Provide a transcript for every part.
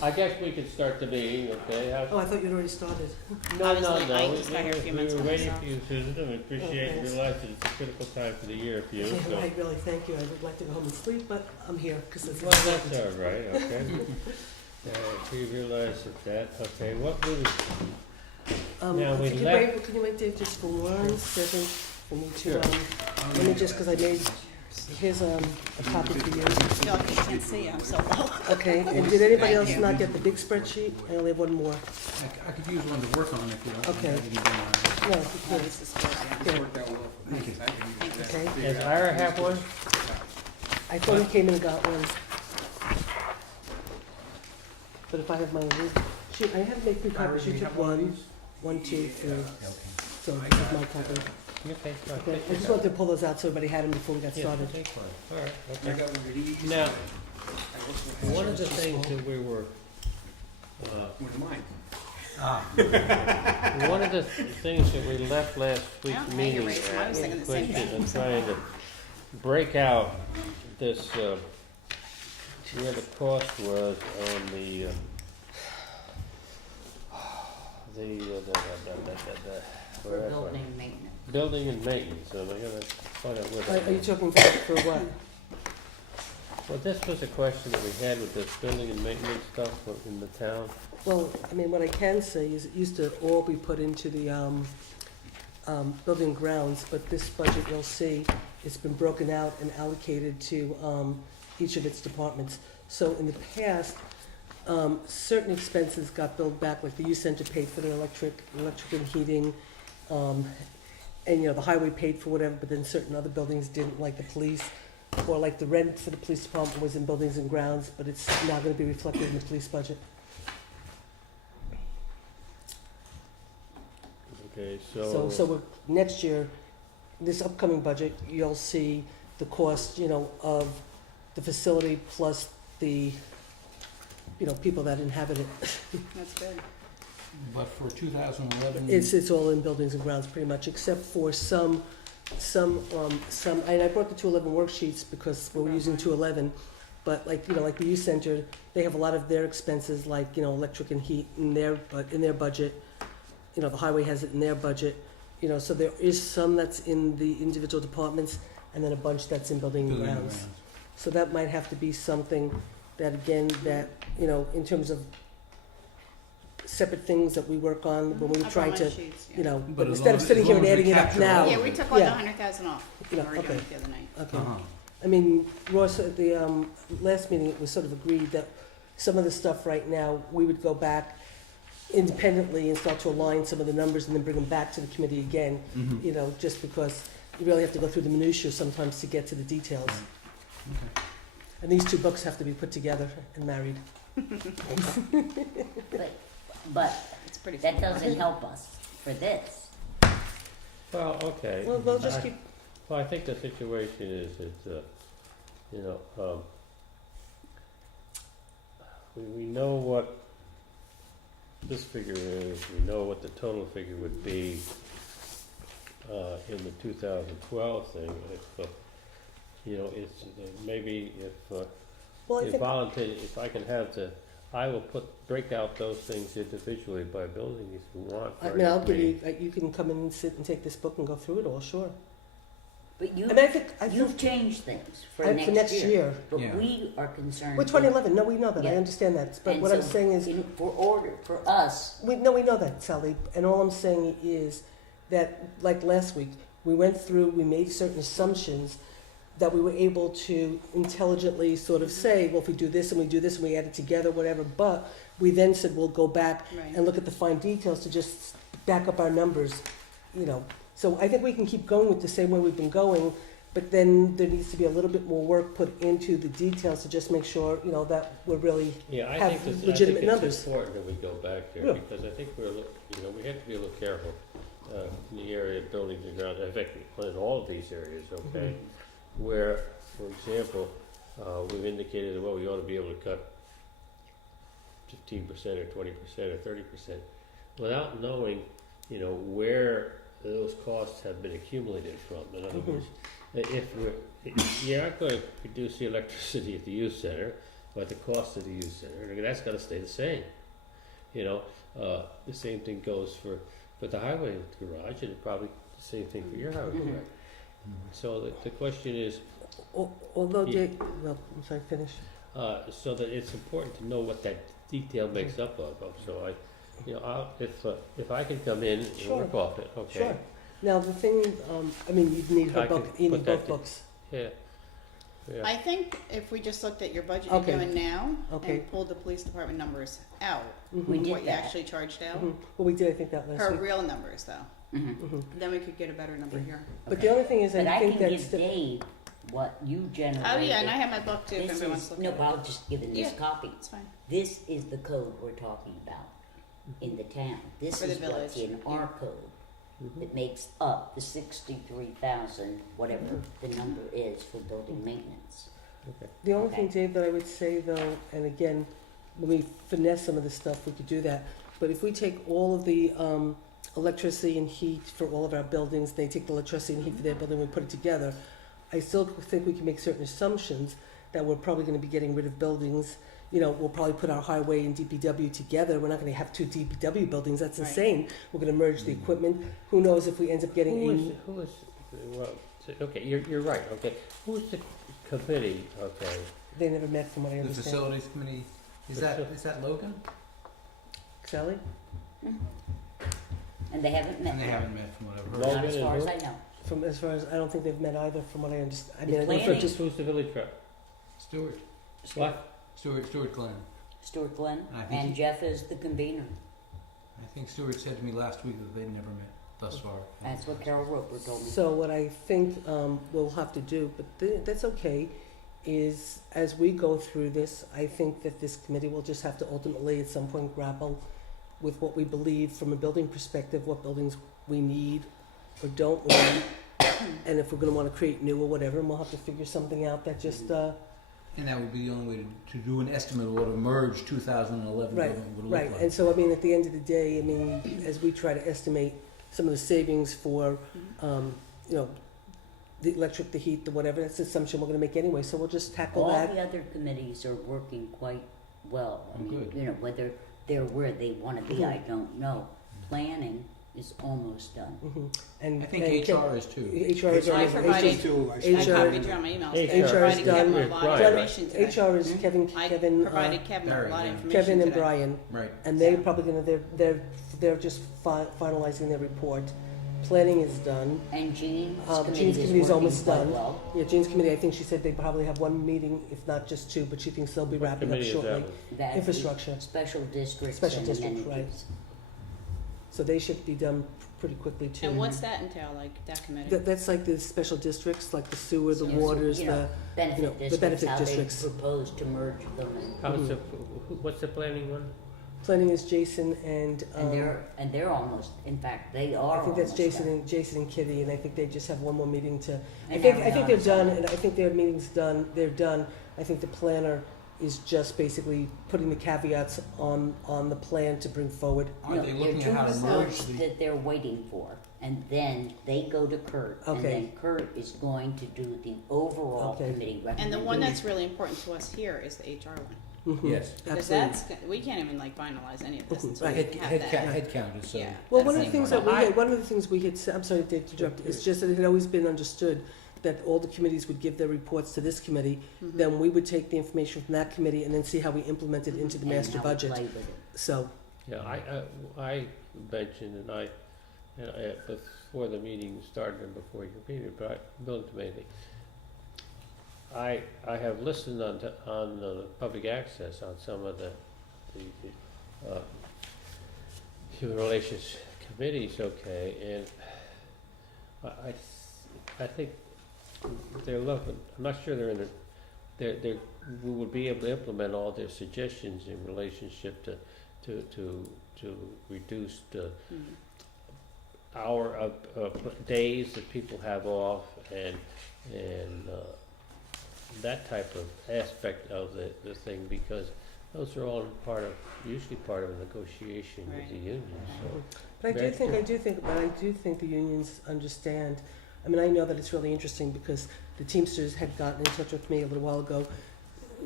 I guess we could start the meeting, okay? Oh, I thought you'd already started. No, no, Obviously, I no, just got here a few we minutes were ago, waiting so. for you, Susan, and we appreciate and thanks. realize that it's a critical time for the year for you, Okay, so. I really thank you. I would like to go home and sleep, but I'm here because it's Well, that's all right, okay. We realize that, okay, what was, now we left- Can you wait, Dave, just for 1 second for me to, let me just, because I made, here's a copy for you. I feel like you can't see, I'm so low. Okay, and did anybody else Thank you. not get the big spreadsheet? I only have one more. I could use one to work on if you don't. Okay. No, Oh, here, this is good, yeah. here, Thank you. okay. does Ira have one? I thought he came in and got one. But if I have my, shoot, I had to make 3 copies. You took one, 1, 2, 3. So this is my copy. Okay, fine. Okay, I just wanted to pull those out so everybody had them before we got Yeah, started. okay, fine. All right, okay. Now, one of the things that we were, one of the things that we left last week's Yeah, meeting you're right. I was thinking the same question thing. and trying to break out this, where the cost was on the, where Building maintenance. building and maintenance, so I gotta find out where Are that you is. talking for what? Well, this was a question that we had with the building and maintenance stuff in the town. Well, I mean, what I can say is it used to all be put into the building grounds, but this budget, you'll see, it's been broken out and allocated to each of its departments. So in the past, certain expenses got billed back, like the youth center paid for their electric and heating, and, you know, the highway paid for whatever, but then certain other buildings didn't, like the police, or like the rent for the police department was in buildings and grounds, but it's now gonna be reflected in the police budget. Okay, So we're, next year, this upcoming budget, you'll see the cost, you know, of the facility plus the, you know, people that inhabit it. That's good. But for 2011. It's all in buildings and grounds pretty much, except for some, and I brought the 211 worksheets because we're using 211, but like, you know, like the youth center, they have a lot of their expenses, like, you know, electric and heat in their budget. You know, the highway has it in their budget, you know, so there is some that's in the individual departments, and then a bunch that's in building and Building and grounds. grounds. So that might have to be something that, again, that, you know, in terms of separate things that we work on when we I try brought to, my sheets, yeah. you know, But but as instead of long- sitting as here long and as we adding it up capture now. all Yeah, we took like Yeah. 100,000 off. You know, We were doing okay. it the other night. Okay. Uh-huh. I mean, Ross, at the last meeting, it was sort of agreed that some of the stuff right now, we would go back independently and start to align some of the numbers and then bring them back to the committee again, Mhm. you know, just because you really have to go through the minutiae sometimes to get to the details. Okay. And these 2 books have to be put together and married. But It's pretty that fun. doesn't help us for this. well, okay. Well, we'll just I- keep, Well, I think the situation is that, you know, we know what this figure is, we know what the total figure would be in the 2012 thing. If, you know, it's, maybe if, well, I if think, volunteer, if I can have I will break out those things individually by building if you want. I for mean, I'll each give meeting. you, you can come in and sit and take this book and go through it all, sure. But I mean, I think, you've changed things for for next next year. year. But Yeah. we are concerned. We're 2011, no, we know that, I Yeah. understand that, but And what I'm so saying is, for us, we know that, Sally, and all I'm saying is that, like last week, we went through, we made certain assumptions that we were able to intelligently sort of say, well, if we do this and we do this and we add it together, whatever, but we then said we'll go back Right. and look at the fine details to just back up our numbers, you know. So I think we can keep going with the same way we've been going, but then there needs to be a little bit more work put into the details to just make sure, you know, that we're really, Yeah, I have think it's, legitimate I think numbers. it's important that we go back there, Yeah. because I think you know, we have to be a little careful, in the area of buildings and grounds, in fact, in all of these areas, okay? Mm-hmm. Where, for example, we've indicated that, well, we ought to be able to cut 15% or 20% or 30%, without knowing, you know, where those costs have been accumulated from. In other Mhm. words, if you aren't going to produce the electricity at the youth center, but the cost of the youth center, that's gotta stay the same. You know, the same thing goes for the highway garage, and probably the same thing for your highway Mhm. garage. So the question is, Although, Yeah. well, I'm sorry, finish. so that it's important to know what that detail makes up of, so if I can come in and Sure. work off it, okay? Sure. Now, the thing, I mean, you'd need her I book, could you put need that both to- books. Yeah, yeah. I think if we just looked at your budget you're Okay. doing now Okay. and pulled the police department numbers out, Mhm. We did what you that. actually charged out, Mhm. Well, we did, I think, that her last week. real numbers though, Mhm. Mhm. then we could get a better number here. But the only thing is, But I think can that's, give Dave what you generated. Oh yeah, and I have my book too, if This everyone wants is, to look no, at but it. I'll just give him this Yeah. copy. It's fine. This is the code we're talking about in the town. This For the is what's village, in our code Mhm. that makes up the 63,000, whatever the number is for building maintenance. the only Okay. thing, Dave, that I would say though, and again, when we finesse some of this stuff, we could do that. But if we take all of the, electricity and heat for all of our buildings, they take the electricity and heat for their building, we put it together, I still think we can make certain assumptions that we're probably gonna be getting rid of buildings. You know, we'll probably put our highway and DPW together, we're not gonna have two DPW buildings, that's Right. insane. We're gonna merge the equipment, who knows if we end up getting Who is, well, okay, you're right, okay. Who's the committee, okay? they never met from what I The understand. facilities committee, is that Logan? Sally? And they haven't met. And they haven't met from what I've heard. Logan Not as and far as who? I know. From, as far as, I don't think they've met either, from what I understand. I The mean, I know for planning- just, Who's the village rep? Stewart, What? Stewart Glenn. Stuart Glenn, I think and he- Jeff is the convener. I think Stewart said to me last week that they'd never met thus far. That's what Carol Roper told me. so what I think, we'll have to do, but that's okay, is as we go through this, I think that this committee will just have to ultimately at some point grapple with what we believe from a building perspective, what buildings we need or don't need. And if we're gonna wanna create new or whatever, and we'll have to figure something out that just, And that would be the only way to do an estimate of what a merged 2011 Right, building would look right, like. and so, I mean, at the end of the day, I mean, as we try to estimate some of the savings for, you know, the electric, the heat, the whatever, that's the assumption we're gonna make anyway, so we'll just tackle All that. the other committees are working quite well. I Oh, mean, good. you know, whether they're where they wanna be, Mhm. I don't know. Planning is almost done. Mhm. And I think and HR is too. HR is I already, provided- HR I copied you on my emails. HR I provided is Kevin done. with a lot of Brian. information today. HR is Mhm. Kevin, I Kevin, provided Kevin with a Barry, lot of yeah. information Kevin and today. Brian, Right. and they're probably gonna, they're just finalizing their report. Planning is done. And Jean's Jean's committee committee is is working almost quite done. well. Yeah, Jean's committee, I think she said they probably have one meeting, if not just two, but she thinks they'll be What wrapping up committee is that shortly. one? That is Infrastructure. Special districts Special and districts, right. amenities. So they should be done pretty quickly too. And what's that entail, like, that committee? That's like the special districts, like the sewer, the So, waters, you know, the, Benefit you know, the districts, benefit how districts. they propose to merge them How's the, what's the planning one? planning is Jason and, and they're almost, in fact, they are I think that's almost done. Jason and Kitty, and I think they just have one more meeting to, I And think Ariana's they're done, on it. and I think their meeting's done, they're done. I think the planner is just basically putting the caveats on the plan to bring forward. Aren't they No, looking there at how are to two merge reports the, that they're waiting for, and then they go to Kurt, and Okay. then Kurt is going to do the overall Okay. committee And the one recommendation. that's really important to us here is the HR one. Mhm. yes, Because Absolutely. that's, we can't even like finalize any of this Mhm, until right. we head, have head, that. count, head count is, Yeah. Well, That's one of the the things that we important. had, one of the things we had, I'm sorry to interrupt, it's just that it had always been understood that all the committees would give their reports to this committee, Mhm. then we would take the information from that committee and then see how we implement it into the And master how we budget. play with it. So, Yeah, I mentioned, and I before the meeting started and before your meeting, but I, building committee, I have listened on public access on some of the human relations committees, okay, and I think they're looking, I'm not sure they're in it, we would be able to implement all their suggestions in relationship to reduce the Mhm. hour of days that people have off and that type of aspect of the thing, because those are all usually part of a negotiation with Right. the union, so. but I Very do think the unions understand. I mean, I know that it's really interesting because the Teamsters had gotten in touch with me a little while ago,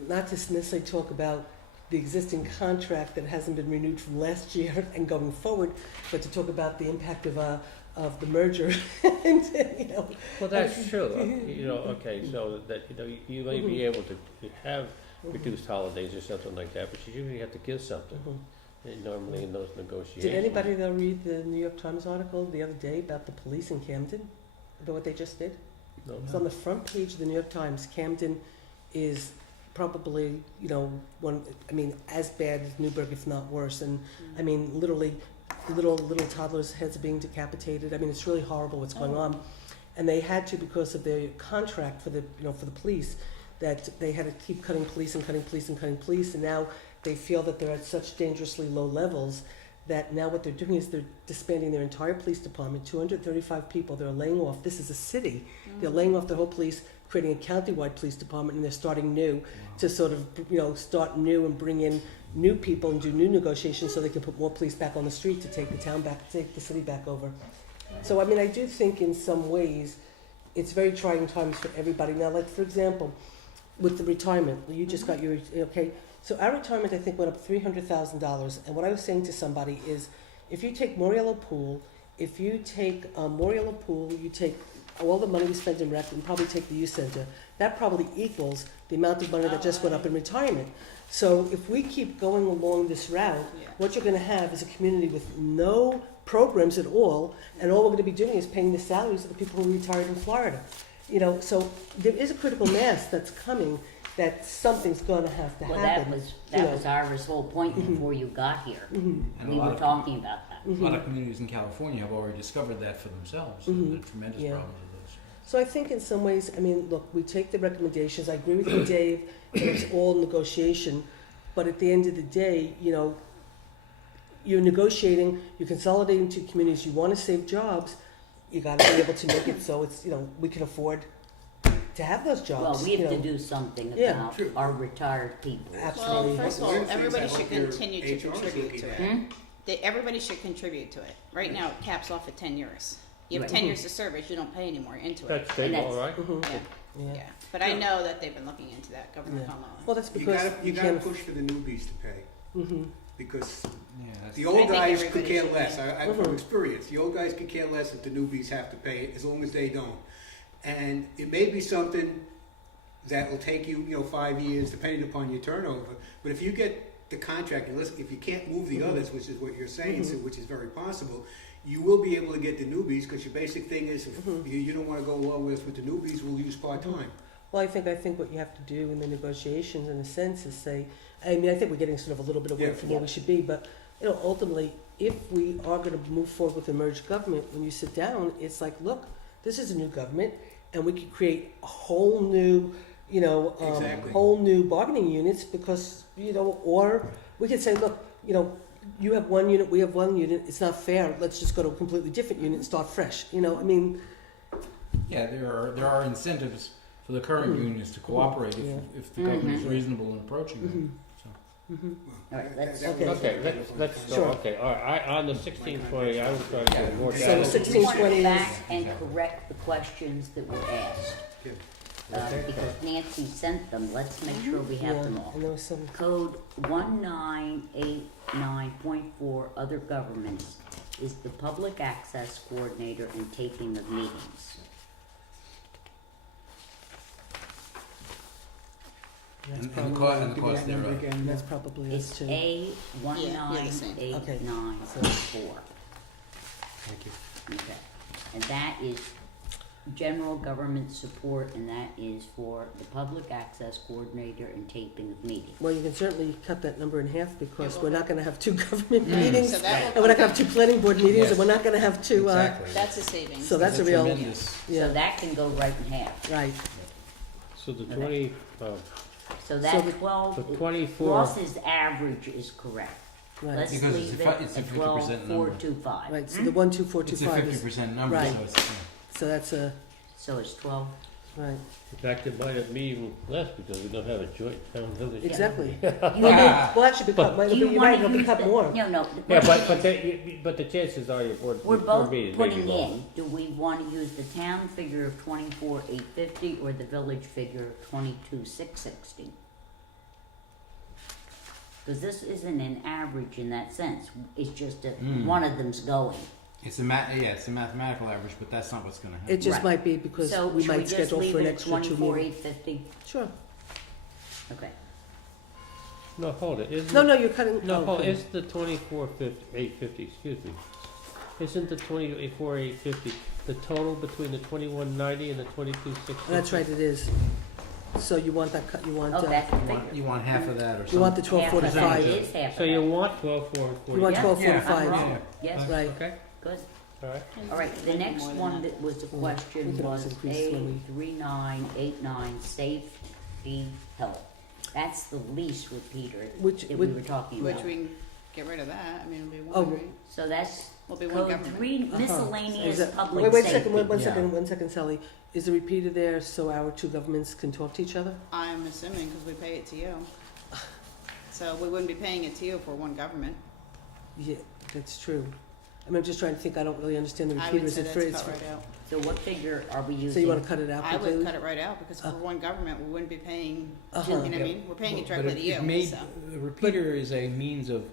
not to necessarily talk about the existing contract that hasn't been renewed from last year and going forward, but to talk about the impact of the merger and, you know. Well, that's true, okay, so that, you may be able to have reduced holidays or something like that, but you usually have to give something, normally in those negotiations. Did anybody though read the New York Times article the other day about the police in Camden, about what they just did? No? It's on the front page of the New York Times. Camden is probably, as bad as Newburgh, if not worse. And I mean, literally, little toddlers' heads are being decapitated. I mean, it's really horrible what's going on. And they had to, because of their contract for the police, that they had to keep cutting police and cutting police and cutting police. And now they feel that they're at such dangerously low levels that now what they're doing is they're disbanding their entire police department, 235 people. They're laying off. This is a city. They're laying off the whole police, creating a county-wide police department, and they're starting new to sort of, start new and bring in new people and do new negotiations so they can put more police back on the street to take the town back, take the city back over. So, I mean, I do think in some ways it's very trying times for everybody. Now, like, for example, with the retirement, you just got your, okay, so our retirement, I think, went up $300,000. And what I was saying to somebody is, if you take Moriello Pool, you take all the money we spend in rec and probably take the youth center, that probably equals the amount of money that just went up in retirement. So if we keep going along this route, what you're going to have is a community with no programs at all, and all we're going to be doing is paying the salaries of the people who retired in Florida. So there is a critical mass that's coming, that something's going to have to happen. Well, that was Ira's whole point before you got here. And We were talking about that. A lot of communities in California have already discovered that for themselves. And there are tremendous problems with this. So I think in some ways, I mean, look, we take the recommendations. I agree with you, Dave, that it's all negotiation. But at the end of the day, you're negotiating, you're consolidating two communities, you want to save jobs, you got to be able to make it so it's, we can afford to have those jobs. Well, we have to do something about our retired people. Absolutely. Well, first of all, One of the things everybody I should hope your continue to HR is contribute looking to at. it. Everybody should contribute to it. Right now, it caps off at 10 years. You have Right. 10 years of service, you don't pay anymore into it. That's stable, all right? Yeah, yeah. But I know that they've been looking into that, Governor Yeah. Cuomo. Well, that's You because gotta can't. push for the newbies to pay, because Yeah, that's the I old think guys could everybody care should less. pay. From experience, the old guys could care less if the newbies have to pay, as long as they don't. And it may be something that will take you, 5 years, depending upon your turnover. But if you get the contract, and listen, if you can't move the others, which is what you're saying, so, which is very possible, you will be able to get the newbies, because your basic thing is, if you don't want to go along with the newbies, we'll use part-time. Well, I think what you have to do in the negotiations, in a sense, is say, I mean, I think we're getting sort of a little bit away from where we should be, but, ultimately, if we are going to move forward with a merged government, when you sit down, it's like, look, this is a new government, and we could create a whole new, Exactly. whole new bargaining units, because, or we could say, look, you have one unit, we have one unit, it's not fair, let's just go to a completely different unit and start fresh, I mean, Yeah, there are incentives for the current unions to cooperate if the government is reasonable in approaching them. All right, let's. Okay, let's go, Sure. okay, all right, on the 1620, I will try to get more So data. the 1620 is- Back and correct the questions that were asked. Good. Because Nancy sent them, let's make sure we have them all. and there was some, Code 1989.4, other governments, is the public access coordinator and taping of meetings. that's And the probably, cost, and the cost thereof. that's probably us It's too. A Yeah, the same. 1989.4. Thank you. Okay, and that is general government support, and that is for the public access coordinator and taping of meetings. Well, you can certainly cut that number in half, because we're not gonna have two government meetings, So that and will we're not gonna have two planning board meetings, and we're not gonna have two, Exactly. That's a savings. so that's a It's real, tremendous. yeah, So that can go right in half. right. So the 20, So that the- 12, the 24, Ross's average is correct. Right, Let's Because leave it's it it's a at 50% number. 12,425. right, so the 12425 It's a is, 50% number, right. so it's, so that's a, So it's 12. right, in fact, it might be even less, because we don't have a joint town village. exactly. You Well, actually, do you you're wanna right, it'll be use cut the- more. No, Yeah, but the chances are your board, we're board both meeting may be putting low. in, do we want to use the town figure of 24,850 or the village figure of 22,660? Because this isn't an average in that sense. It's just that Mm. one of them's going. It's a mathematical average, but that's not what's going to happen. It just Right. might be because So we should might we just schedule leave for an it at extra 2 24, meetings. 850? Sure. Okay. No, hold it, isn't No, it? no, you're cutting, No, oh, hold, okay. it's the 24,850, excuse me. Isn't the 24,850 the total between the 2190 and the 22,650? That's right, it is. So you want that cut, you want, Oh, that's the You want, figure. you want half of that or something. you want the Half of that. 1245, It is half So of you that. want 12,440? you want Yeah, 1245, I'm wrong. Yes, right. Okay, good. all right. All right, the next one that was a We question could always was increase when we- A3989, safety help. That's the lease with Peter Which, that we which, were talking Which about. we can get rid of that, I mean, it'll be Oh, one, right? So that's Will be one code government. 3 uh-huh. miscellaneous Is that- public wait, safety. one Yeah. second, 1 second, Sally. Is the repeater there so our 2 governments can talk to each other? I'm assuming, because we pay it to you. So we wouldn't be paying it to you for one government. Yeah, that's true. I mean, I'm just trying to think, I don't really understand the I repeater. would Is say it that's for, it's cut for, right out. So what figure are we using? so you wanna cut it out I would completely? cut it right out, because for one government, we wouldn't be paying, Uh-huh. you know what I mean? We're paying it directly to you, so. The repeater is a means of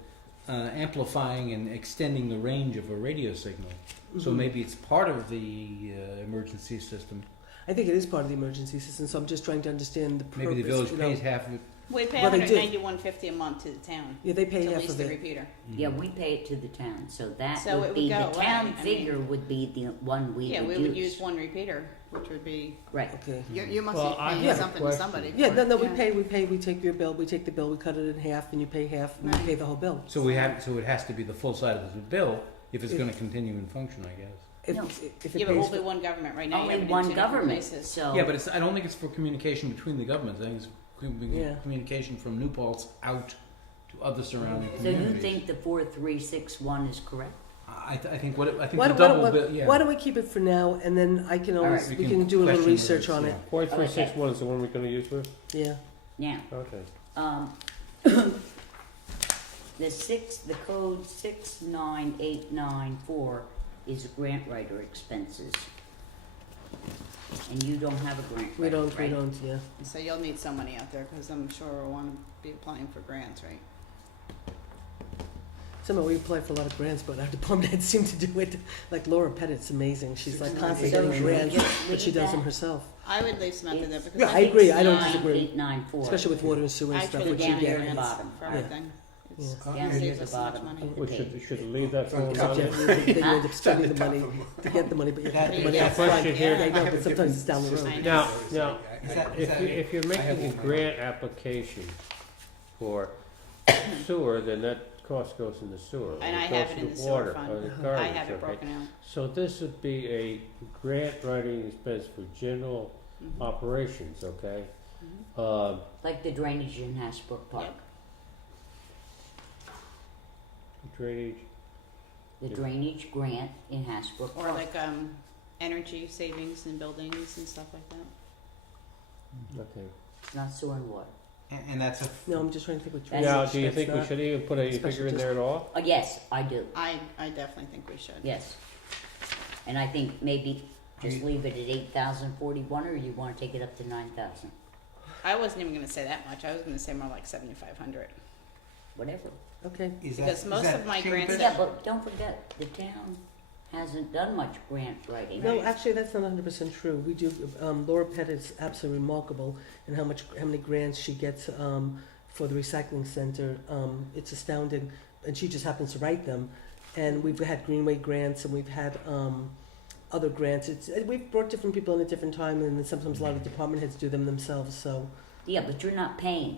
amplifying and extending the range of a radio signal. So Mhm. maybe it's part of the emergency system. I think it is part of the emergency system, so I'm just trying to understand the purpose, Maybe the village you know. pays half of it. We pay Well, they do. $191.50 a month to the town Yeah, they pay to half lease of the it. repeater. Yeah, we pay it to the town, so that So it would would be, go the away, town I mean- figure would be the one we Yeah, would we would use one repeater, which would be, Right. Okay. you must Well, be I paying have a something to question. somebody. Yeah, for no, it. no, Yeah. we take your bill, we take the bill, we cut it in half, and you pay half, and Right. we pay the whole bill. So it has to be the full side of the bill if it's If- going to continue in function, I guess. If, No. if it Yeah, but pays we'll be for, one government right now. You Only have it in one two different government, places. so. Yeah, but I don't think it's for communication between the governments. I think it's Yeah. communication from New Paltz out to other surrounding So communities. you think the 4361 is correct? I think why the don't, double bill. Yeah. why don't we keep it for now, and then I can All always, right. we can do a little question research whether on it, it's- 4361 is the one we're gonna use for? yeah. Now, Okay. the code 69894 is grant writer expenses. And you don't have a grant We writer, don't, we right? don't, yeah. So you'll need some money out there, because I'm sure we'll want to be applying for grants, right? Somehow we apply for a lot of grants, but our department heads seem to do it, like Laura Pettit's amazing, she's like constantly So getting should we grants, just but she leave does them that? herself, I would leave some out there, because Yeah, I I think agree. I don't it's not- disagree. 9894. especially with water and sewer and stuff, actually which you down get. here at the it's- bottom. for Yeah. everything. It's, Yeah. it Yeah, saves near the us so much bottom. money. We should leave that From phone top on to there. Yeah, then you end up spending the money to get the money, but you have the money Yeah. up front. Question here. Yeah, I know, but sometimes it's down the road. I know. Now, if you're I have making a one. grant application for sewer, then that cost goes in the sewer. or And I goes have it to in the sewer water, fund. or the I garbage, have it okay? broken out. So this would be a grant writing expense for general Mhm. operations, okay? Mhm. Like the drainage in Hasbrook Park. Yep. Drainage, The Yeah. drainage grant in Hasbrook Or Park. like, energy savings in buildings and stuff like that. okay. It's not sewer and water. And that's a No, I'm just trying to think which. That's Now, drainage do you that's think we not- should even put a Special figure in there at all? Yes, I do, I definitely think we should. yes. And I think maybe just leave it at 8,041, or you wanna take it up to 9,000, I wasn't even gonna say that much, I was gonna say more like 7,500. whatever. Okay, Because most of my grants Yeah, but don't forget, the town hasn't done much grant writing. no, actually, that's not 100% true, we do, Laura Pettit's absolutely remarkable in how many grants she gets, for the recycling center, it's astounding, and she just happens to write them, and we've had Greenway grants, and we've had, other grants, we've brought different people in at different time, and then sometimes a lot of department heads do them themselves, so. Yeah, but you're not paying.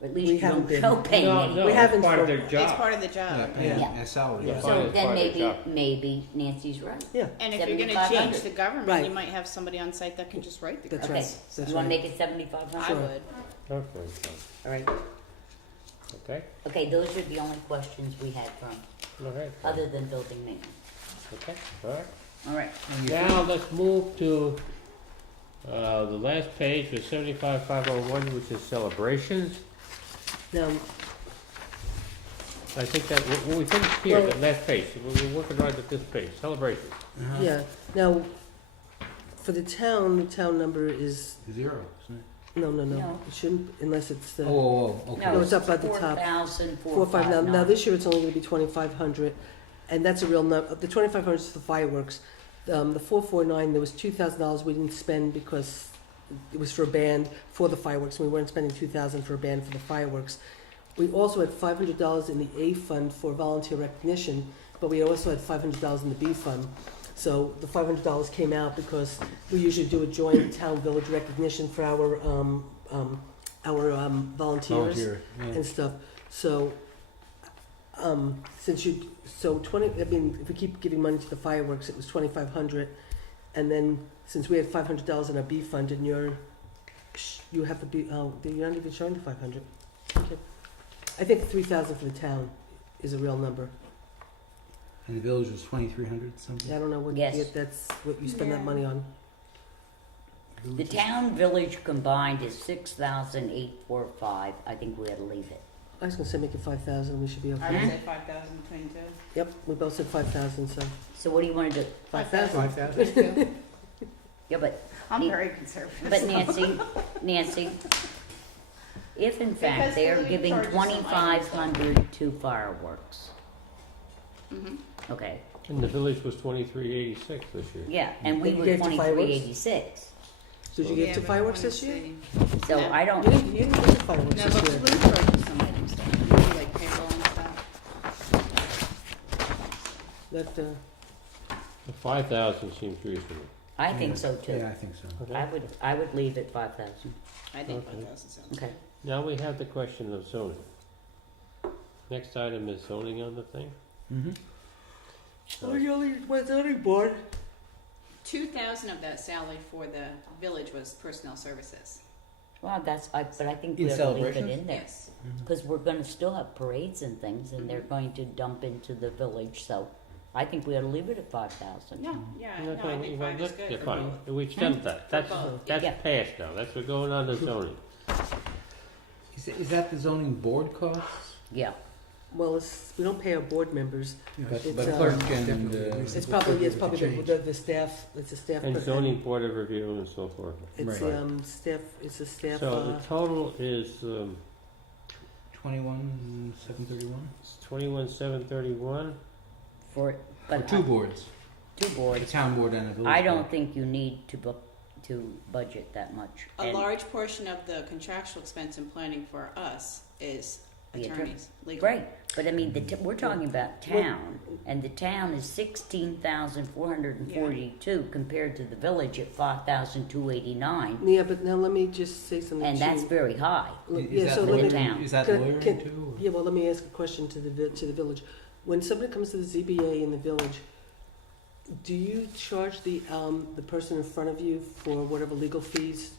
Or at least We you haven't don't been. show paying No, any. no, We it's haven't part of for- their It's job. part of the job. Yeah, paying Yeah. as salary. Yeah. Yeah. So Fine, then fine, maybe, yeah. maybe Nancy's right. Yeah, And if you're gonna 7,500. change the government, Right. you might have somebody on site that can just write the That's Okay, grants. That's you wanna right. make it 7,500? I Sure. would. Okay, Alright, okay, okay, those are the only questions we had from, okay, other than building maintenance. okay, all right. Alright, Now, let's move to, the last page with 75,501, which is celebrations. now, I think that, we finished here, Well- the last page, we're working right at this page, celebrations. yeah, now, for the town number is, 0, isn't it? No, No. it shouldn't, unless it's the. Okay. No, No, it's up at the top. 4,000, 459. Now 459. this year it's only gonna be 2,500, and that's a real number. The 2,500 is the fireworks. The 449, there was $2,000 we didn't spend because it was for a band for the fireworks. We weren't spending 2,000 for a band for the fireworks. We also had $500 in the A fund for volunteer recognition, but we also had $500 in the B fund. So the $500 came out because we usually do a joint town-village recognition for our volunteers Volunteer, yeah. and stuff. So, since you, so 20, I mean, if we keep giving money to the fireworks, it was 2,500. And then, since we had $500 in our B fund and you have to be, you're not even showing the 500. Okay. I think 3,000 for the town is a real number. And the village was 2,300 something. I don't know what, Yes. that's what you spend that Yeah. money on. The town village combined is 6,845. I think we ought to leave it. I was gonna say make it 5,000, we should be I would okay. say 5,000 between two. Yep, we both said 5,000, so So what do you want to do? 5,000. 5,000? Yeah, but I'm very conservative. But Nancy, if in Because fact they are they're giving in charge of some items, 2,500 to fireworks, Mhm. okay, And the village was 2386 this year. yeah, and we And you were gave to fireworks? 2386. Did you Yeah, give to but fireworks I wanna this year? see. So No. I You don't. didn't give to fireworks No, this but year. we purchased some items, though. We do, like payroll and stuff. That, The 5,000 seems reasonable. I think so too. Yeah, I think so. Okay. I would leave it 5,000. I think Okay. 5,000 sounds. Okay. Now we have the question of zoning. Next item is zoning on the thing. Mm-hmm. oh, you only went zoning board. 2,000 of that salary for the village was personnel services. Well, but I think In we ought to leave it celebrations? in there Yes. because we're going to still have parades and things, and they're Mhm. going to dump into the village. So I think we ought to leave it at 5,000. No, yeah, no, That's I fine, think well, 5 is that's- good. yeah, fine. We've done that. That's both. that's Yeah. passed now. That's we're going on to zoning. Is that the zoning board costs? Yeah. Well, we don't pay our board members. But It's, clerk and, It's probably the staff, it's a staff. And person. zoning board of review and so forth. It's Right. staff, it's a staff, So the total is 21,731? 21,731. For For but two boards, two the boards. town board and the village I board. don't think you need to budget that much. A And large portion of the contractual expense in planning for us is The attorneys, legal. Great, but I mean, we're talking about town, and the town is 16,442 compared to the village at 5,289, yeah, but now let me just say something and too. that's very high. Yeah, that so for let the me, town. Is that Can- lawyer can- too? yeah, well, let me ask a question to the village. When somebody comes to the ZBA in the village, do you charge the person in front of you for whatever legal fees?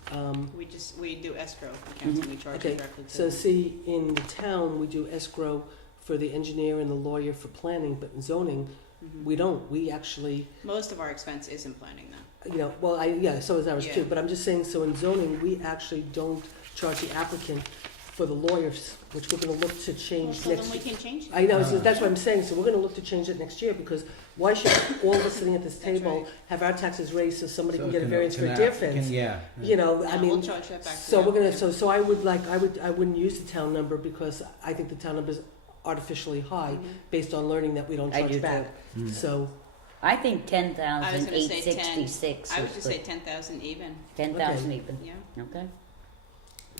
We do escrow accounts and we charge Okay, directly to So them. see, in the town, we do escrow for the engineer and the lawyer for planning, but in zoning, Mhm. we don't. We actually, Most of our expense is in planning though. you know, well, so is ours too, Yeah. but I'm just saying, so in zoning, we actually don't charge the applicant for the lawyers, which we're gonna look to Well, change so next then we year. can change it. I know, so that's what I'm saying, so we're gonna look to change it next year, because why should all of us sitting at this That's table right. have our taxes raised so somebody So can get a can- variance for can a that- difference? Yeah. You know, I No, mean, we'll charge that back to so the we're gonna, applicant. so I wouldn't use the town number, because I think the town number is artificially high, Mhm. based on learning that we don't I charge do back. Mm. So, I think I was gonna say 10,866 I would is just good. say 10,000 even, 10,000 even, yeah, okay?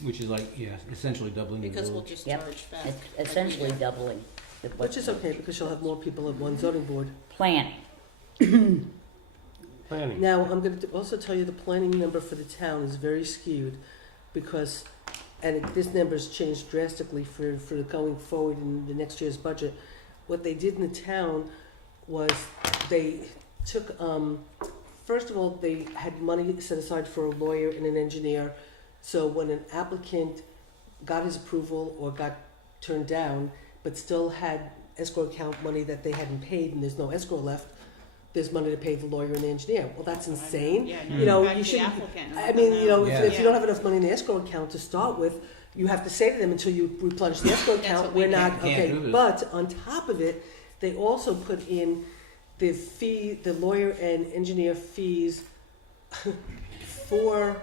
Which is like, yeah, essentially doubling the because we'll village. just Yep. charge back. It's every essentially year. doubling. which is okay, because you'll have more people at one zoning board. Planning, Planning. Now, I'm going to also tell you the planning number for the town is very skewed, because, this number's changed drastically for going forward in the next year's budget. What they did in the town was they took, first of all, they had money set aside for a lawyer and an engineer. So when an applicant got his approval or got turned down, but still had escrow account money that they hadn't paid and there's no escrow left, there's money to pay the lawyer and the engineer. Well, that's insane. Yeah, You know, back you to the shouldn't- applicant and I let mean, them you know, Yeah. if you don't have enough money in the escrow account to start with, you have to say to them, until you replenish the escrow That's account, what we we're not, can't okay. do this. But on top of it, they also put in the lawyer and engineer fees for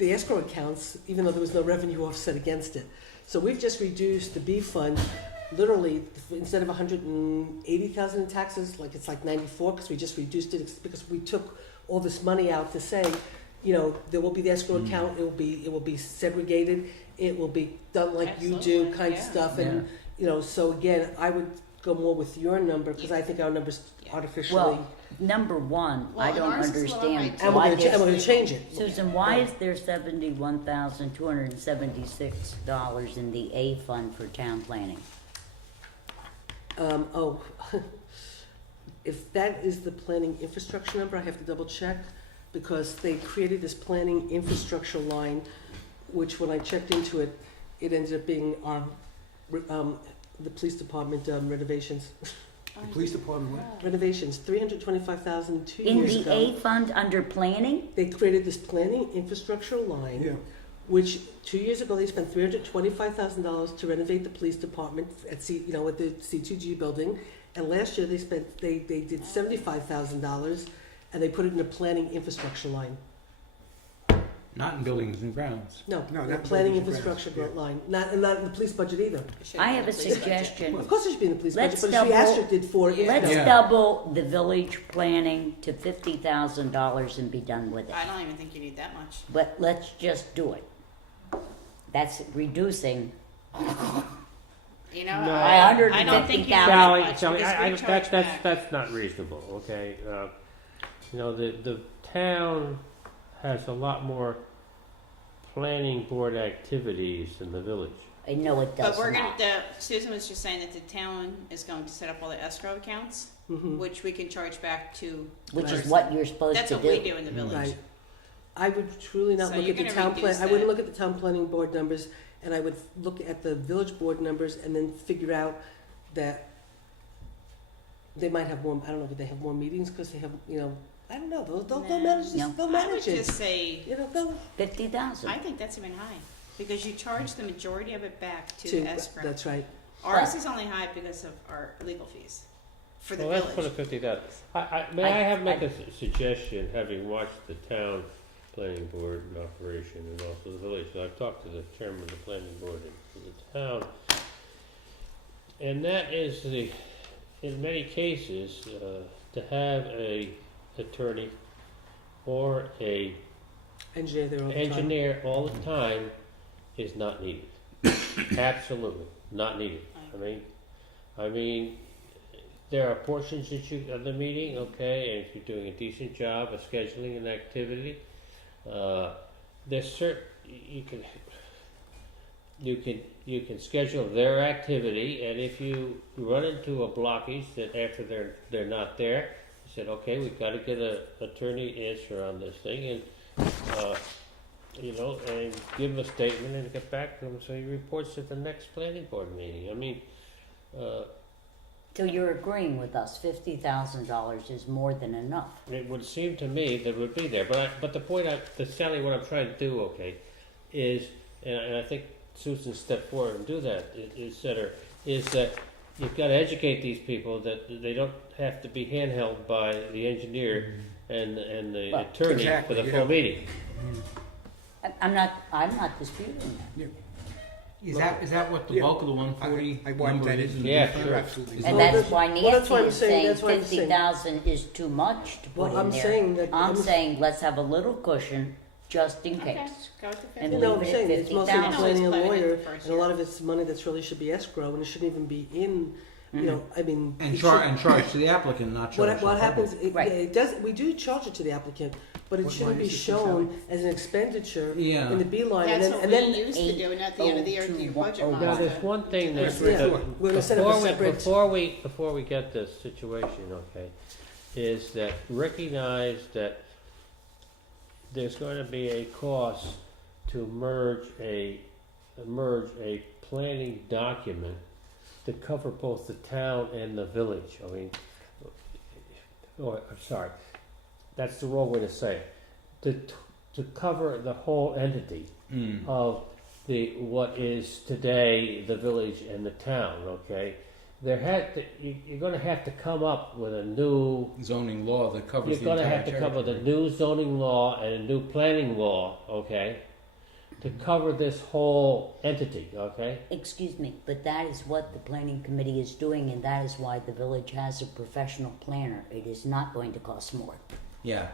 the escrow accounts, even though there was no revenue offset against it. So we've just reduced the B fund, literally, instead of 180,000 in taxes, like it's like 94, because we just reduced it because we took all this money out to say, you know, there will be the escrow account, it will be segregated, it will be done like you do Absolutely, kind of yeah. stuff, and you know, so again, I would go more with your number because I think our number's Yeah. artificially. Well, number one, Well, I and don't ours is a little high, understand too. And why we're this, gonna change it. Susan, why is there $71,276 in the A fund for town planning? Oh, if that is the planning infrastructure number, I have to double check, because they created this planning infrastructure line, which when I checked into it, it ended up being, the police department, renovations. The police department, what? Renovations, 325,000 2 In years the ago. A fund under planning? They created this planning infrastructure line. Yeah. Which 2 years ago they spent $325,000 to renovate the police department at at the C2G building, and last year they did $75,000, and they put it in a planning infrastructure line. Not in buildings and grounds. No, No, the not planning buildings and infrastructure grounds, yeah. line, not in the police budget either. It should I be have the a police budget. suggestion. Of course, it should be in the police Let's budget, but she double- asked did for it. Yeah. Let's double the village planning to $50,000 and be done with it. I don't even think you need that much. But let's just do it. That's reducing. You know, No. I don't think you need that Sally, much Sally, because we charge back. that's not reasonable, okay? You know, the town has a lot more planning board activities than the village. I know it does But we're not. Susan was just saying that the town is going to set up all the escrow accounts, Mhm. which we can charge back to. Which is person. what you're supposed That's to what do. we do in the village. Right. I would truly not So look you're at the gonna town plan, reduce I wouldn't that. look at the town planning board numbers, and I would look at the village board numbers and then figure out that they might have more, I don't know, do they have more meetings, because they have, I don't know, they'll No. manage this, No. they'll I would manage it. just say, They'll, 50,000. I think that's even high, because you charge the majority of it back to to, escrow. that's right. Ours is only high because of our legal fees for the Well, let's put a village. 50,000. May I have make a suggestion, having watched the town planning board in operation and also the village? I've talked to the chairman of the planning board in the town, and that is in many cases, to have a attorney or a Engineer there all the time. engineer all the time is not needed. Absolutely not needed. I mean, there are portions of the meeting, okay, and if you're doing a decent job of scheduling an activity, there's certain you can schedule their activity, and if you run into a blockage that after they're not there, you said, okay, we've got to get an attorney answer on this thing, and and give them a statement and get back to them so he reports at the next planning board meeting. I mean, So you're agreeing with us, $50,000 is more than enough. it would seem to me that it would be there, but the point, Sally, what I'm trying to do, okay, is, and I think Susan stepped forward and do that, is that you've got to educate these people that they don't have to be handheld by the engineer and the Well, attorney exactly, for the yeah. full meeting. I'm not disputing that. Is that what the Yeah. bulk of the 140 I want number that is? in. in the Yeah, difference? sure. Absolutely. And Well, that's why well, that's Nancy what I'm is saying, saying that's what I'm saying. 50,000 is too much to put Well, in I'm there. saying that. I'm saying let's have a little cushion just in Okay, case. go with the 50. And You know, I'm leave it at saying it's mostly 50,000. planning and Always play with it lawyer, the first and a lot year. of it's money that's really should be escrow, and it shouldn't even be in, I mean. And it charge should- to the applicant, not charge to the What happens, public. Right. it does, we do charge it to the applicant, but it What shouldn't line be is this in, shown as an expenditure Yeah. in the B line, and That's then, what and we then, used to do, and at the end of the year, do your budget Oh, Now, model. there's one thing that, Yeah, We're gonna set up a separate. before we get this situation, okay, is that recognize that there's going to be a cost to merge a planning document to cover both the town and the village. I mean, I'm sorry, that's the wrong way to say it. To cover the whole entity Mm. of what is today the village and the town. Okay, you're going to have to come up with a new. Zoning law that covers You're the going to entire have to come up with a territory. new zoning law and a new planning law. Okay, to cover this whole entity, okay? Excuse me, but that is what the planning committee is doing, and that is why the village has a professional planner. It is not going to cost more. Yeah.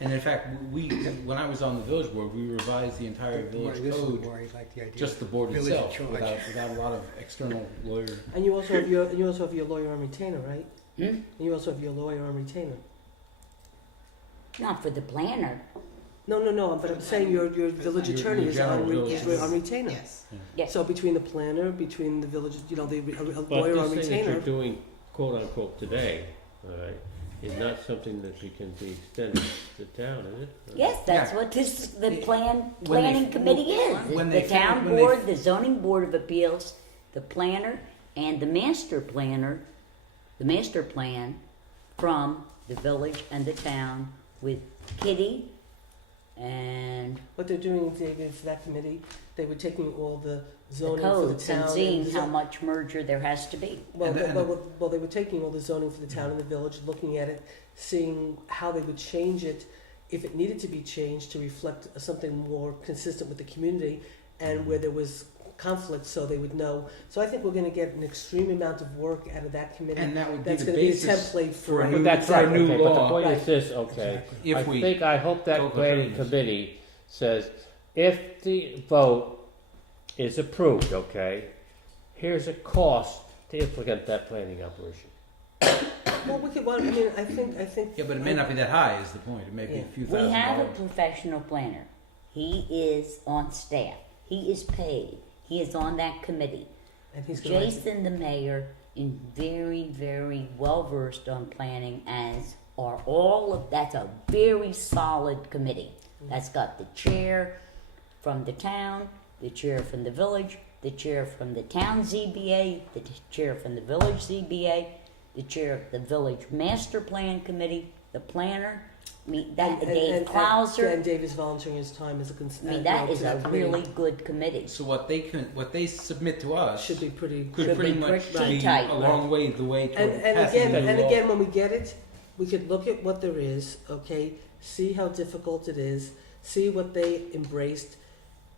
And in fact, when I was on the village board, we revised the entire village This is code, why I like the idea. just the board Village itself, in charge. without a lot of external lawyer. And you also have your lawyer on retainer, right? Hmm? And you also have your lawyer on retainer. Not for the planner. No, but I'm saying your village Your attorney is general village is attorney. on retainer. Yes. Yes. So between the planner, between the village, a But lawyer on this thing that you're retainer. doing, quote unquote, today, all right, is not something that can be extended to the town, is it? Yes, that's Yeah. what the When planning they- committee is. when The they town when they- board, the zoning board of appeals, the planner, and the master planner, the master plan from the village and the town with Kitty and What they're doing, David, for that committee, they were taking all the the zoning for the codes town. and seeing the how zo- much merger there has to be. Well, And the- they were taking all the zoning for the town and the village, looking at it, seeing how they would change it, if it needed to be changed to reflect something more consistent with the community, and where there was conflict, so they would know. So I think we're gonna get an extreme amount of work out of that committee. And that would be That's the gonna be a basis template for a for. new, But that's for right, a new okay, but the law. point Right. is this, okay, If I hope that go planning coherence. committee says, if the vote is approved, okay, here's a cost to implement that planning operation. Well, I think. Yeah, but it may not be that high. Is the point? It may be a few We thousand have a dollars. professional planner. He is on staff. He is paid. He is on that committee. And he's gonna. Jason, the mayor, is very, very well versed on planning, as are all of. That's a very solid committee. That's got the chair from the town, the chair from the village, the chair from the town ZBA, the chair from the village ZBA, the chair of the village master plan committee, the planner. I mean, that Dave Clauser. And Dave is volunteering his time as a I mean, that is a really good committee. So what they submit to us should be pretty. could should pretty be much pretty be tight. a long way the way toward And passing again, the new law. when we get it, we could look at what there is, okay, see how difficult it is, see what they embraced,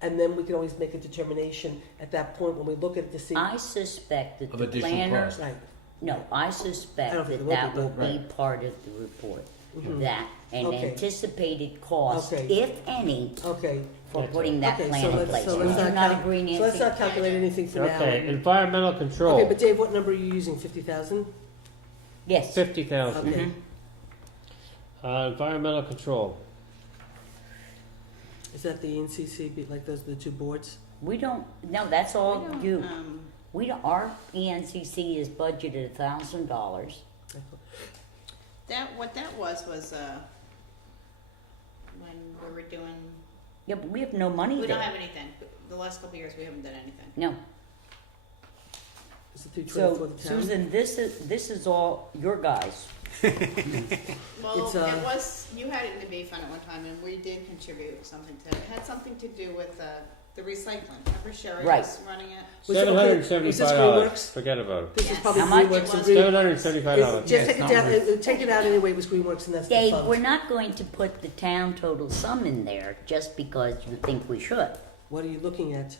and then we can always make a determination at that point when we look at it to see. I suspect that Of the additional planner. cost. Right. No, I suspect I don't think that there will that be, will be but- part of the report. Mhm. That an Okay. anticipated cost, Okay. if any, Okay. for That's putting that Okay, plan so in let's- place. so We let's do not not count- agree, So let's Nancy. not calculate anything for now. Okay, environmental control, Okay, but Dave, what number are you using? 50,000? Yes. 50,000. Okay. Mhm. Environmental control, Is that the NCC, like those the two boards? We don't, no, that's all We don't, you. We don't, our ENCC is budgeted $1,000. what that was, when we were doing, Yeah, but we have no money we don't there. have anything. The last couple of years, we haven't done anything. No. Is it 324 So, the town? Susan, this is all your guys. Well, It's, it was, you had it in the B fund at one time, and we did contribute something to, it had something to do with, the recycling. Remember Sherry Right. was running it? Was it- was this $775, Greenworks? forget about it. This is Yes. probably How much? Greenworks It and was Green. $775. Just Yes, take it not down, really. take it out anyway, it was Greenworks and that's the Dave, fund. we're not going to put the town total sum in there just because you think we should. What are you looking at?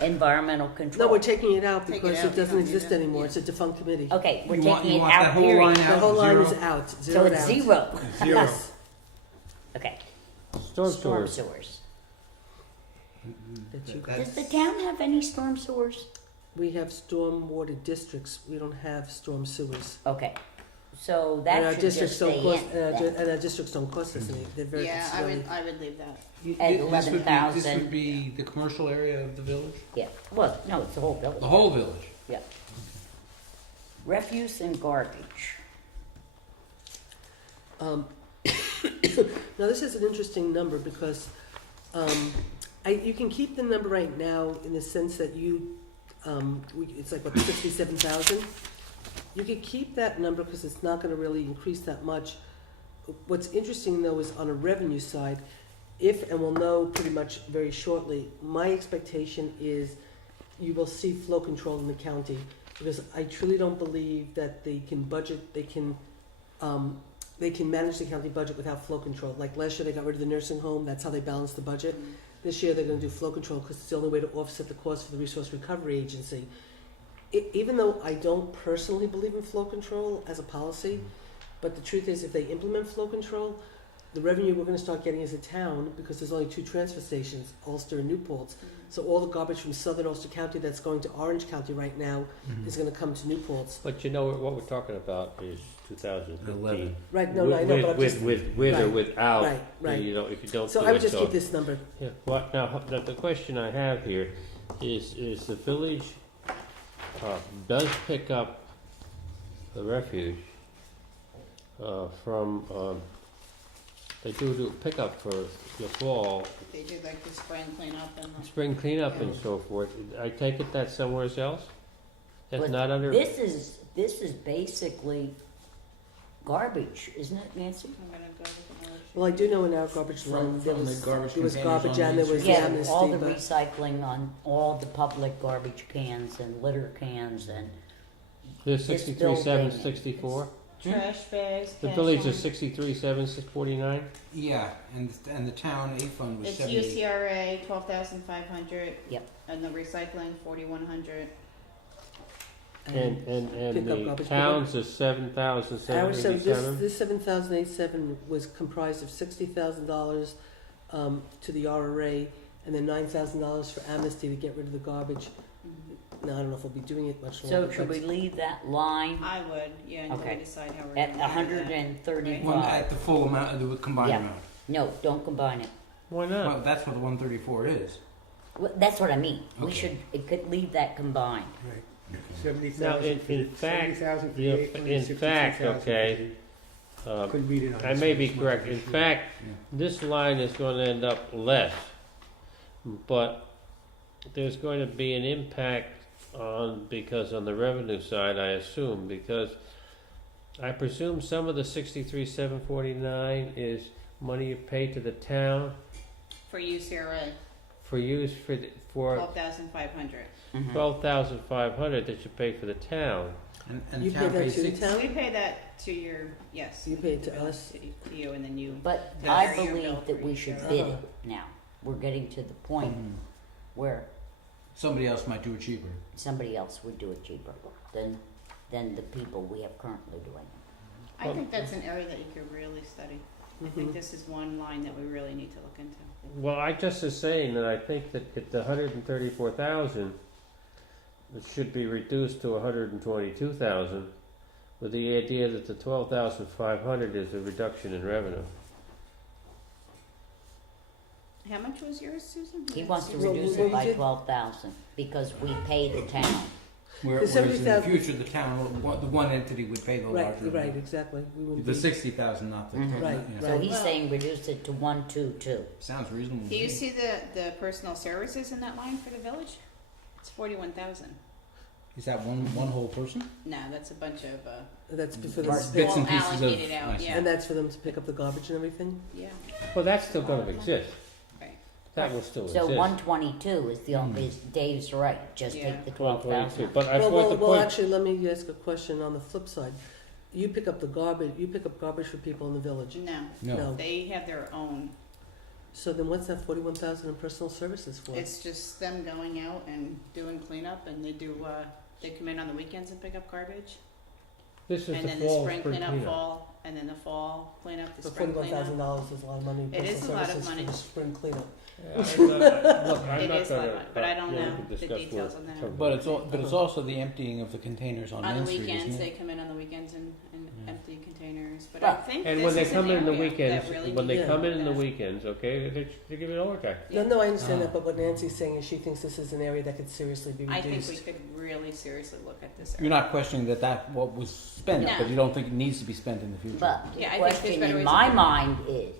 Environmental No, control. we're taking it out Take it because out, it doesn't you don't need exist it. anymore, Yeah. it's a defunct committee. Okay, we're You taking want it that out, whole period. line The out? whole line Zero? is out, So zeroed it's out. zero. Zero. Yes, Okay, Storm storm sewers, sewers. that you Does guys. the town have any storm sewers? We have storm water districts, we don't have storm sewers. Okay, so And that our should districts just don't stay cost, in. then. and our districts don't cost us any, they're very, Yeah, it's I really- would leave that. At This would be- This 11,000. would be the commercial area of the village? Yeah, well, no, it's the whole village. The whole village? Yeah. Refuse and garbage. Now, this is an interesting number because you can keep the number right now in the sense that it's like, what, 67,000? You could keep that number because it's not going to really increase that much. What's interesting, though, is on a revenue side, and we'll know pretty much very shortly, my expectation is you will see flow control in the county because I truly don't believe that they can manage the county budget without flow control. Like last year, they got rid of the nursing home. That's how they balanced the budget. This year, they're gonna do flow control, because it's the only way to offset the cost for the Resource Recovery Agency. Even though I don't personally believe in flow control as a policy, but the truth is, if they implement flow control, the revenue we're gonna start getting as a town, because there's only 2 transfer stations, Ulster and Newport. So all the garbage from southern Ulster County that's going to Orange County right now is gonna come to Newport. But you know, what we're talking about is 2015. 11. Right, no, I know, but I'm just, With or right, without, right. you know, if you don't So do I would it, just keep this number. Yeah, what, now, the question I have here is the village, does pick up the refuse, from, they do pickup for the fall, They do like the spring cleanup and the. spring cleanup and so forth. I take it that's somewhere else? That's But not under, This is basically garbage, isn't it, Nancy? I'm gonna go with another. Well, I do know in our garbage From- line, there from the was, garbage there was containers garbage on and there Main was Street? Yeah, amnesty, all the but recycling on all the public garbage cans and litter cans and there's this 63,764? Trash bags, The cash village line. is 63,749? Yeah, and the town A fund was It's 78. UCRA, 12,500. Yep. And the recycling, 4,100. And pick up the garbage. towns is Our, so 7,787? this 7,087 was comprised of $60,000 to the RRA, and then $9,000 for amnesty to get rid of the garbage. Now, I don't know if we'll be doing it much longer. so should we leave that line I would, yeah, until Okay. we decide how we're at gonna handle that. 135? One at the full amount, the combined Yeah. amount. No, don't combine it. Why not? Well, that's what the 134 is. Well, that's what I mean. We Okay. should, it could leave that combined. Right. Now, in fact, yeah, in fact, okay, Couldn't read it on I this may one, be it's not correct. very In sure. fact, Yeah. this line is going to end up less, but there's going to be an impact because on the revenue side, I assume, because I presume some of the 63,749 is money you pay to the town For UCRA, for use for 12,500. Mhm. 12,500 that you pay for the town. And You the pay town that pays to the 6. town? We pay that to your, yes. You pay it to bill us? To you, and then you. But That's I your bill believe that for we you, should Sarah. bid it now. We're getting to the point where Somebody else might do it cheaper. somebody else would do it cheaper than the people we have currently doing it. I think that's an area that you could really study. I Mm-hmm. think this is one line that we really need to look into. Well, I just was saying that I think that the 134,000 it should be reduced to 122,000, with the idea that the 12,500 is a reduction in revenue. How much was yours, Susan? He wants to Well, reduce we it by did- 12,000 because we pay the town. Whereas in the 70,000 future, the town, the one entity would pay the Right, larger. right, exactly. We wouldn't The be- 60,000, not the. Mhm. Right, yeah. So right. he's Well- saying reduce it to 122. Sounds reasonable. to Do you me. see the personal services in that line for the village? It's 41,000. Is that one whole person? No, that's a bunch of, That's for them Bits to Bits pick, and all pieces of. allocated out, I see. yeah. and that's for them to pick up the garbage and everything? Yeah, Well, that's still going to exist. right. That will still So exist. 122 is the only, is Dave's right, just Yeah. take the 122. 12,000. But I Well, thought the well, point. actually, let me ask a question on the flip side. You pick up the garbage, you pick up garbage for people in the village? No, No. they have their own. So then what's that 41,000 in personal services for? It's just them going out and doing cleanup, and they do, they come in on the weekends and pick up garbage. This is And the then the fall spring spring cleanup, cleanup. fall, and then the fall cleanup, the But spring $41,000 cleanup. is a lot of money in It is personal a lot of services for money. the spring cleanup. Yeah, look, I'm It not is a lot gonna, of money, but I don't you know we can the discuss details where on that. it comes But from. it's also the emptying of the containers on On Main the Street, weekends, isn't they it? come in on the weekends and Yeah. empty containers, but I But- think And this when they is come an in the area weekends, that really when they needs to come look in the at. weekends, okay, they give it overtime. Yeah. No, I understand Ah. that, but what Nancy's saying is she thinks this is an area that could seriously be I reduced. think we could really seriously look at this You're area. not questioning that what was spent, No. but you don't think it needs to be spent in the future. But the Yeah, I think there's question better in ways my of doing it. mind is,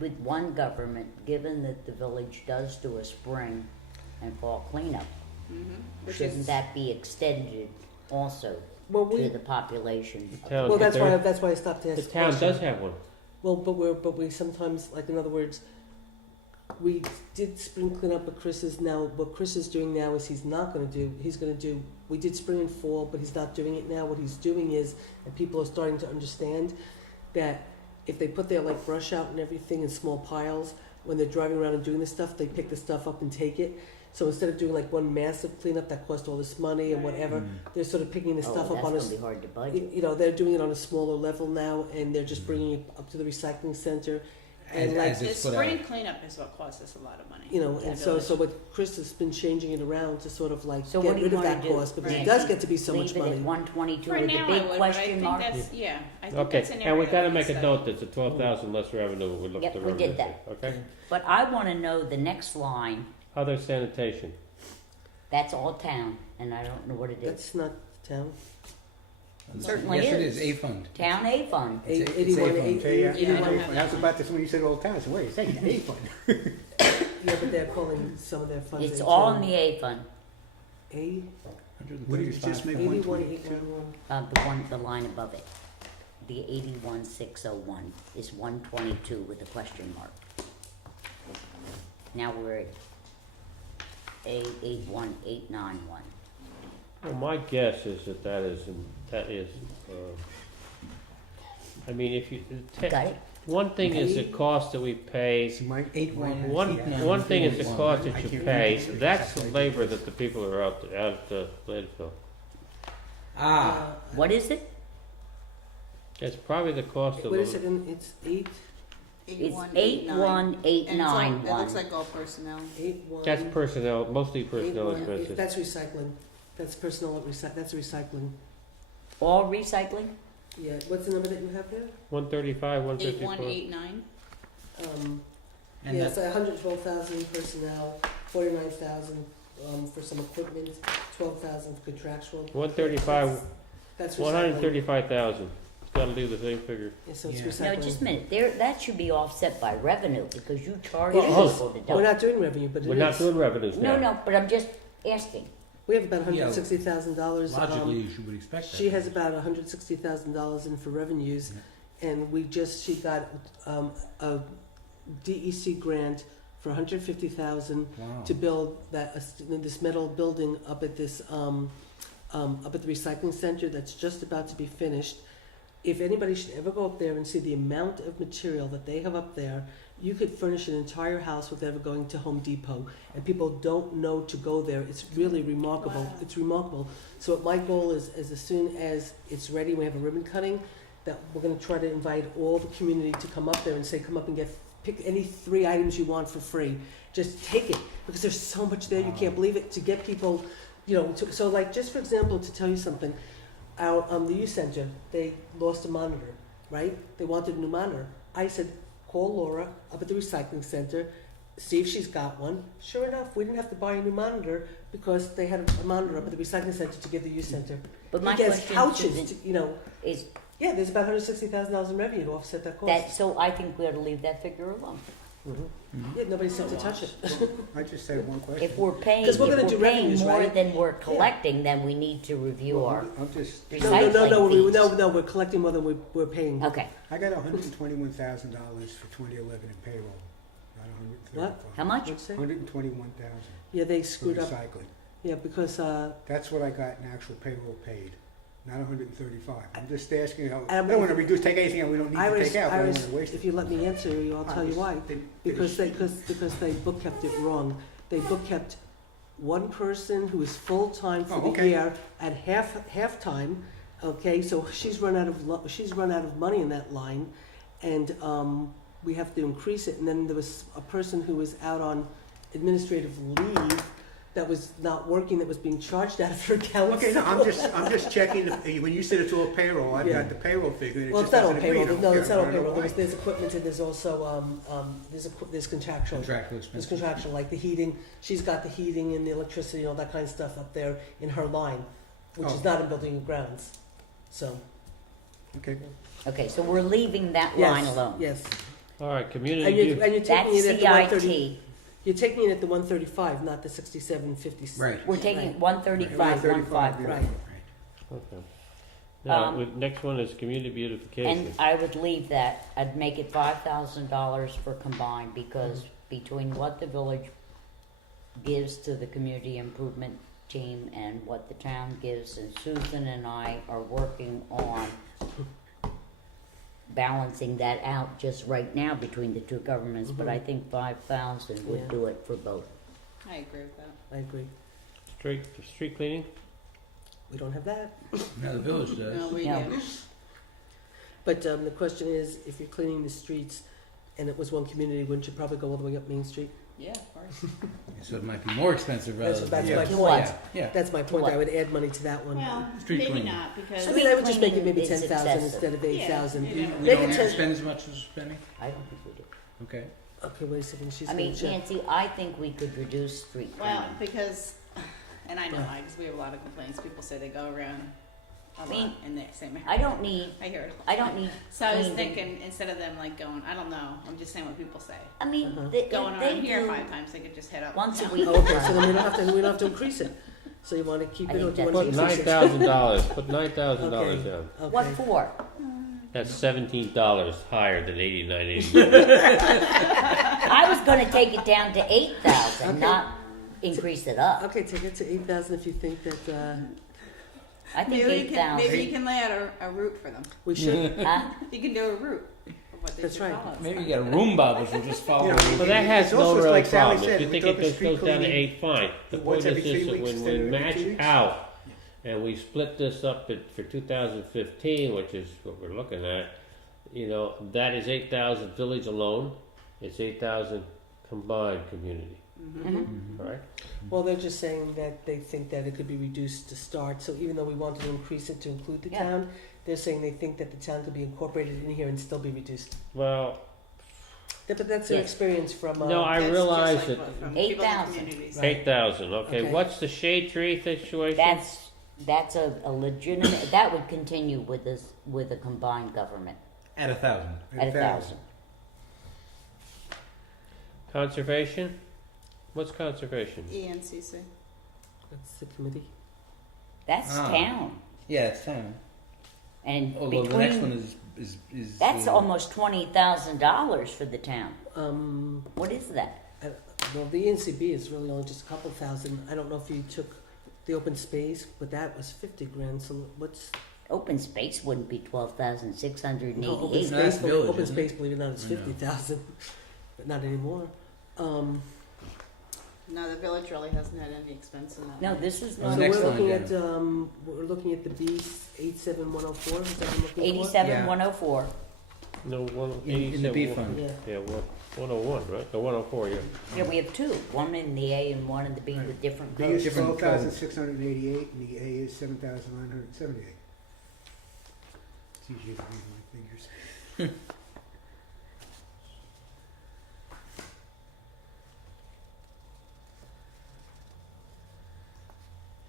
with one government, given that the village does do a spring and fall cleanup, Which shouldn't is, that be extended also Well, to we, the population? Town- well, that's there- why I stopped to ask The the town question. does have one. Well, but we sometimes, like, in other words, we did spring cleanup, but what Chris is doing now is he's not gonna do, we did spring and fall, but he's not doing it now. What he's doing is, and people are starting to understand, that if they put their, like, brush out and everything in small piles, when they're driving around and doing this stuff, they pick the stuff up and take it. So instead of doing like one massive cleanup that cost all this money and whatever, they're sort of picking the stuff Oh, up on that's a, gonna be hard to budget. you know, they're doing it on a smaller level now, and they're just bringing it up to the recycling center. And like, As The it's put spring out. cleanup is what costs us a lot of money. you know, in and the so village. what Chris has been changing it around to sort of like So get what do you rid of wanna that do? cost, because it Right. does get to be so much Leave it money. at 122 For with the now, I big would, but I question think mark? that's, yeah, I think Okay, that's an and area we gotta that make a study. note that it's 12,000 less revenue, we looked Yep, the we revenue. did that. Okay, But I wanna know the next line, other sanitation, that's all town, and I don't know what it is. That's not town. Certainly Yes, it is. is, A fund. Town A fund. It's a- 81, it's a fund. Okay, yeah, Yeah, I don't 81. have I was about to, when you said all the time, so wait a second, A fund. Yeah, but they're calling some of their funds. It's A all in town. the A fund, A, What did you just make? 81, 122? 811. the line above it. The 81601 is 122 with a question mark. Now we're at 881891. well, my guess is that is, I mean, if you, Got it? one thing is the cost that we pay, So my one thing is the cost that I you can't pay, remember. that's the labor that the people are out at the landfill. Ah, What is it? It's probably the cost of. What is it, it's eight, It's 8189. And it's all- It 81891. looks like all personnel. 81. That's personnel, mostly personnel 81, expenses. That's recycling. That's personnel, that's recycling. All recycling? Yeah, what's the number that you have there? 135, 154. 8189. and Yeah, that's, it's 112,000 personnel, 49,000, for some equipment, 12,000 for contractual. 135, That's recycling. 135,000. It's gotta do the same figure. Yeah, so it's Yeah. recycling. No, just a minute. There, that should be offset by revenue because you charge Well, people to We're dump. not doing revenue, but it is. We're not doing revenues No, now. no, but I'm just asking. We have about Yeah. $160,000. logically, you would expect that. She has about $160,000 in for revenues, and she got a DEC grant for $150,000 Wow. to build this metal building up at this up at the recycling center that's just about to be finished. If anybody should ever go up there and see the amount of material that they have up there, you could furnish an entire house without ever going to Home Depot, and people don't know to go there. It's really remarkable. Wow. It's remarkable. So my goal is as soon as it's ready, we have a ribbon cutting, that we're going to try to invite all the community to come up there and say, come up and pick any 3 items you want for free. Just take it, because there's so much there, you can't believe it, to get people, so like, just for example, to tell you something, the youth center, they lost a monitor, right? They wanted a new monitor. I said, call Laura up at the recycling center, see if she's got one. Sure enough, we didn't have to buy a new monitor because they had a monitor up at the recycling center to give the youth center. But my He gets question, couches, Susan, is yeah, there's about $160,000 in revenue to offset that cost. that, so I think we ought to leave that figure alone. Yeah, nobody said to touch it. I just said one question. If we're paying, 'Cause we're if gonna we're do paying revenues, more right? than we're collecting, then we need to review Well, our I'm just, recycling No, fees. we're collecting more than we're paying. Okay, I got $121,000 for 2011 in payroll, not 135. how much? What'd you say? 121,000 Yeah, they for screwed up. recycling. Yeah, because, That's what I got in actual payroll paid, not 135. I'm just asking how, I Um, don't want to take anything that we don't need to Iris, take out, but I don't Iris, want to waste it. if you let me answer you, I'll tell you why. Because they book kept it wrong. They book kept one person who is full-time for Oh, the okay. year at half-time, okay, so she's run out of money in that line, and, we have to increase it, and then there was a person who was out on administrative leave that was not working, that was being charged out of her account. Okay, no, I'm just checking, when you said it's all payroll, I've Yeah. got the payroll figure, and it Well, just it's not all doesn't agree. I payroll, don't no, care. it's not all I don't know payroll, why. there's equipment, and there's also, there's contractual. Contractual There's expenses. contractual, like the heating, she's got the heating and the electricity and all that kind of stuff up there in her line, which is Oh. not in building and grounds, so. Okay, Okay, so we're leaving that line Yes, alone. yes, All right, community and view. you're That's taking it at the 130, CIT. you're taking it at the 135, not the 67.50. Right. We're taking Right. 135, 135, 155. Right, Okay. Now, Um, next one is community beautification. And I would leave that, I'd make it $5,000 for combined, because between what the village gives to the community improvement team and what the town gives, and Susan and I are working on balancing that out just right now between the two governments, but I think 5,000 would Yeah. do it for both. I agree with that. I agree. Street cleaning? We don't have that. Now the village does. No, we Yeah. do. But the question is, if you're cleaning the streets and it was one community, wouldn't you probably go all the way up Main Street? Yeah, of course. So it might be more expensive rather That's than. my Yeah. point. Yeah. That's my point. What? I would add money to that one. Well, Street maybe cleaning. not, because I Street mean, I would just make it cleaning maybe is 10,000 excessive. instead of 8,000. Yeah, you know. We Make don't it have to 10. spend as much as spending? I don't think we do. Okay. Okay, wait a second. She's I mean, gonna check. Nancy, I think we could reduce street well, cleaning. because, and I know Yeah. why, because we have a lot of complaints. People say they go around a mean, lot in the same area. I don't need, I hear it. I don't need, So I was cleaning. thinking, instead of them like going, I don't know, I'm just saying what people say. I mean, Uh-huh. they, Going if they around here do 5 times, they could just head up. once a down. week. Oh, okay, so then we don't have to increase it. So you want to keep I it, or think do you that's want Put to increase it? $9,000, put $9,000 Okay. down. Okay. What for? That's $17 higher than 89.80. I was gonna take it down to 8,000, Okay. not increase it up. Okay, take it to 8,000 if you think that I think Maybe you can, maybe 8,000. you can lay out a route for them. we should. Huh? You can do a route of what they That's should right. follow. Maybe you got a Roomba which will just follow. Yeah. Well, that has It's no also real like Sally problem. If said, you we think took it a just street goes down to cleaning 8, fine. The once point every is 3 this, that weeks when instead we of every match 2 weeks. out and we split this up for 2015, which is what we're looking at, you know, that is 8,000 village alone. It's 8,000 combined community, Mhm. all right? Well, they're just saying that they think that it could be reduced to start. So even though we wanted to increase it to include the Yeah. town, they're saying they think that the town could be incorporated in here and still be reduced. Well, But that's their Yes. experience from. no, I That's realize just like that what- from people in the 8,000. communities. Right. 8,000, okay. Okay. What's the shade tree situation? That's a legitimate, that would continue with this, with a combined government At 1,000. at 1,000. Conservation? What's conservation? ENCC. That's the committee. That's Ah. town. Yeah, it's town. And Although the next one between, is that's almost $20,000 for the town. What is that? Well, the NCB is really only just a couple thousand. I don't know if you took the open space, but that was 50 grand. So what's Open space wouldn't be no, open 12,688. No, that's space? village, Open isn't space, believe it or not, is I know. 50,000, but not anymore. No, the village really hasn't had any expense in that. No, one. this is Oh, So not next we're line looking down. at we're looking at the B 87104. Is that what we're looking for? 87,104. No, in the B 87, fund. Yeah. Yeah, 101, right? The 104, yeah. Yeah, we have two. One in the A and one in the B with different B codes. is Different 12,688 and the A is 7,978. It's easier to read my fingers.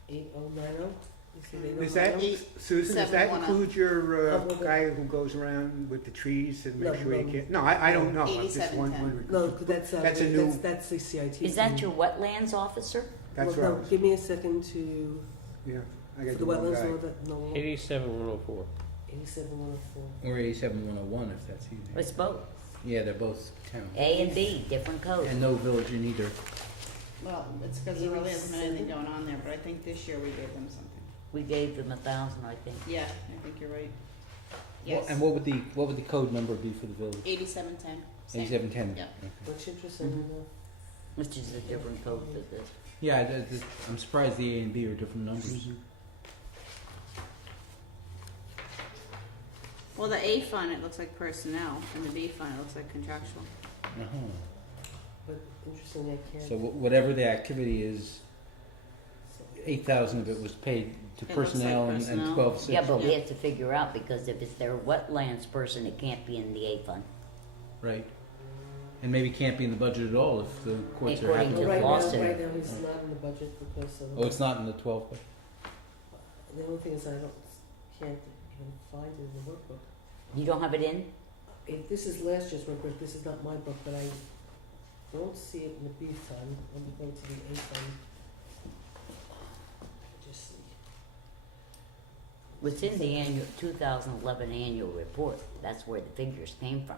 8090. You see the Does that, 8090? Susan, does that 710. include your Oh, well, guy who goes around with the trees and No, make sure you no. can't? No, I don't know. I'm just 8710. wondering. No, 'cause that's That's a new- that's the CIT. Is that your wetlands officer? That's well, right. no, give me a second to Yeah, I for got the the wrong wetlands guy. law that no 87,104. 87104. Or 87,101 if that's easy. It's both. Yeah, they're both town. A and B, different codes. And no village in either. Well, it's because there really hasn't been anything going on there, but I think this year we gave them something. We gave them 1,000, I think. Yeah, I think you're right. Well, Yes. and what would the code number be for the village? 8710. Same. 8710. Yeah. Okay. What's interesting? Which is a different code for this. Yeah, I'm surprised the A and B are different numbers. Well, the A fund, it looks like personnel, and the B fund, it looks like contractual. Uh-huh. But interesting, I can't. So whatever the activity is, 8,000 of it was paid to It looks personnel, like and personnel. 12,600. Yeah, but we have to figure out, because if it's their wetlands person, it can't be in the A fund. Right. And maybe can't be in the budget at all if the courts are According happy to with right it. now, lawsuit. right now, he's not in the budget because of. Oh, it's not in the 12. The only thing is, can't even find it in the workbook. You don't have it in? If this is last year's workbook, this is not my book, but I don't see it in the B fund. Let me go to the A fund. Just see. It's in the annual, 2011 annual report. That's where the figures came from.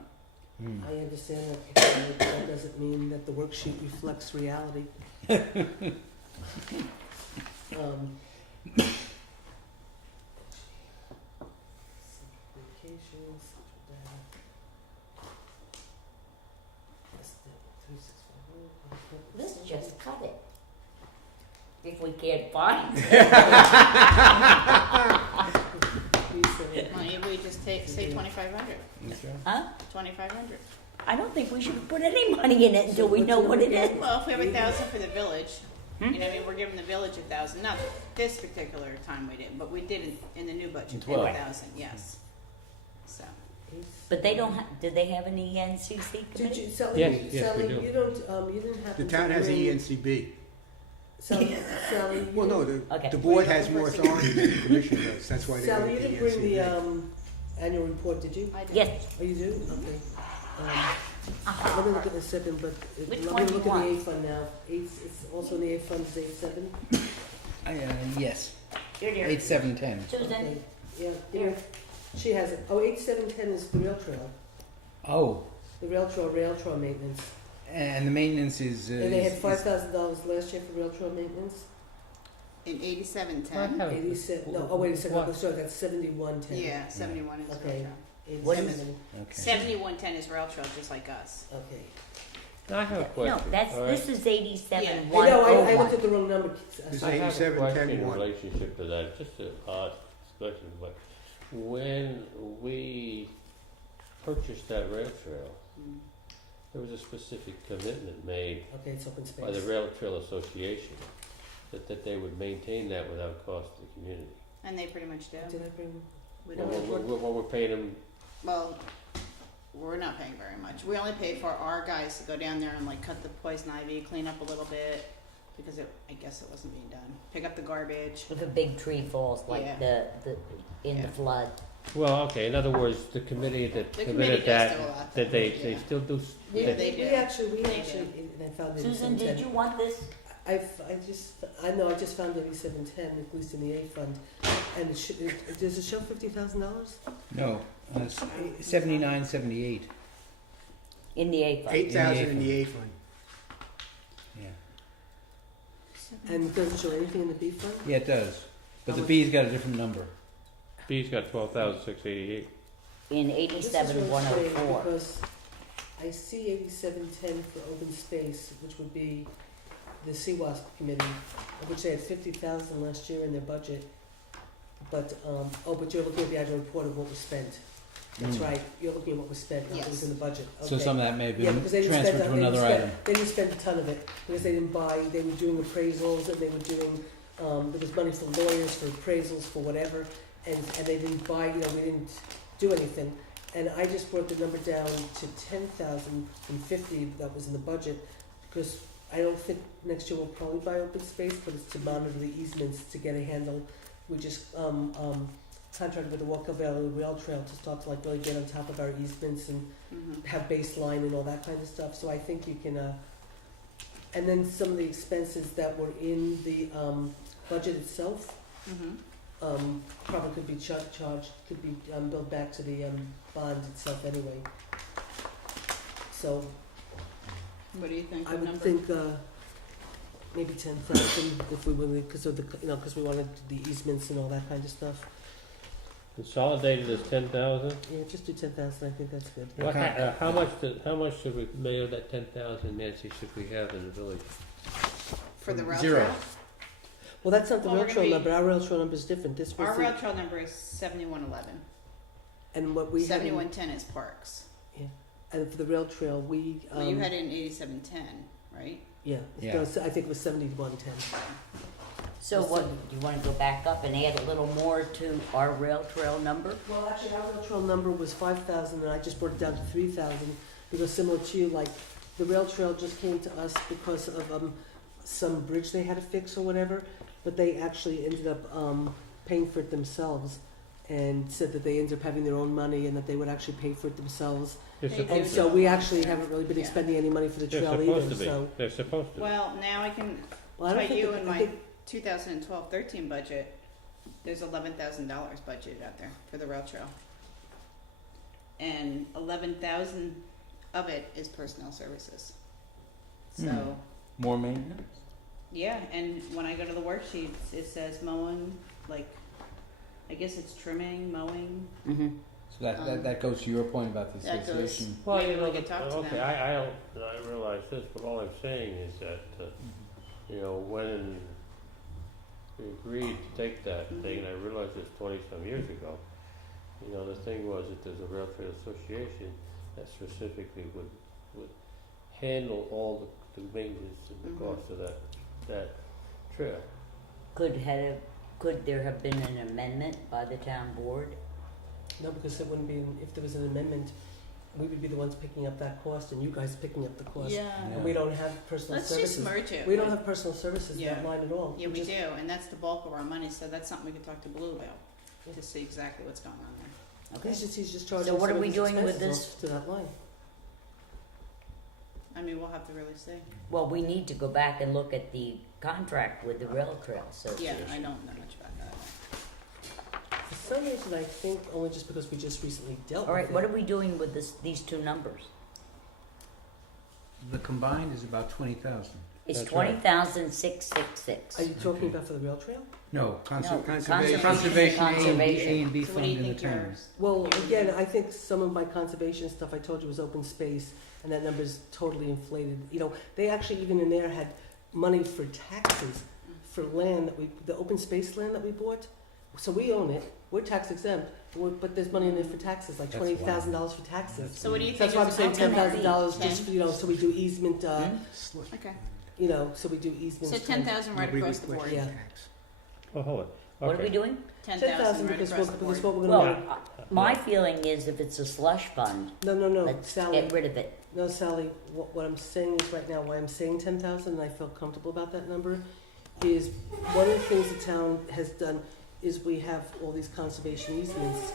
Hmm. I understand that, but that doesn't mean that the worksheet reflects reality. Vacations, Let's just cut it. If we can't find it. Well, maybe we just say 2,500. Huh? 2,500. I don't think we should put any money in it until we know what it is. Well, if we have 1,000 for the village, you know, I mean, we're giving the village 1,000. Not this particular time we didn't, but we did in the new budget, 1,000. Yes. So. But they don't have, do they have an ENCC Did committee? you, Sally, Yes, yes, Sally, we do. you don't, you didn't have. The town has the ENCB. Sally, Well, no, Okay. the board has more authority than the commission does, that's why they Sally, have you the didn't bring the, ENCB. annual report, did you? I did. Yes. Oh, you do? Okay. Let me look at the second, but Which let one me do look you at the want? A fund now. It's also in the A fund is 87. Yes, Here, dear. 8710. Susan, Okay. Yeah, here. she has it. Oh, 8710 is the rail trail. Oh, The rail trail maintenance. and the maintenance is. And they had is- $5,000 last year for rail trail maintenance. In I 8710. have- 87. No, oh wait a second. What? I'm sorry, that's 7110. Yeah, 71 is Okay. rail trail. What is- 87. Okay. 7110 is rail trail, just like us. Okay. I have a no, question. that's, all right? this is 87 Yeah. I know, I looked 101. at the wrong number. It's I have a 87, question 10, in 1. relationship to that, just an odd question, but when we purchased that rail trail, Mm. there was a specific commitment made Okay, it's open space. by the Rail Trail Association that they would maintain that without cost to the community. And they pretty much do. Did I bring? We Well, don't. we're paying them, Well, we're not paying very much. We only pay for our guys to go down there and like cut the poison ivy, clean up a little bit, because I guess it wasn't being done. Pick up the garbage. If a big tree falls, like Yeah. in the Yeah. flood. well, okay, in other words, the committee that The committee committed does do a that, lot. that they Yeah. still do, Yeah, they do. We actually, They do. and I found it. Susan, did you want this? I just found 8710, at least in the A fund, and does it show $50,000? No, 7978. In the A fund. 8,000 in the A fund. Yeah. And it doesn't show anything in the B fund? Yeah, it does. But How the much? B's got a different number. B's got 12,688. In This is 87 what I'm saying, 104. because I see 8710 for open space, which would be the CWASP committee, of which they had 50,000 last year in their budget. But, but you're looking at the annual report of what was spent. That's Mm. right, you're looking at what was spent, not what was Yes. in the budget. So Okay. some of that may have Yeah, been because they didn't transferred spend, to another item. they didn't spend a ton of it, because they didn't buy, they were doing appraisals, and they were doing, there was money for lawyers, for appraisals, for whatever, and they didn't buy, we didn't do anything. And I just brought the number down to 10,000 from 50 that was in the budget, because I don't think next year we'll probably buy open space, but it's to monitor the easements, to get a handle. We just, contracted with the Walker Valley Rail Trail to start to like really get on top of our easements and Mhm. have baseline and all that kind of stuff, so I think you can, and then some of the expenses that were in the, budget itself, Mhm. probably could be charged, could be, billed back to the, bond itself anyway. So, What do you think? I the would number? think, maybe 10,000 if we really, because of the, because we wanted the easements and all that kind of stuff. Consolidated is 10,000? Yeah, just do 10,000, I think that's good. What, Okay. how much should we, mail that 10,000, Nancy, should we have in the village? For the rail Zero. trail? Well, that's not the Well, rail we're trail gonna be- number, our rail trail number is different, this was Our the, rail trail number is 7111. and what we had, in- 7110 is parks. and for the rail trail, we, Well, you had it in 8710, right? yeah, Yeah. no, I think it was 7110. So what, do you want to go back up and add a little more to our rail trail number? Well, actually, our rail trail number was 5,000, and I just brought it down to 3,000, because similar to you, like, the rail trail just came to us because of, some bridge they had to fix or whatever, but they actually ended up, paying for it themselves, and said that they ended up having their own money, and that they would actually pay for it themselves. They're They supposed And to. so we actually haven't really been Yeah. expending any money for the They're trail supposed either, to be. so. They're supposed to be. Well, now I can Well, I don't tell think you that- in I my think- 2012-13 budget, there's $11,000 budgeted out there for the rail trail. And 11,000 of it is personnel services. So, Hmm. More maintenance? yeah, and when I go to the worksheets, it says mowing, like, I guess it's trimming, mowing. Mm-hmm. So that goes to your point about the That goes- association. Well, Maybe you know, we could talk to okay, them. I don't, I realize this, but all I'm saying is that, you know, when we agreed to take that thing, and I realized this 20-some years ago, you know, the thing was that there's a rail trail association that specifically would handle all the maintenance and the cost of that trail. Could there have been an amendment by the town board? No, because it wouldn't be, if there was an amendment, we would be the ones picking up that cost and you guys picking up the cost. Yeah. And we don't have personal Let's just services. merge it. We don't have personal services in that Yeah. line at all. Yeah, we just- do, and that's the bulk of our money, so that's something we could talk to Blue about, to see exactly what's going on there. Okay. He's just charging So what some are of we his doing with expenses this? off to that line. I mean, we'll have to really see. Well, we need to go back and look at the contract with the Rail Trail Yeah, Association. I don't know much about that. For some reason, I think only just because we just recently dealt All right, with what it. are we doing with these two numbers? The combined is about 20,000. It's That's right. 20,666. Are you talking about for the rail trail? No, Conservation. conservation Conservation. A and B So what do you fund in the think town. yours? Well, again, I think some of my conservation stuff I told you was open space, and that number's totally inflated. You know, they actually even in there had money for taxes for land that the open space land that we bought. So we own it. We're tax exempt, but there's money in there for taxes, like That's $20,000 for taxes. So what do you think? That's why I'm is saying optimal? $10,000 just 10? for, you know, so we do easement. Okay, You know, so we do easements. so 10,000 right Nobody across the board. requested Yeah. tax. Well, hold it. What are we Okay. doing? 10,000 right because across the because board. what we're Well, gonna my feeling is if it's a slush fund, no, let's Sally. get rid of it. No, Sally, what I'm saying is right now, why I'm saying 10,000, and I feel comfortable about that number, is one of the things the town has done is we have all these conservation easements,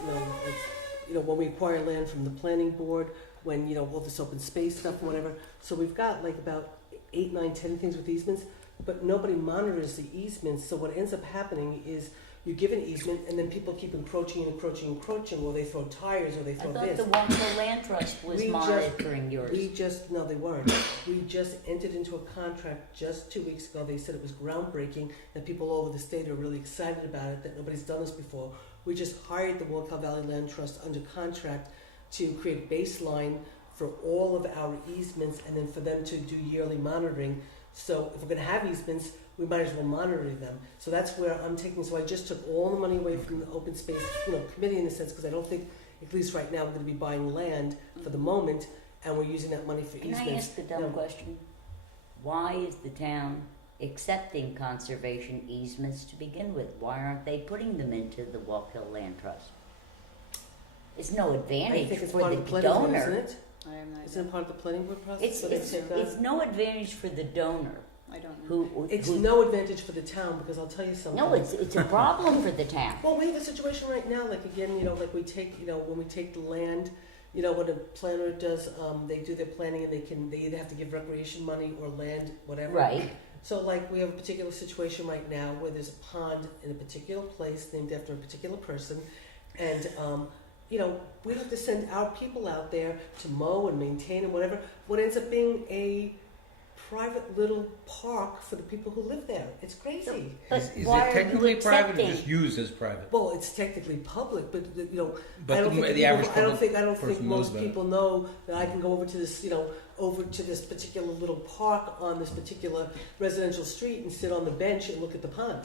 you know, when we acquire land from the planning board, when, you know, all this open space stuff and whatever. So we've got like about 8, 9, 10 things with easements, but nobody monitors the easements. So what ends up happening is you give an easement and then people keep encroaching, or they throw tires or they I throw thought this. the Walpole Land Trust was We just- monitoring yours. No, they weren't. We just entered into a contract just 2 weeks ago. They said it was groundbreaking, that people all over the state are really excited about it, that nobody's done this before. We just hired the Walcott Valley Land Trust under contract to create a baseline for all of our easements and then for them to do yearly monitoring. So if we're going to have easements, we might as well monitor them. So that's where I'm taking. So I just took all the money away from the open space, committee in a sense, because I don't think, at least right now, we're going to be buying land for the moment, and we're using that money for Can I easements. ask a dumb No. question? Why is the town accepting conservation easements to begin with? Why aren't they putting them into the Walpole Land Trust? It's no I advantage think it's for part the of the planning board, isn't donor. it? I have no idea. Isn't it part of the planning board process? It's So they take that? it's no advantage for the donor I don't know. It's who no advantage for the town, because I'll tell you something. no, it's a problem for the town. Well, we have a situation right now, like again, like we take, when we take the land, when a planner does, they do their planning and they either have to give recreation money or land, whatever. Right. So like we have a particular situation right now where there's a pond in a particular place named after a particular person, and we have to send our people out there to mow and maintain and whatever. What ends up being a private little park for the people who live there. It's crazy. But Is why it are you technically private or accepting? just used as private? Well, it's technically public, but But I don't think the people- average I don't think person knows most about it. people know that I can go over to this, over to this particular little park on this particular residential street and sit on the bench and look at the pond.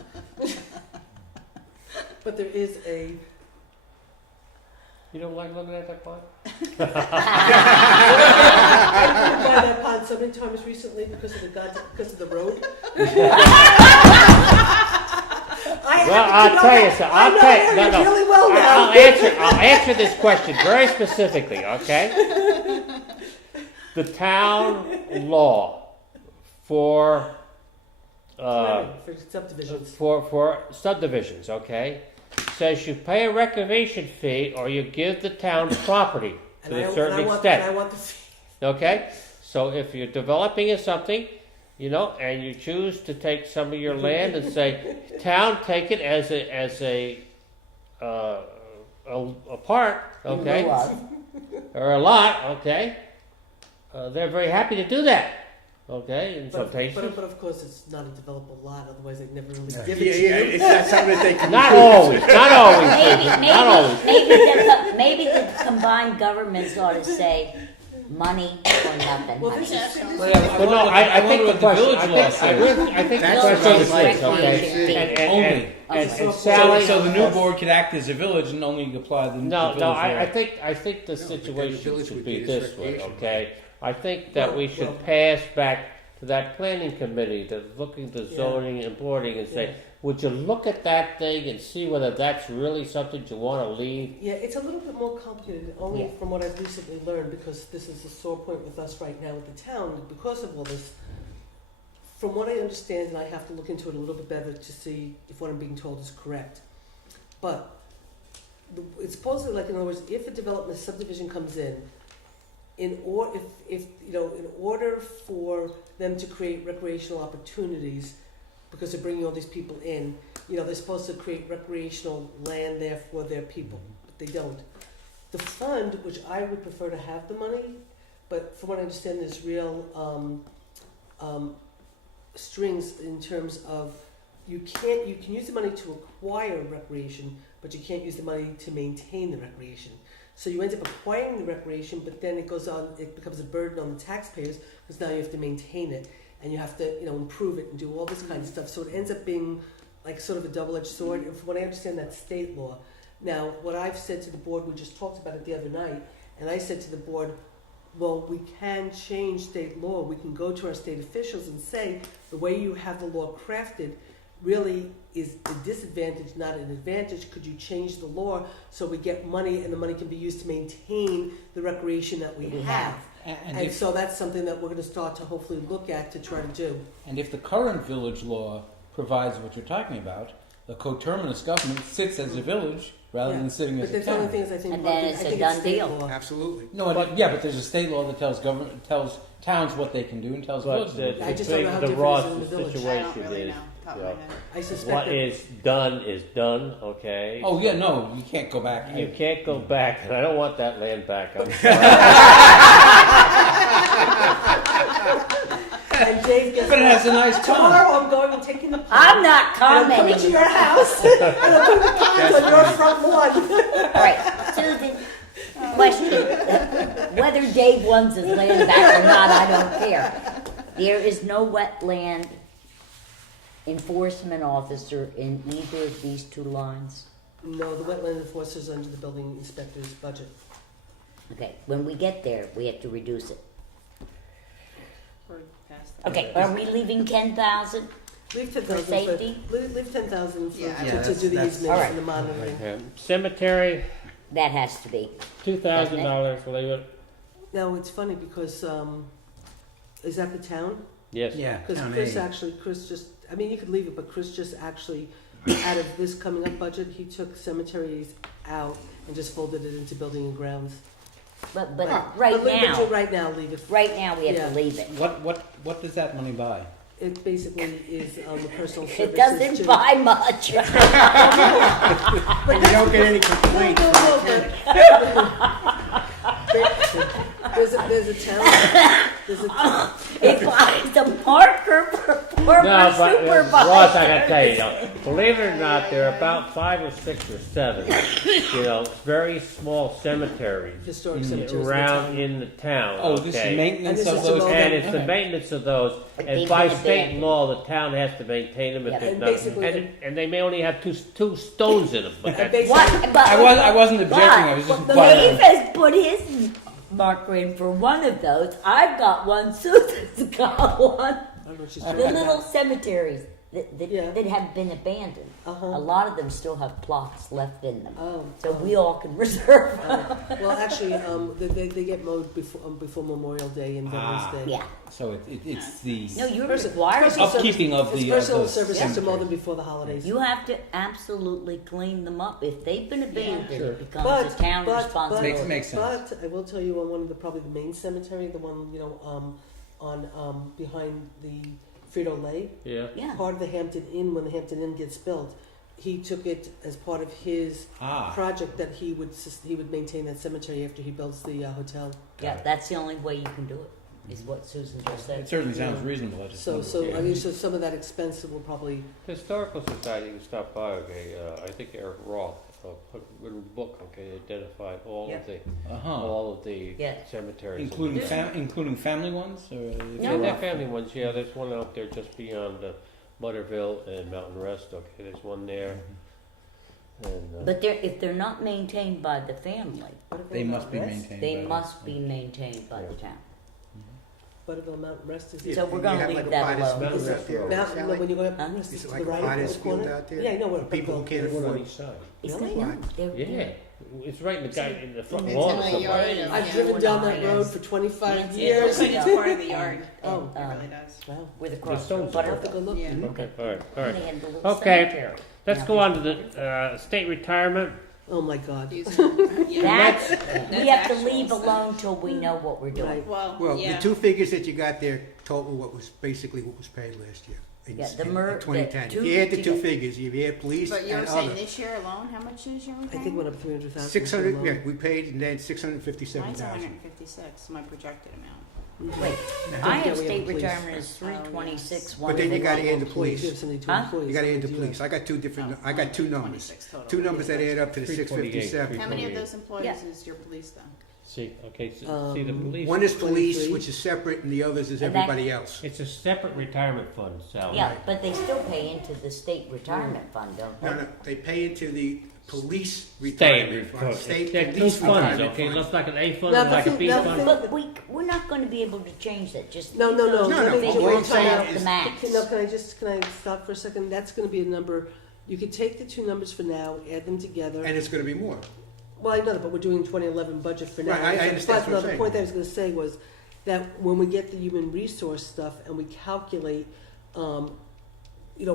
But there is a. You don't like looking at that pond? I've been by that pond so many times recently because of the road. I'll tell you something. I know the area really well now. I'll answer this question very specifically, okay? The town law for For subdivisions. for subdivisions, okay, says you pay a reclamation fee or you give the town property And to I a certain want extent. the Okay, so if you're developing something, and you choose to take some of your land and say, town, take it as a park, In okay, lieu of. or a lot, okay, they're very happy to do that. okay, in some cases. But of course, it's not a developable lot, otherwise they'd never really Yeah, give it to yeah, you. it's not something that they can. Not always, not always, Susan, Maybe, not always. maybe the combined governments ought to say money or nothing, Well, honey. this is, Well, yeah, But no, I think the what the question, village law I says. think the That's question what is I this, like. okay? Only. And So- Sally. So the new board could act as a village and only apply the No, village no, law. I think the No, but then the situation village should would be get its this way, recreation. okay? I think that we should Well- pass back to that planning committee that's looking at the Yeah. zoning and boarding and say, Yeah. would you look at that thing and see whether that's really something you wanna leave? yeah, it's a little bit more complicated, only Yeah. from what I've recently learned, because this is a sore point with us right now with the town, because of all this. From what I understand, and I have to look into it a little bit better to see if what I'm being told is correct, but it's supposedly like, in other words, if a development subdivision comes in order for them to create recreational opportunities, because they're bringing all these people in, they're supposed to create recreational land there for their people, but they don't. The fund, which I would prefer to have the money, but from what I understand, there's real strings in terms of you can use the money to acquire recreation, but you can't use the money to maintain the recreation. So you end up acquiring the recreation, but then it becomes a burden on the taxpayers, because now you have to maintain it and you have to improve it and do all this kind of stuff. So it ends up being like sort of a double-edged sword. And from what I understand, that's state law. Now, what I've said to the board, we just talked about it the other night, and I said to the board, well, we can change state law. We can go to our state officials and say, the way you have the law crafted really is a disadvantage, not an advantage. Could you change the law so we get money, and the money can be used to maintain the recreation that we have? And so that's something that we're going to start to hopefully look at to try to do. And if the current village law provides what you're talking about, the coterminous government sits as a village rather Yeah. than sitting as But a the only town. thing is, I think, And then I it's a think done state deal. law. Absolutely. No, but there's a state law that tells towns what they can do and tells But villages. I just don't know how the different it Ross is in the village. I don't situation really is, know, top of yeah. my head. I suspect what that is done, okay? Oh yeah, no, you can't go back. You can't go back, and I don't want that land back, I'm sorry. And Dave gets But it has a nice pond. tomorrow I'm going and taking the I'm not and I'm coming to commenting. your house and I'm putting the ponds on your front lawn. All right, Susan, question. Whether Dave wants his land back or not, I don't care. There is no wetland enforcement officer in either of these two lines. No, the wetland enforcer's under the building inspector's budget. Okay, when we get there, we have to reduce it. We're past that. Okay, are we leaving 10,000? Leave 10,000 For safety? Leave 10,000 for, Yeah, to that's- do the that's- easements Alright. and the monitoring. Okay. Cemetery, That has to be. $2,000, leave it, Now, it's funny because, is that the town? yes. Yeah, Because town Chris just, I mean, you could leave it, but Chris just actually, out of this coming up budget, he took cemeteries out and just folded it into building and grounds. But But right leave it to now, right now, leave it. right now we have Yeah. to leave it. What does that money buy? It basically is the personal services. It doesn't to- buy much. You don't get any complaints. There's a town, there's a, It buys a marker for former No, but supervisor. Ross, I gotta tell you, believe it or not, there are about 5 or 6 or 7, very small cemeteries historic cemeteries. in the around town. in the town. Oh, this is okay? maintenance And this of is to those. mow And them. it's the maintenance of those, But and they've by been state abandoned. law, the town has to maintain them if Yeah. there's And nothing. basically- And they may only have two stones in them, but And that's basically, What? But, I wasn't objecting. I was just Dave inquiring. has put his marker in for one of those. I've got one. Susan's got one. I don't know what she's The talking little about. cemeteries that Yeah. have been abandoned. A Uh-huh. lot of them still have plots left in them. Oh. So we all can reserve. Well, actually, they get mowed before Memorial Day and Veterans Day. Yeah. So it's the No, you're Person- required. personal upkeeping of It's the personal those services to mow cemeteries. them before the holidays. You have to absolutely clean them up. If they've been abandoned, Sure. it becomes a town responsibility. Makes sense. But I will tell you on one of probably the main cemetery, the one on behind the Frito Lay, yeah. Yeah. part of the Hampton Inn. When the Hampton Inn gets built, he took it as part of his project that he would maintain that cemetery after he builds the hotel. Yeah, that's the only way you can do it. is what Susan just said. It certainly sounds Yeah. reasonable. I just So, wondered. so, Yeah. I mean, so some of that expense will probably, Historical Society, you can stop by, okay, I think Eric Roth, put a book, okay, identified all Yeah. of the, Uh-huh. all of the Yeah. cemeteries. Including family ones? Or Yeah, No. they're family ones, yeah, there's one out there just beyond Butterville and Mountain Rest, okay, there's one there. And, But if they're not maintained by the family, They must be Rest? maintained. they by the- must be maintained by the town. Butterville Mountain Rest is. Yeah, So we're and gonna you have leave like a that potter's alone. field Mountain out there, Rest Mountain, Sally? when you go up, Huh? it's Is to it the like a right, in potter's the field corner. out there? Yeah, I know where People who Butterville can't is. one on afford each side. Is Oh, that fine. no? Yeah, it's right in the guy, in the front It's lawn in of the somebody. yard. I've Yeah, driven we're down not that right road as- for 25 Nancy, years. It's part of the yard. Oh. It really does. Wow. With a The cross stones I'll have to go Butterfield. look. Yeah. Okay, all right, all right. They had the little Okay. cemetery. Let's Now go there's on to the state retirement. Oh, my God. These are, yeah. That's, we have to actual leave stuff. alone till we know what we're doing. Right. Well, yeah. the two figures that you got there total what was basically what was paid last year. In, Yeah, the in the 2010. two If you add the two together. figures, if you add police But you were and saying other, this year alone, how much is your I think it retirement? went up 300,000. 600. Yeah, we paid and then Mine's 657,000. 156, my projected amount. Wait, Yeah, I we have have state police. retirement is 326, Oh, one But then you gotta add the You have police. 72 Huh? employees. You got to add the so police. I got two different. Oh, I got two numbers. 26 total. Two numbers that add up to the 328, 657. How many of 28. those employees Yeah. is your police then? See, okay, see the police. One is police, 23. which is separate, and the others is And that- everybody else. It's a separate retirement fund, Sally. Yeah, but they still pay into the state retirement fund, don't they? No, no, they pay into the police State retirement fund. fund. State They're two police funds, retirement okay, fund. looks like an A fund Now, and like a the B thing- fund. But we're not gonna be able to change that, just No, leave no, those no. No, no, figures all I'm saying out is- the max. No, can I stop for a second? That's gonna be a number, you could take the two numbers for now, add them together. And it's going to be more. Well, I know that, but we're doing 2011 budget for now. Right, I understand But what you're the saying. point that I was gonna say was that when we get the human resource stuff and we calculate,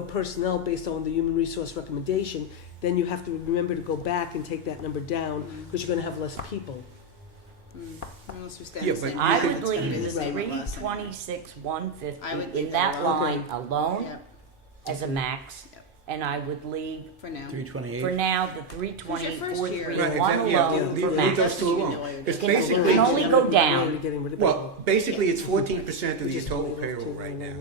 personnel based on the human resource recommendation, then you have to remember to go back and take that number down, because you're gonna have less people. Unless we stay Yeah, the but same. I you would It's gonna be leave the same with us. 326, I would 150 leave in that that alone. line alone Yep, as a max, Yep. and I would leave for now. 328. for now the 320, Who's your first year? 431 Right, exactly, yeah, alone leave for those max. two alone. It's It can basically, only go down. You're getting rid of well, people. basically it's 14% of We your just total leave it payroll to right now.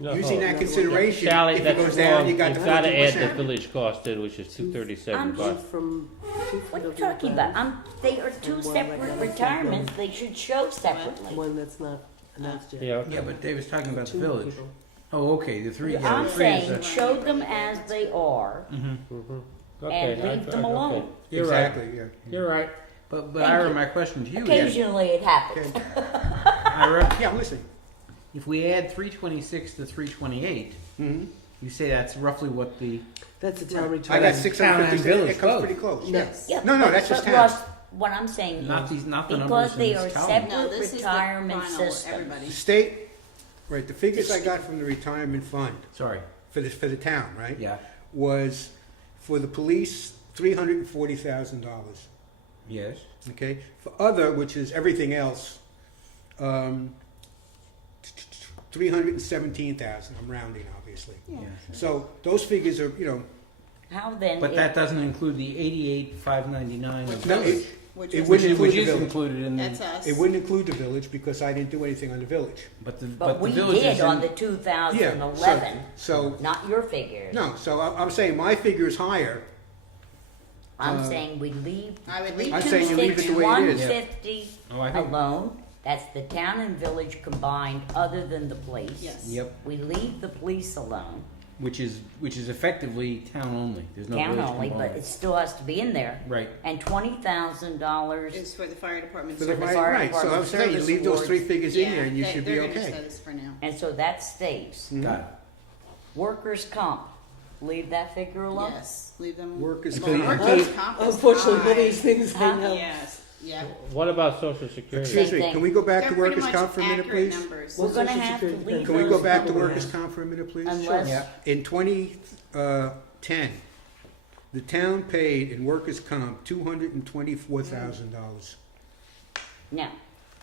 No, Using oh, that consideration, Sally, if it that's goes down, wrong. you got You've the gotta add the 14%. village cost in, which is $237. I'm Two from, two What are you from talking about? They are two And one separate right now. retirements, they should show separately. One that's not announced yet. Yeah, Yeah, but Dave was talking about the Two village. people. Oh, okay, the three. Yeah, I'm the three is saying, show them as they are, mhm. and Okay, leave them okay. alone. You're right, Exactly, yeah. you're right. But Thank Ira, you. my question to you is, Occasionally it happens. Okay. Ira, Yeah, listen. if we add 326 to 328, Mm-hmm. you say that's roughly what the That's the town I retirement. got Town 650, and village it comes both. pretty close. Yes. Yeah, No, no, but- that's just but town. Russ, what I'm saying not is, these, not the because numbers they in are this column. separate No, this is the retirement final, systems. everybody. The state, right, the figures I got from the retirement fund Sorry. for the town, right, Yeah. was for the police, $340,000. Yes. Okay, for other, which is everything else, 317,000. I'm rounding, obviously. Yeah. So those figures are, How then, But if- that doesn't include the 88,599 of Which No, village, Which it was- wouldn't include which the is village. included in That's the. us. It wouldn't include the village because I didn't do anything on the village. But the but the we village did is on in, the 2011, So not your figures. no, so I'm saying my figure is higher. I'm Uh, saying we leave I would leave I'm saying you leave it the way it is. 150 Oh, I think. alone. That's the town and village combined, other than the police. Yes. Yep. We leave the police alone, Which is effectively town only. There's no town village only, component. but it still has to be in there. Right. And $20,000, Is for the fire department For the service. fire right, so I'm department saying you service leave those awards. three figures in there and you they- should be they're gonna okay. set us for now. and so that stays. Mhm. Got it. Workers' comp, leave that figure alone. Yes, leave them. Workers' Well, comp. workers' comp is Unfortunately, all high. these things I Huh? know. Yes, yeah. What about social security? Excuse me, thing. can we go back They're to pretty workers' much comp for a minute, accurate please? numbers. We're Well, gonna Social have to Security leave Can we those go back to Probably workers' not. comp for a minute, please? Unless, Yeah. In 2010, the town paid in workers' comp $224,000. now,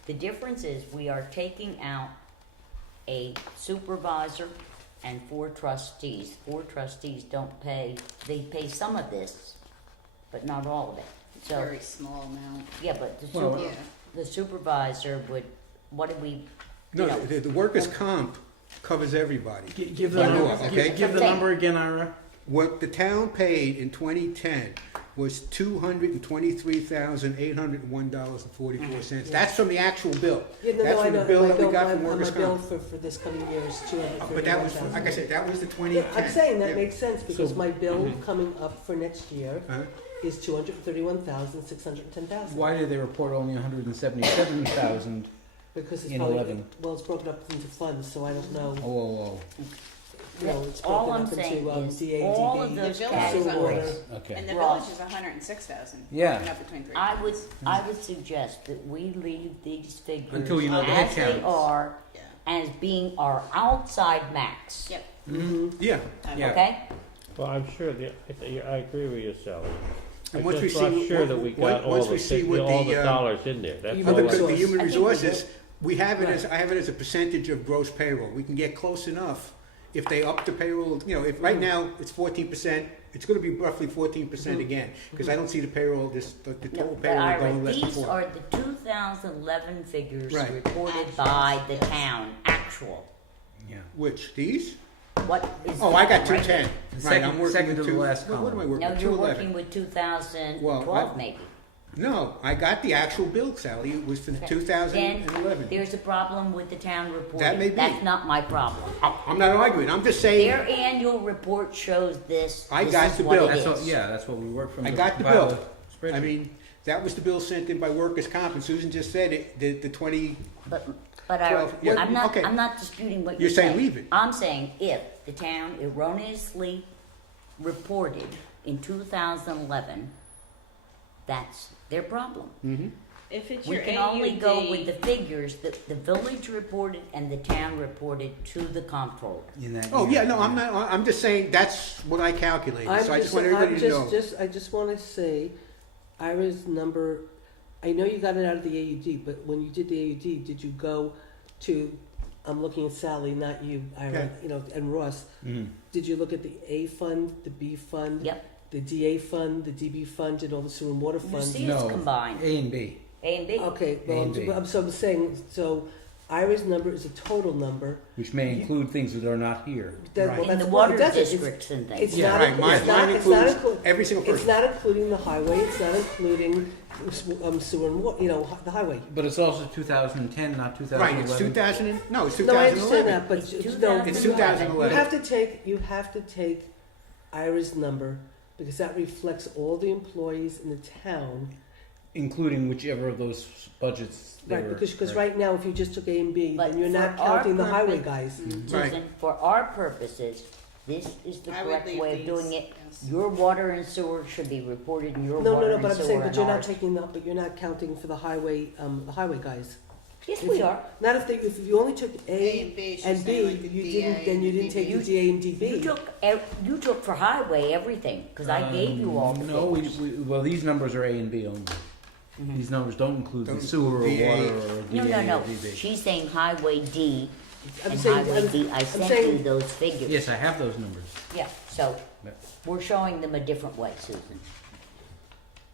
the difference is we are taking out a supervisor and 4 trustees. 4 trustees don't pay, they pay some of this, but not all of it. So, Very small amount. yeah, but the Well, super, Yeah. the supervisor would, what did we No, the workers' comp covers everybody. Give By the law, number, okay? give the number again, Ira. What the town paid in 2010 was $223,801.44. That's from the actual bill. Yeah, no, That's no, I from the know, bill my that we bill, got from my workers' bill comp. for this coming year is But that was, $231,000. like I said, that was the Yeah, 2010. I'm saying that Yeah. makes sense, because So- my bill coming up for next year Uh-huh. is $231,610. Why did they report only 177,000? Because it's in probably, 11? well, it's broken up into funds, so I don't know, Oh, whoa, you know, it's All broken I'm up saying into, is, DA, all of DB, those The village is sewer, under- water. whoa. Okay. And the Ross. village is 106,000. Yeah. Broken up between three I would, funds. I would suggest that we leave these figures Until you know the as they headcounts. are, Yeah. as being our outside max, Yep. Mm-hmm. Yeah. Yeah. okay? Well, I'm sure, I agree with you, Sally. And I'm once we just not see- sure that we got all once the, we see what all the, the dollars in there, that's Human all. Under I- resource. the human I think we resources, we have it Right. as, I have it as a percentage of gross payroll. We can get close enough if they up the payroll, you know, if right now it's 14%, it's gonna be roughly 14% again, because I don't see the payroll, the No, total but payroll Ira, going less than these 4. are the 2011 figures Right. reported Actuals, by the yes. town, actual. Yeah. Which, these? What is? Oh, I got right? 210. The Right, I'm working second with to the two. last What am I column. working No, with? you're 211. working with 2012 Well, maybe. No, I got the actual bill, Sally. It was for Okay. 2011. There's a problem with the town reporting. That may be. That's not my problem. I'm not arguing. I'm just saying. Their annual report shows this. I this got is the what bill. it That's what, is. yeah, that's what we work from. I got the by bill. the spreadsheet. I mean, that was the bill sent in by workers' comp, and Susan just said it. The 20. But I, 12, yeah, I'm not. okay. I'm not disputing what You're you're saying leave it. I'm saying if the town erroneously reported in 2011, that's their problem. Mm-hmm. If it's We your can only go with AUD, the figures that the village reported and the town reported to the comptroller. In that Oh year. yeah, no, I'm not. I'm just saying that's what I calculated. So I just want everybody to know. I just want to say, Ira's number, I know you got it out of the AUD, but when you did the AUD, did you go to, I'm looking at Sally, not you, Ira, Okay. you know, and Ross, Mhm. did you look at the A fund, the B fund? Yep. The DA fund, the DB fund, and all the sewer and water You funds? see it's No. combined. A and B. A and B. Okay, A well, and B. so I'm saying, so Ira's number is a total number. Which may include things that are not here. That, Right. well, In that's the the point. water It doesn't. districts and things. It's Yeah, not, Right, it's mine not, it's includes not, inclu- every single it's person. not including the highway, it's not including sewer and water, you know, the highway. But it's also 2010, not 2011. Right, it's 2000. No, it's No, I understand 2011. that, but It's no, 2011. It's you 2011. have to take Ira's number, because that reflects all the employees in the town. Including whichever of those budgets they Right, were. because right now, if you just took A and B, But then you're not for our counting the highway purpose- guys. Right. Susan, for our purposes, this is the I would correct leave way of these, doing it. yes. Your water and sewer should be reported in your No, water no, no, and but I'm sewer saying, but and you're not ours. taking the, but you're not counting for the highway guys. Yes, we are. Not if you only took A A and B, she's and saying B, like the you DA didn't, then you and didn't take DB. the DA and You DB. took for highway everything, because I gave you all the No, figures. well, these numbers are A and B only. Mhm. These numbers don't include Don't the sewer or include water DA. or No, DA no, or no. DB. She's saying highway D I'm and saying, highway D. I sent you saying- those figures. Yes, I have those numbers. Yeah, so Yeah. we're showing them a different way, Susan.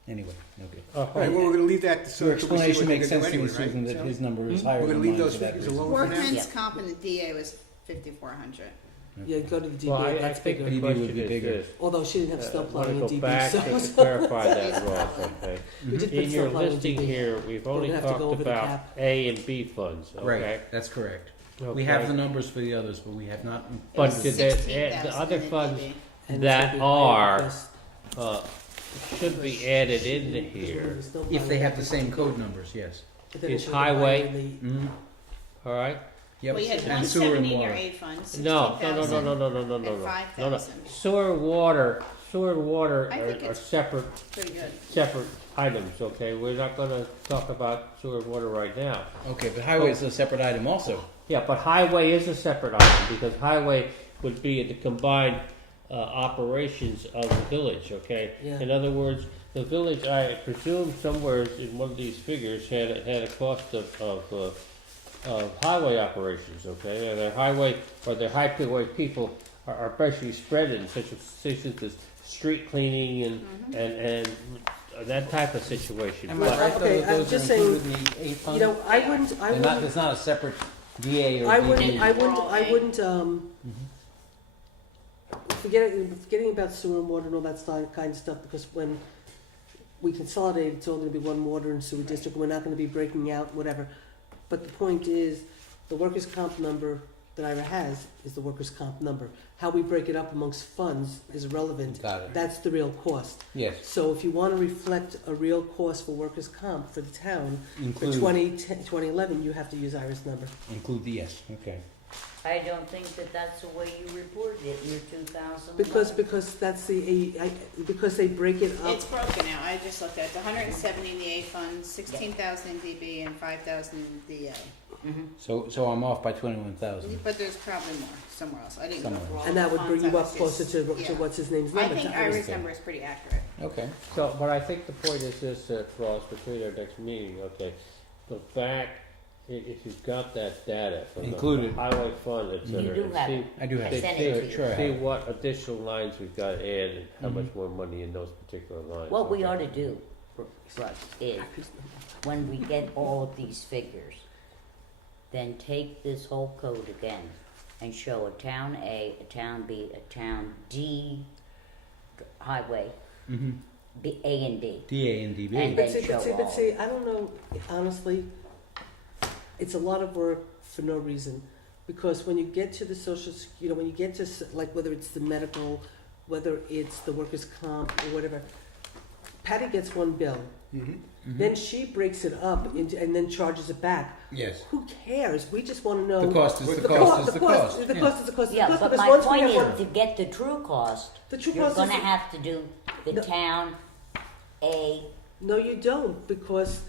Anyway, okay. All right, well, we're going to leave that. So Your till we see explanation what makes they're sense to gonna me, do anyway, Susan, right? that So his number is Hmm? higher We're than gonna leave mine those for that figures reason. alone. Workman's Yeah. comp and the DA was 5,400. yeah, go to the DB, Well, I that's think the bigger. DB would question be is bigger. this. Although she didn't have I snow want plowing to in go DB, back so. to clarify that, Ross, okay? We did put In your snow plowing in listing DB. here, we've only gonna have to go talked over the about cap. A and B funds, okay? Right, that's correct. We have Okay. the numbers for the others, but we have not. It But was did they- 16,000 the other in funds- DB. And that it's gonna be higher are- because- Should be added into because here, when the snow If plowing they have the happens, same code numbers, yes. but then it is should be higher highway- in the- Mm-hmm. all right? Yep. Well, you had And sewer and 170 in your water. A fund, No, 16,000. no, and no. 5,000. Sewer and water I think are it's- separate Pretty good. items, okay? We're not gonna talk about sewer and water right now. Okay, but highway is a separate item also. Yeah, but highway is a separate item, because highway would be the combined operations of the village, okay? Yeah. In other words, the village, I presume somewhere in one of these figures had a cost of highway operations, okay? And their highway, or their highway people are basically spread in such as street cleaning and that type of situation. Am I But- right, though, Okay, that I'm those are just saying, included in the A fund? You know, I wouldn't, There's not a separate DA or I DB. wouldn't, We're all A. forgetting about sewer and water and all that kind of stuff, because when we consolidate, it's all gonna be one water and sewer district, we're not gonna be breaking out, whatever. But the point is, the workers' comp number that Ira has is the workers' comp number. How we break it up amongst funds is irrelevant. Got it. That's the real cost. Yes. So if you wanna reflect a real cost for workers' comp for the town, for Include 2011, you have to use Ira's number. include the yes. Okay. I don't think that that's the way you reported it in your 2011. Because that's because they break it up. It's broken out, I just looked at it, it's 170 in the A fund, 16,000 in DB, and 5,000 in DA. Mhm. So I'm off by 21,000. But there's probably more somewhere else, I didn't go Somewhere. through all And the that would bring funds, you I up was closer just- to yeah. what's his name's I number. think to Ira's. Ira's number is pretty accurate. Okay. So, but I think the point is this, Ross, between our next meeting, okay, the fact, if you've got that data from the Included. highway fund, et cetera, You do and have see, it. I do have I it. sent it to you. Sure I see have it. what additional lines we've got to add and how much Mhm. more money in those particular lines. What we okay? ought to do, Russ, is when we get all of these figures, then take this whole code again and show a town A, a town B, a town D highway, Mm-hmm. A and B. DA and DB. And But then see, show all. but see, I don't know, honestly, it's a lot of work for no reason. Because when you get to the social, when you get to, like, whether it's the medical, whether it's the workers' comp or whatever, Patty gets one bill. Mm-hmm. Mhm. Then she breaks it up and then charges it back. Yes. Who cares? We just want to know. The cost is the The cost is the cost. The cost is the cost. Yeah, because but my once we point have is one- to get the true cost, the true you're cost gonna is, have to do the No. town A. no, you don't, because,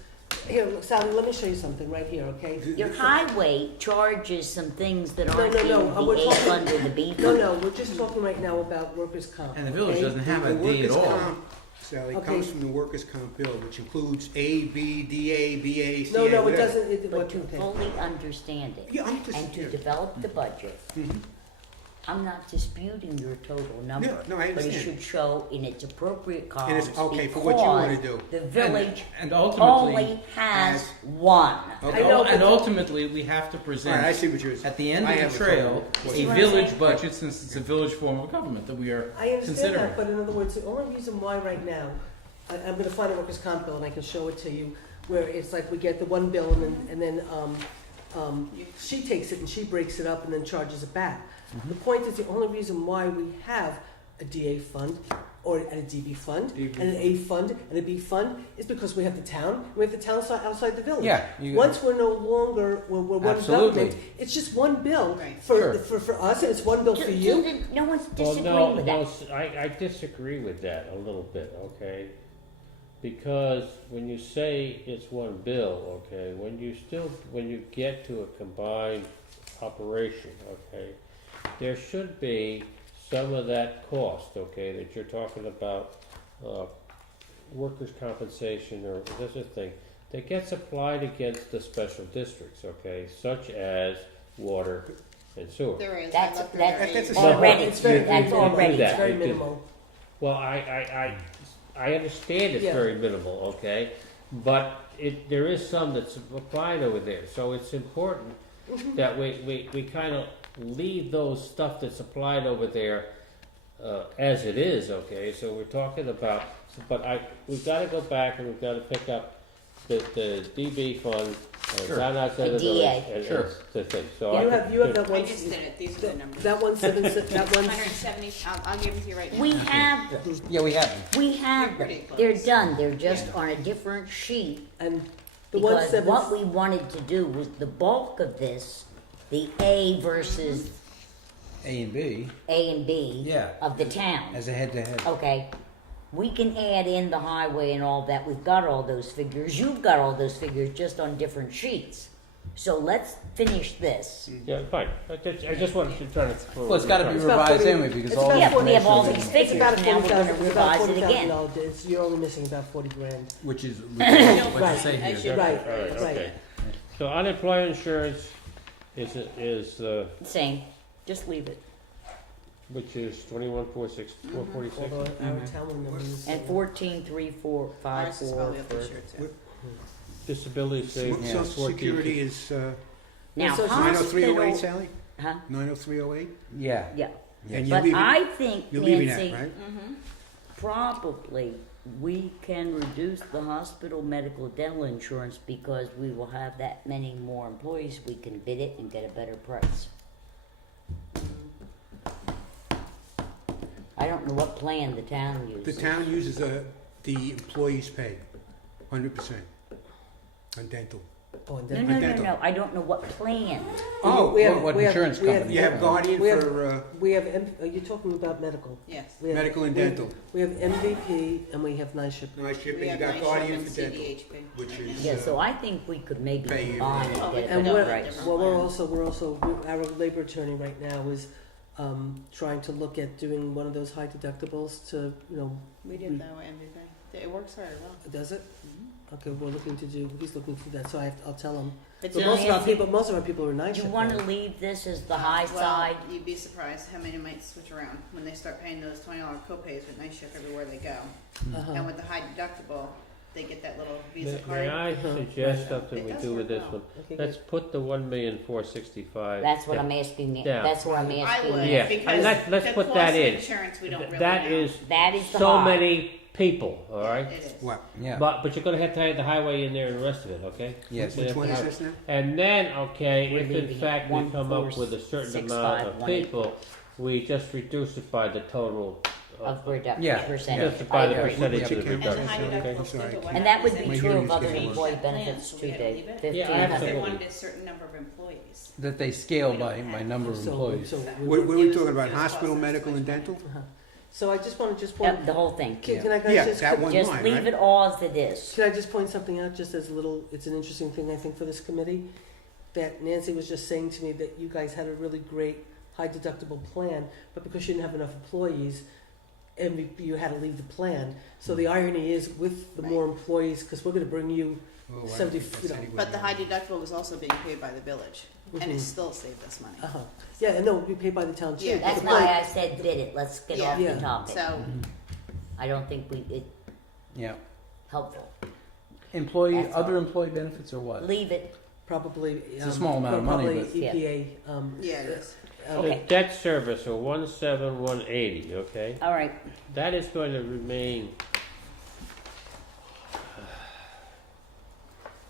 here, look, Sally, let me show you something right here, okay? Your highway charges some things that No, aren't no, in no, the we're A talking- fund or the B No, fund. no, we're just talking right now about workers' comp. And the village okay? doesn't have a The D at workers' all. comp, Sally, Okay. comes from the workers' comp bill, which includes A, B, DA, BA, CA, No, no, it whatever. doesn't, But to okay. fully understand it Yeah, I'm just, and to yeah. develop the budget, Mhm. I'm not disputing your total number. No, I But it understand. should show in its appropriate And columns it's okay for what you wanna because do. the village And ultimately, only has Has- one. Okay. I know, and but- ultimately, we have to All present right, I see what you're saying. at the end I of have the a trail problem with a what you're village saying. budget, since it's a village form of government that we are I understand considering. that, but in other words, the only reason why right now, I'm gonna find a workers' comp bill and I can show it to you, where it's like we get the one bill and then, she takes it and she breaks it up and then charges it back. The point is, the only reason why we have a DA fund, or a DB fund, DB and an A fund, and a B fund, is because we have the town, we have the town outside the village. Yeah. You, Once we're no longer, we're one Absolutely. government, it's just one bill Right. for, Sure. for us, and it's one bill for you. No one's Well, disagreeing with that. I disagree with that a little bit, okay? Because when you say it's one bill, okay, when you get to a combined operation, okay, there should be some of that cost, okay, that you're talking about, workers' compensation or this other thing, that gets applied against the special districts, okay, such as water and sewer. There is. That's- I looked through that's there. That's a Already, It's very, that's it's already. It's very You do. minimal. Well, I understand it's Yeah. very minimal, okay, but there is some that's applied over there, so it's important that we kind of leave those stuff that's applied over there as it is, okay, so we're talking about, but we've got to go back and we've got to pick up the DB fund, Sure. down outside The the village, DA. and Sure. the thing, so. You I have, you have could- that I one, just did it, these are the numbers. that one seven, that one, 170, I'll give them to you right now. We have them. yeah, we have them. We have They're them. pretty close. They're done. They're just on a different sheet. and the one Because seven, what we wanted to do was the bulk of this, the A versus A and B A and B Yeah. of the town. as a head-to-head. Okay, we can add in the highway and all that. We've got all those figures. You've got all those figures just on different sheets. So let's finish this. Yeah, fine, I just wanted to try to. Well, it's got to be It's about revised 40 anyway because it's all about the Yeah, but we have all information these is- it's about figures. Now we're gonna 40,000, it's about revise it again. $40,000, you're only missing about 40 grand. Which is what Right. you say I here. should- Right, All right, right. okay. So unemployment insurance is Same, just leave it. which is 21,446. Although our town one number is. And 14,345 Ours is for probably up this year too. Disability savings, Social Security is Now, So- 90308, hospital, Sally? huh? 90308? Yeah. Yeah, And but leaving, I think, you're leaving Nancy, that, right? Mm-hmm. probably we can reduce the hospital medical dental insurance because we will have that many more employees. We can bid it and get a better price. I don't know what plan the town uses. The town uses the employees' pay, 100% on dental. Oh, and No, then, no, no, dental. no, I don't know what plan. Oh, we have, what we have- insurance we have- company? you have Guardian We have- for We have, you're talking about medical. Yes. We have- medical and we have- dental. We have MVP and we have night shift. Night shipping, We you have got night Guardian shift for and dental, CDHP. which is, Yeah, so I think we could maybe Pay you. combine and Oh, get a And better we're, price. well, we're also, our labor attorney right now is, trying to look at doing one of those high deductibles to, We did that with MVP. It works very well. does it? Okay, he's looking to do that, so I'll tell him. But But most of our people are night Do you shift. want to now. leave this as the high well, side? You'd be surprised how many might switch around when they start paying those $20 copays with night shift everywhere they go. Uh-huh. And with the high deductible, they get that little Visa May card. I Uh-huh. suggest It something we does do with work this well. one? Okay, Let's good. put the 1,465,000. That's what I'm asking. Yeah. That's what I'm I I asking. would, Yeah, because let's the put cost that of in. insurance, we don't really That know. is That is the so high. many people, all right? It is. what? Yeah. But you're gonna have to have the highway in there and the rest of it, okay? Yes. So Which you one have is to this now? And then, okay, We're if in leaving it fact we come up with a certain amount of 1,465,184. people, we just reduce it by the total Of reduction Yeah. percentage. just by the I agree. percentage Yeah. of the And the reduction, high okay? deductible I'm sorry. still go And that would what be My true hearing's of other getting employee worse. benefits So too, we had to Dave. leave it? 1500. Yeah, If they absolutely. wanted a certain number of employees. That they scale by number of employees. What are we It was- talking about, it was hospital, cost medical, and switch. dental? So I just want to Yep, the whole thing. can I Yeah, just, that one Just line, leave right? it all as it is. can I just point something out, just as a little, it's an interesting thing, I think, for this committee? That Nancy was just saying to me that you guys had a really great high deductible plan, but because you didn't have enough employees, you had to leave the plan. So the irony is, with the more employees, because we're gonna bring you, Oh, I don't 70, think that's you know, anywhere But the near. high deductible was also being paid by the village, and it Mhm. still saved us money. uh-huh, yeah, and no, we pay by the town too. Yeah, But That's the why point- I said bid it. Let's get off Yeah. the topic. So, I don't think it Yeah. helpful. Employee, That's other all. employee benefits or what? Leave it. Probably. It's a small amount of money, probably but- EPA, yeah, it is. Okay. The debt service of 17180, okay? All right. That is going to remain,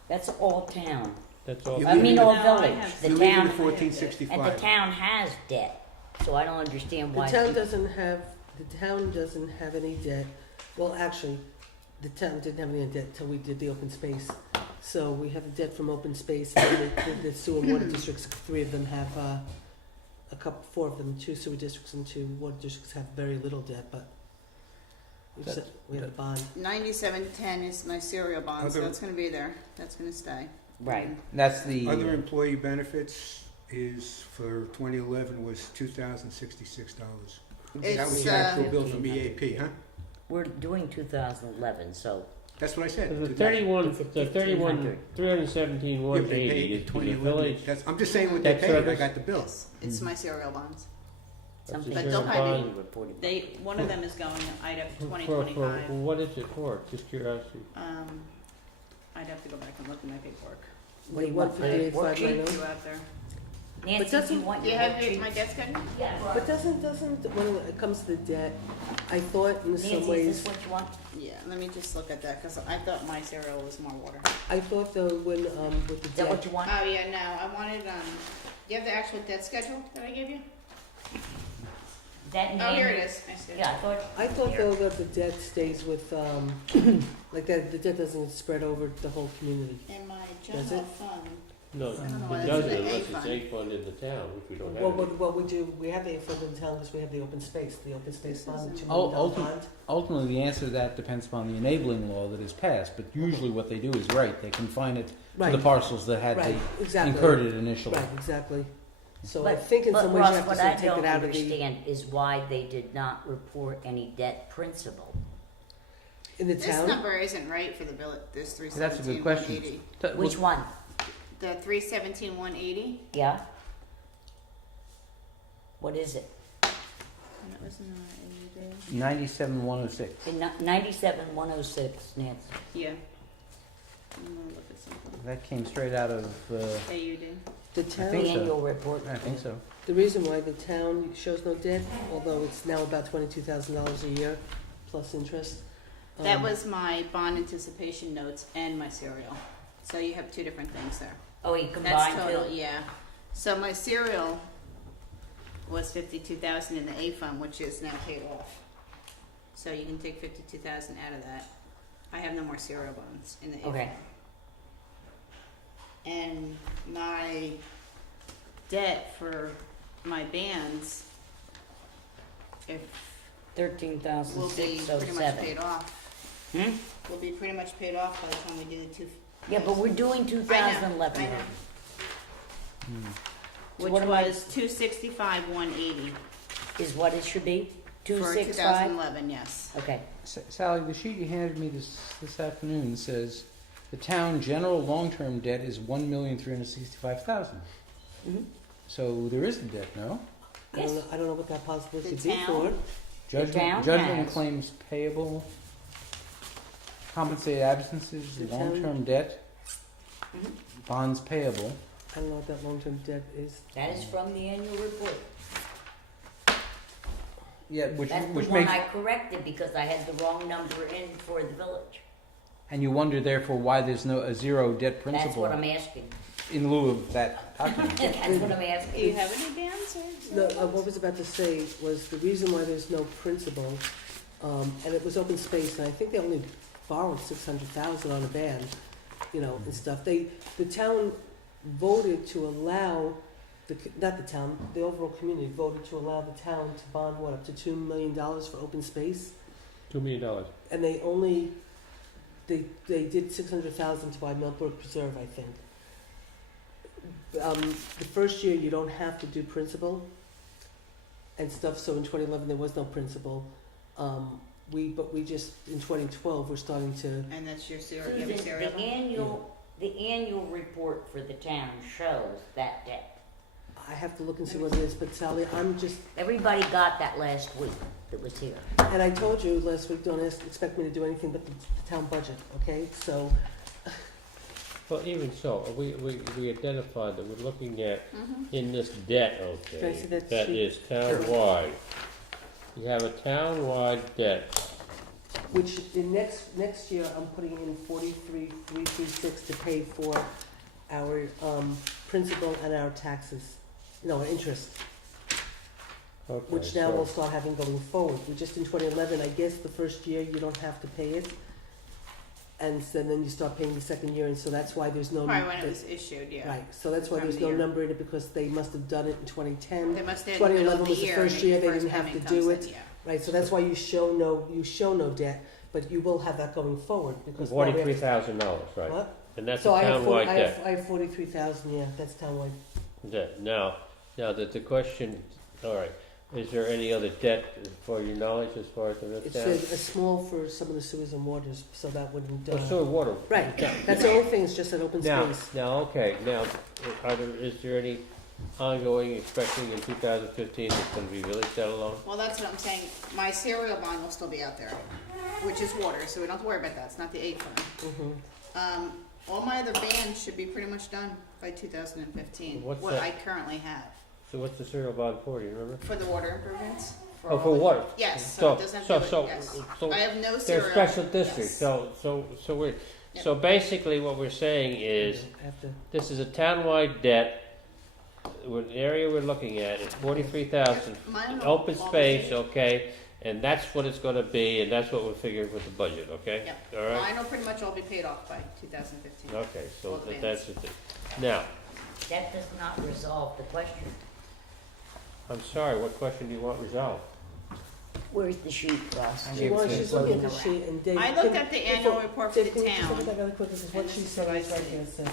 That's all town. that's all. You I leave mean, it- all No, I village. have- The You're leaving town the 1465. and the town has debt, so I don't understand The why. town doesn't have any debt. Well, actually, the town didn't have any debt until we did the open space. So we have the debt from open space, and the sewer and water districts, 3 of them have, 4 of them, 2 sewer districts and 2 water districts have very little debt, but we have a bond. 9710 is my serial bond, so Other- that's gonna be there. That's gonna stay. Right. That's the. Other employee benefits is, for 2011, was $2,066. That It's, was the actual bill from EAP, huh? We're doing 2011, so That's what I said. The 2000. 31, It's at the 31, 1500. 317, Yeah, but they 180 paid is the 2011. village. That's, I'm just saying what they Debt paid, I service? got the bill. Yes, it's my serial bonds. That's something. the But share they'll probably- bond. reported. They, one of them is going IDA For, 2025. what is it for? Just curiosity. I'd have to go back and look at my paperwork. What do you want for the 158,590? You out there. Nancy, do you doesn't- want Do you your have worksheet? my debt schedule? Yeah. But doesn't, when it comes to the debt, I thought in Nancy, some is ways, this what you want? Yeah, let me just look at that, because I thought my cereal was more water. I thought though, with the Is that what debt, you want? Oh, yeah, no, I wanted, do you have the actual debt schedule that I gave you? That name? Oh, here it is, I see it. Yeah, I thought though that the debt stays with, like that, the debt doesn't spread over the whole community. In my Does general it? fund, No, I don't know it why doesn't that's an A unless it's fund. a fund in the town, which we don't have. Well, any. what we do, we have the affordable town because we have the open space This bond, isn't- $2 million Ultimately, bond. ultimately, the answer to that depends upon the enabling law that is passed, but usually what they do is right, they confine it to Right, the parcels that had right, the exactly. incurred it initially. Right, exactly. So I But, think in but some ways you Ross, have to what sort I of take don't it out of the. understand is why they did not report any debt principal. In the this town? number isn't right for the bill, this three That's a good seventeen, question. 180. Which one? The 317, 180, Yeah? What is it? that was not AUD. 97,106. In 97,106, Nancy. Yeah. I'm gonna look at something. That came straight out of, AUD. The The town, think so. annual report. I think so. the reason why the town shows no debt, although it's now about $22,000 a year plus interest. That um, was my bond anticipation notes and my serial. So you have two different things there. Oh, you That's combined total, two? yeah. So my serial was 52,000 in the A fund, which is now paid off. So you can take 52,000 out of that. I have no more serial bonds in the A Okay. fund. And my debt for my bands, if Thirteen thousand will be six oh pretty much seven. paid off. Hmm? Will be pretty much paid off by the time we do the two. Yeah, but we're doing two thousand eleven. I know. So Which what am I- was 265, 180 Is what it should be? for 265? 2011. Yes. Okay. Sally, the sheet you handed me this afternoon says the town general long-term debt is $1,365,000. Mhm. So there is a debt, no? Yes. I don't know what that possibly The should be for. town? town Judgment has. claims payable, compensated absences, The town- long-term debt, Mhm. bonds payable. I don't know what that long-term debt is. That is from the annual report. Yeah, which That's the which one makes I corrected because I had the wrong number in for the village. and you wonder therefore why there's a zero debt That's principal what I'm asking. in lieu of that document. That's what I'm Do you asking. have any bands or? No, what I was about to say was the reason why there's no principal, and it was open space, and I think they only borrowed 600,000 on a band, and stuff. The town voted to allow, not the town, the overall community voted to allow the town to bond, up to $2 million for open space? $2 million. And they did 600,000 to buy Millbrook Preserve, I think. The first year you don't have to do principal and stuff, so in 2011 there was no principal. But we just, in 2012, we're starting to, And that's your serial. You have a Susan, serial? the annual report for the town shows that debt. I have to look and see what it is, but Sally, Everybody got that last week that was here. and I told you last week, don't expect me to do anything but the town budget, okay? So, Well, even so, we identified that we're looking at, Mhm. in this debt, Can I see okay, that that sheet? is town-wide. You have a town-wide debt. which in next year, I'm putting in 43,336 to pay for our, principal and our taxes, our interest. Okay, Which now so- we'll start having going forward. We just in 2011, I guess the first year you don't have to pay it. And so then you start paying the second year, and so that's why there's no. Probably when it was issued, yeah. Right, so that's why From there's the no year. number in it, because they must have done it in 2010. They must have in the middle 2011 of the was the year. first and then year they your didn't first have to payment do comes it. in, yeah. Right, so that's why you show no debt, but you will have that going forward, because. now we have- $43,000, right? What? And that's a So I have, town-wide debt. I have 43,000, yeah, that's townwide. Debt. Now, the question, all right, is there any other debt for your knowledge as far as the It rest down? said a small for some of the sewers and waters, so that wouldn't, Oh, sewer water. right, Now- that's the only thing, it's just an open Now, space. okay, is there any ongoing expecting in 2015 that's gonna be village debt alone? Well, that's what I'm saying. My serial bond will still be out there, which is water, so we don't have to worry about that. It's not the aid fund. Mhm. All my other bands should be pretty much done by 2015. What's what that? I currently have So what's the serial bond for, do you remember? for the water improvements. Oh, all for the- water? Yes, so So, it doesn't so, have to so, do it, yes. so I have no they're serial. special districts, Yes. so we're, Yep. so basically what we're saying is, I have to- this is a townwide debt, the area we're looking at is 43,000, Mine will open all be space, saved. okay, and that's what it's gonna be, and that's what we're figuring with the budget, okay? Yep. All right? Mine will pretty much all be paid off by 2015. Okay, so All that's the thing. Now, That does not resolve the question. I'm sorry, what question do you want resolved? Where's the sheet, Ross? I She gave it wants, to she's you. looking at the sheet, and Dave. I looked can- at the Dave, annual can- report for the Dave, can you just look at town. that really quick? This is what And she this is said what I right see. here. It says,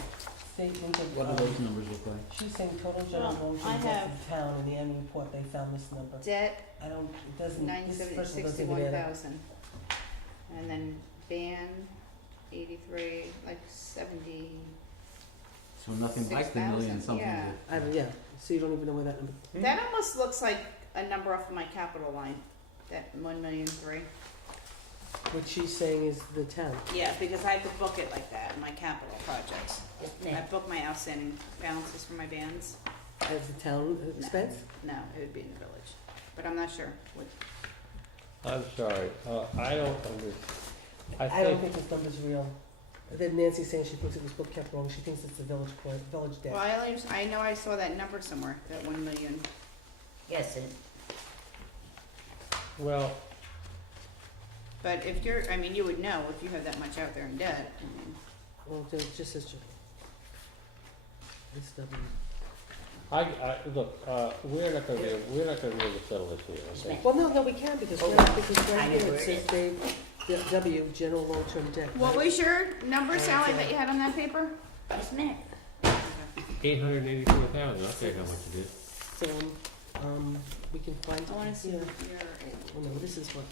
statement of, What do those numbers look like? she's saying total general Well, long-term I debt have- for the town, in the annual report, they found this number. Debt I don't, it doesn't, this person doesn't even add up. 61,000, and then band 83, like 70. So nothing like the million 6,000, something. yeah. that- I don't, yeah, so you don't even know where that number. That almost looks like a number off of my capital line. That 1,000,003. What she's saying is the town. Yeah, because I have to book it like that in my capital projects. I book my outstanding balances for my bands. As the town expense? No, it would be in the village, but I'm not sure what. I'm sorry, I don't I don't think, think this number's real. Then Nancy's saying she thinks it was book kept wrong, she thinks it's the village Well, debt. I know I saw that number somewhere, that 1 million. Yes, and well, But if you're, I mean, you would know if you have that much out there in debt. I mean, Well, it just says, it's W. look, we're not gonna be able to settle this here, okay? Well, no, we can, because Oh, right I know here where it it says they, W, general long-term debt. What was your number, Sally, that you had on that paper? just a minute. 884,000, I'll tell you how much it is. So, we can find. I wanna see Yeah. your. Oh, no, this is what,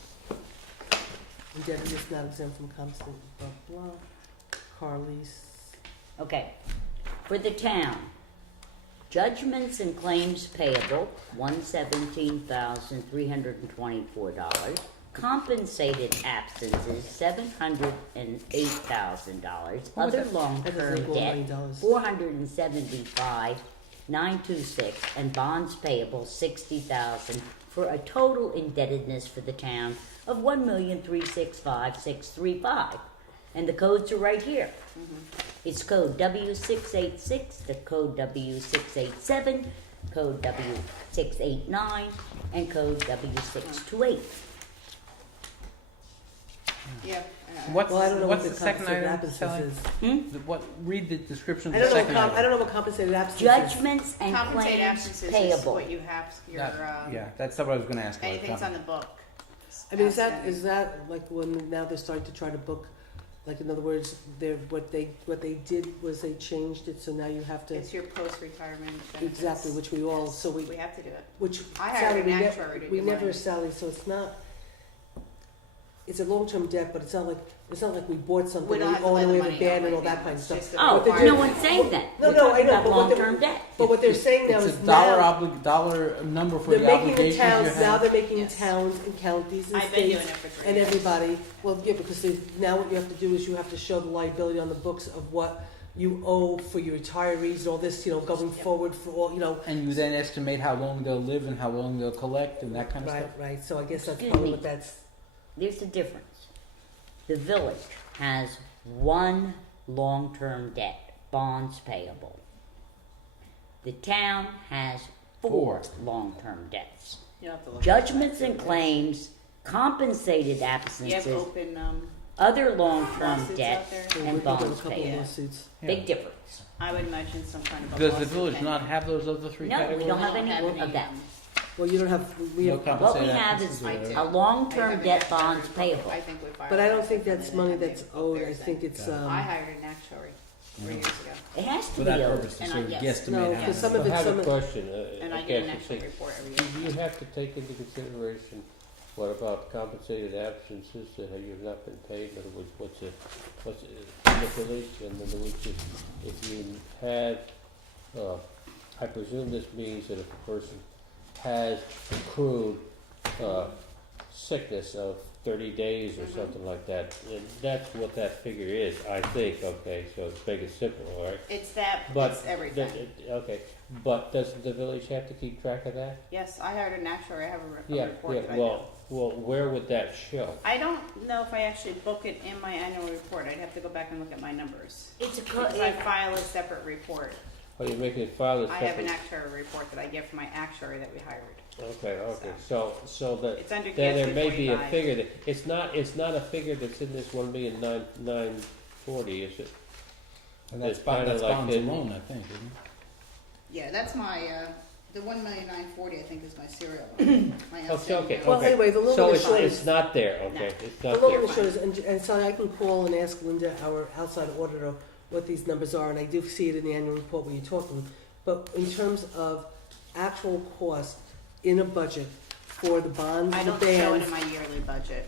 indebtedness not exempt from constant, blah, blah, car lease. Okay, for the town, judgments and claims payable, $117,324. Compensated absences, $708,000. What Other that- long-term That doesn't equal debt, $1 million. $475,926, and bonds payable, $60,000, for a total indebtedness for the town of $1,365,635. And the codes are right here. It's code W686, the code W687, code W689, and code W628. Yeah. What's, Well, I don't know what what's the the second compensated item, absences Sally? is. What, read the description I of the don't know, second I item. don't know what compensated absences is. Judgments and Compensated claims absences is payable. what you have, your, Yeah, that's what I was gonna ask about. anything's on the book. I mean, is that like when now they're starting to try to book, like in other words, what they did was they changed it, so now you have to, It's your post-retirement benefits. exactly, which we all, so We have to do it. which, I hired Sally, an actuary to we do never, mine. Sally, so it's not, it's a long-term debt, but it's not like we bought something, We we don't have to own lay and the we have a money band out and all right that now. kind of It's stuff. just a Oh, What they're no doing- one's saying that. No, We're no, I talking know, about but what they're- long-term debt. But what they're saying now It's is a now, dollar number for they're the making the obligations you towns, now have. they're making Yes. towns and counties and I've been doing states it for 3 and years. everybody, well, yeah, because now what you have to do is you have to show the liability on the books of what you owe for your retirees and all this, going forward for all, And you then estimate how long they'll live and how long they'll collect and that kind of right, stuff. right, so I guess that's Excuse probably me. what that's, There's a difference. The village has one long-term debt, bonds payable. The town has four long-term debts. You have to look. Judgments and claims, compensated You have absences, open, other long-term lawsuits debt, out there. we're and working on a bonds couple of payable. lawsuits. Big difference. I would imagine some kind of a Does the lawsuit village not pending. have those other three No, we categories? don't have any of that. Well, you don't have, we No have, What we compensated have absences is or I whatever. do. a long-term I have debt an bonds actuary payable. I think we filed but I don't that think and that's then money they that's book owed, I theirs think in. it's, I hired an actuary 3 years ago, It has to For be that owed. purpose, to And sort of yes. No, guesstimate how because some much. of I it- have some a of- question, and I I get an guess, actuary report every do year. you have to take into consideration, what about compensated absences that have not been paid, in other words, what's it, in the village, and in other words, if you had, I presume this means that if a person has accrued, sickness of 30 days or Mhm. something like that, and that's what that figure is, I think, okay, so it's big and simple, all right? It's that, But, it's everything. okay, but does the village have to keep track of that? Yes, I hired an actuary, I have a Yeah, report yeah, that I do. well, where would that show? I don't know if I actually book it in my annual report, I'd have to go back and look at my numbers. It's a Because I file a separate report. Are you making it file a I have an separate? actuary report that I get from my actuary that we hired. Okay, so that, It's under then there GSB may be a 45. figure that, it's not a figure that's in this 1,940,000, is it? And that's It's kinda that's like bonds hidden. alone, I think, isn't it? Yeah, that's my, the 1,940,000 I think is my serial number. My Okay, outstanding okay, balance. Well, anyway, the long So and the it's, short it's is, not there, okay, No. it's the not long there. and the short is, and so I can call and ask Linda, our outside auditor, what these numbers are, and I do see it in the annual report when you're talking. But in terms of actual cost in a budget for the bonds, I the don't show it bands, in my yearly budget,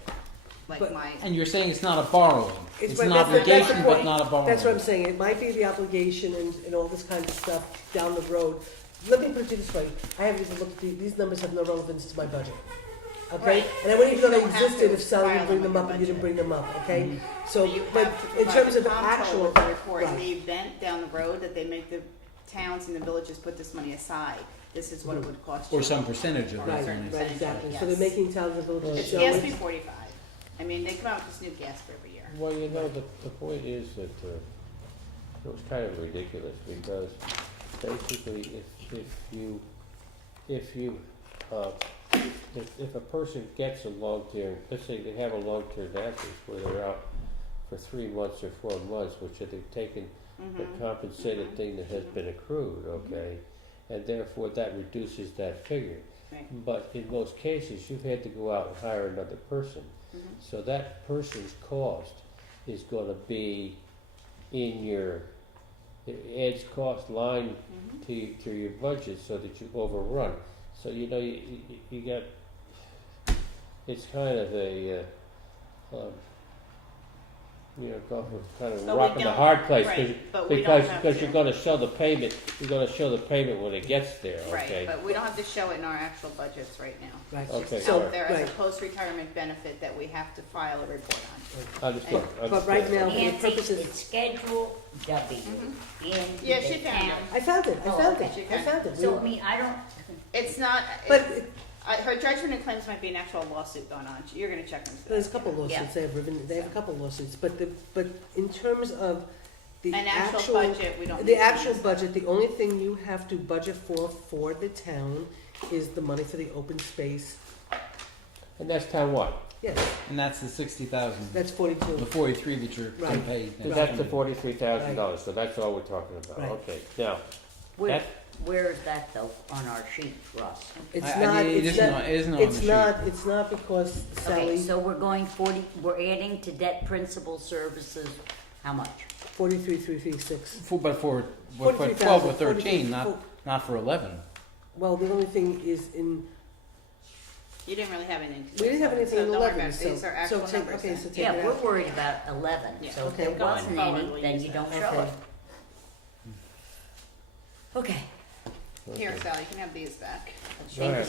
like But- my, And you're saying it's not a borrowing. It's It's right, an that's the obligation, but point. not a borrowing. that's what I'm saying, it might be the obligation and all this kind of stuff down the road. Let me put it this way, I haven't even looked at these numbers have no relevance to my budget. okay? Right. And I wouldn't even know You they don't have existed to if Sally file didn't bring them them on up and your you didn't bring them up, okay? Mm-hmm. So, You but have to in provide terms the of the comptroller actual, with the report in right. the event down the road that they make the towns and the villages put this money aside, this is what it would cost you. Or some percentage of Or that a right, certain money. right, percentage, exactly. yes. So they're making towns and villages It's show GSP it. 45. I mean, they come out with this new gas for every year. Well, you know, the point is that it was kind of ridiculous because basically if a person gets a long-term, let's say they have a long-term absence where they're out for 3 months or 4 months, which they've taken the compensated thing that has been accrued, okay? And therefore that reduces that figure. Right. But in most cases, you've had to go out and hire another person. Mhm. So that person's cost is gonna be in your, it adds cost line Mhm. to your budget so that you overrun. So, you know, you got, it's kind of a, kind of But we rock in the don't- hard place. Right, but we don't have Because to. you're gonna show the payment, when it gets there, okay? Right, but we don't have to show it in our actual budgets right now. Right. Okay. It's So, out there as right. a post-retirement benefit that we have to file a report on. Understood, But right understood. now, for the Nancy, purposes, it's Schedule W in Yeah, the she found town. it. I found it, I Oh, found okay. it, I found it. So, I mean, I don't, It's not, But her judgment and claims might be an actual lawsuit going on. You're gonna check into there's a that. couple lawsuits, they have a couple lawsuits, but in terms of the An actual actual, budget, we don't. the need to actual use. budget, the only thing you have to budget for the town is the money for the open space. And that's town what? Yes, And that's the 60,000. that's The 42. 43 that you're going to Right. pay. And that's the $43,000, so that's all we're talking about, Right. okay. Now, where, That- where is that though, on our sheet, Russ? It's I not, mean, it it's isn't not, on- it isn't on the it's sheet. not, it's not because Okay, Sally, so we're going 40, we're adding to debt principal services, how much? 43,336. But for 43,000, 12 or 13, 43, not for 11. Well, the only thing is in, You didn't really have anything. we didn't have anything so in don't worry 11, about it. so, These are so actual take, numbers okay, then. so take Yeah, it we're out. worried about 11, Yeah. so if Okay. there Going wasn't forward, any, we'll then use you that. don't show Okay. it. Okay, Here, Sally, you can have these back. thank Right.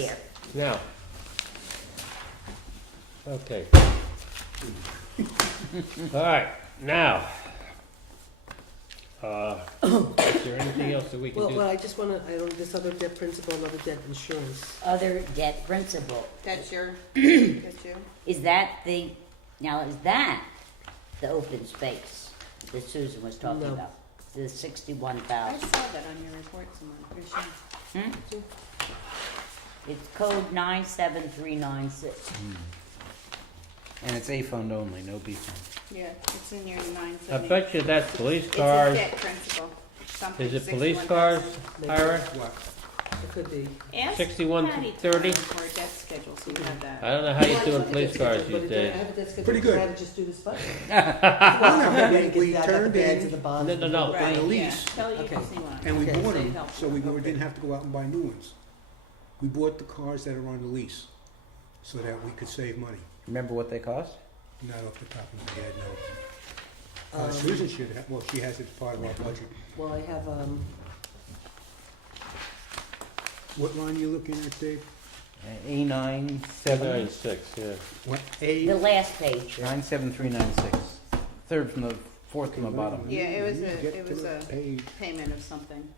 you. now. Okay. All right, now. Is there anything else that we can Well, do? I just wanna, I don't, this other debt principal, another debt insurance. Other debt principal, That's your, that's you. is that the, now is that the open space that Susan was talking No. about? The I 61,000? saw that on your report somewhere. Here's your- It's code 97396. And it's A fund only, no B fund. Yeah, it's in your nine I seventy. bet you that's police It's a cars. debt principal. Something Is it police cars, 61,000. Ira? What? It could be. Ask 6130? Patty for a debt schedule, so you have that. I don't know how you Well, I doing took a police debt cars schedule, but these it don't- I days. have a debt schedule, Pretty I good. had to just do this budget. We I got the turned bags and in the bonds. No, and the no, whole no. thing. Right, a yeah. lease. Tell you Okay. can see one. and we Okay. bought So them, help. so we Okay. didn't have to go out and buy new ones. We bought the cars that are on the lease, so that we could save money. Remember what they cost? Not off the top of my head, no. Um, Susan should have, well, she has it as part of our budget. Well, I have, What line are you looking at, Dave? A9, 7, 96, yeah. What, The A? last page. 97396. Third from the fourth from the Okay, bottom. wait Yeah, it was minute. a- Get it to was the a- Page. Payment of something.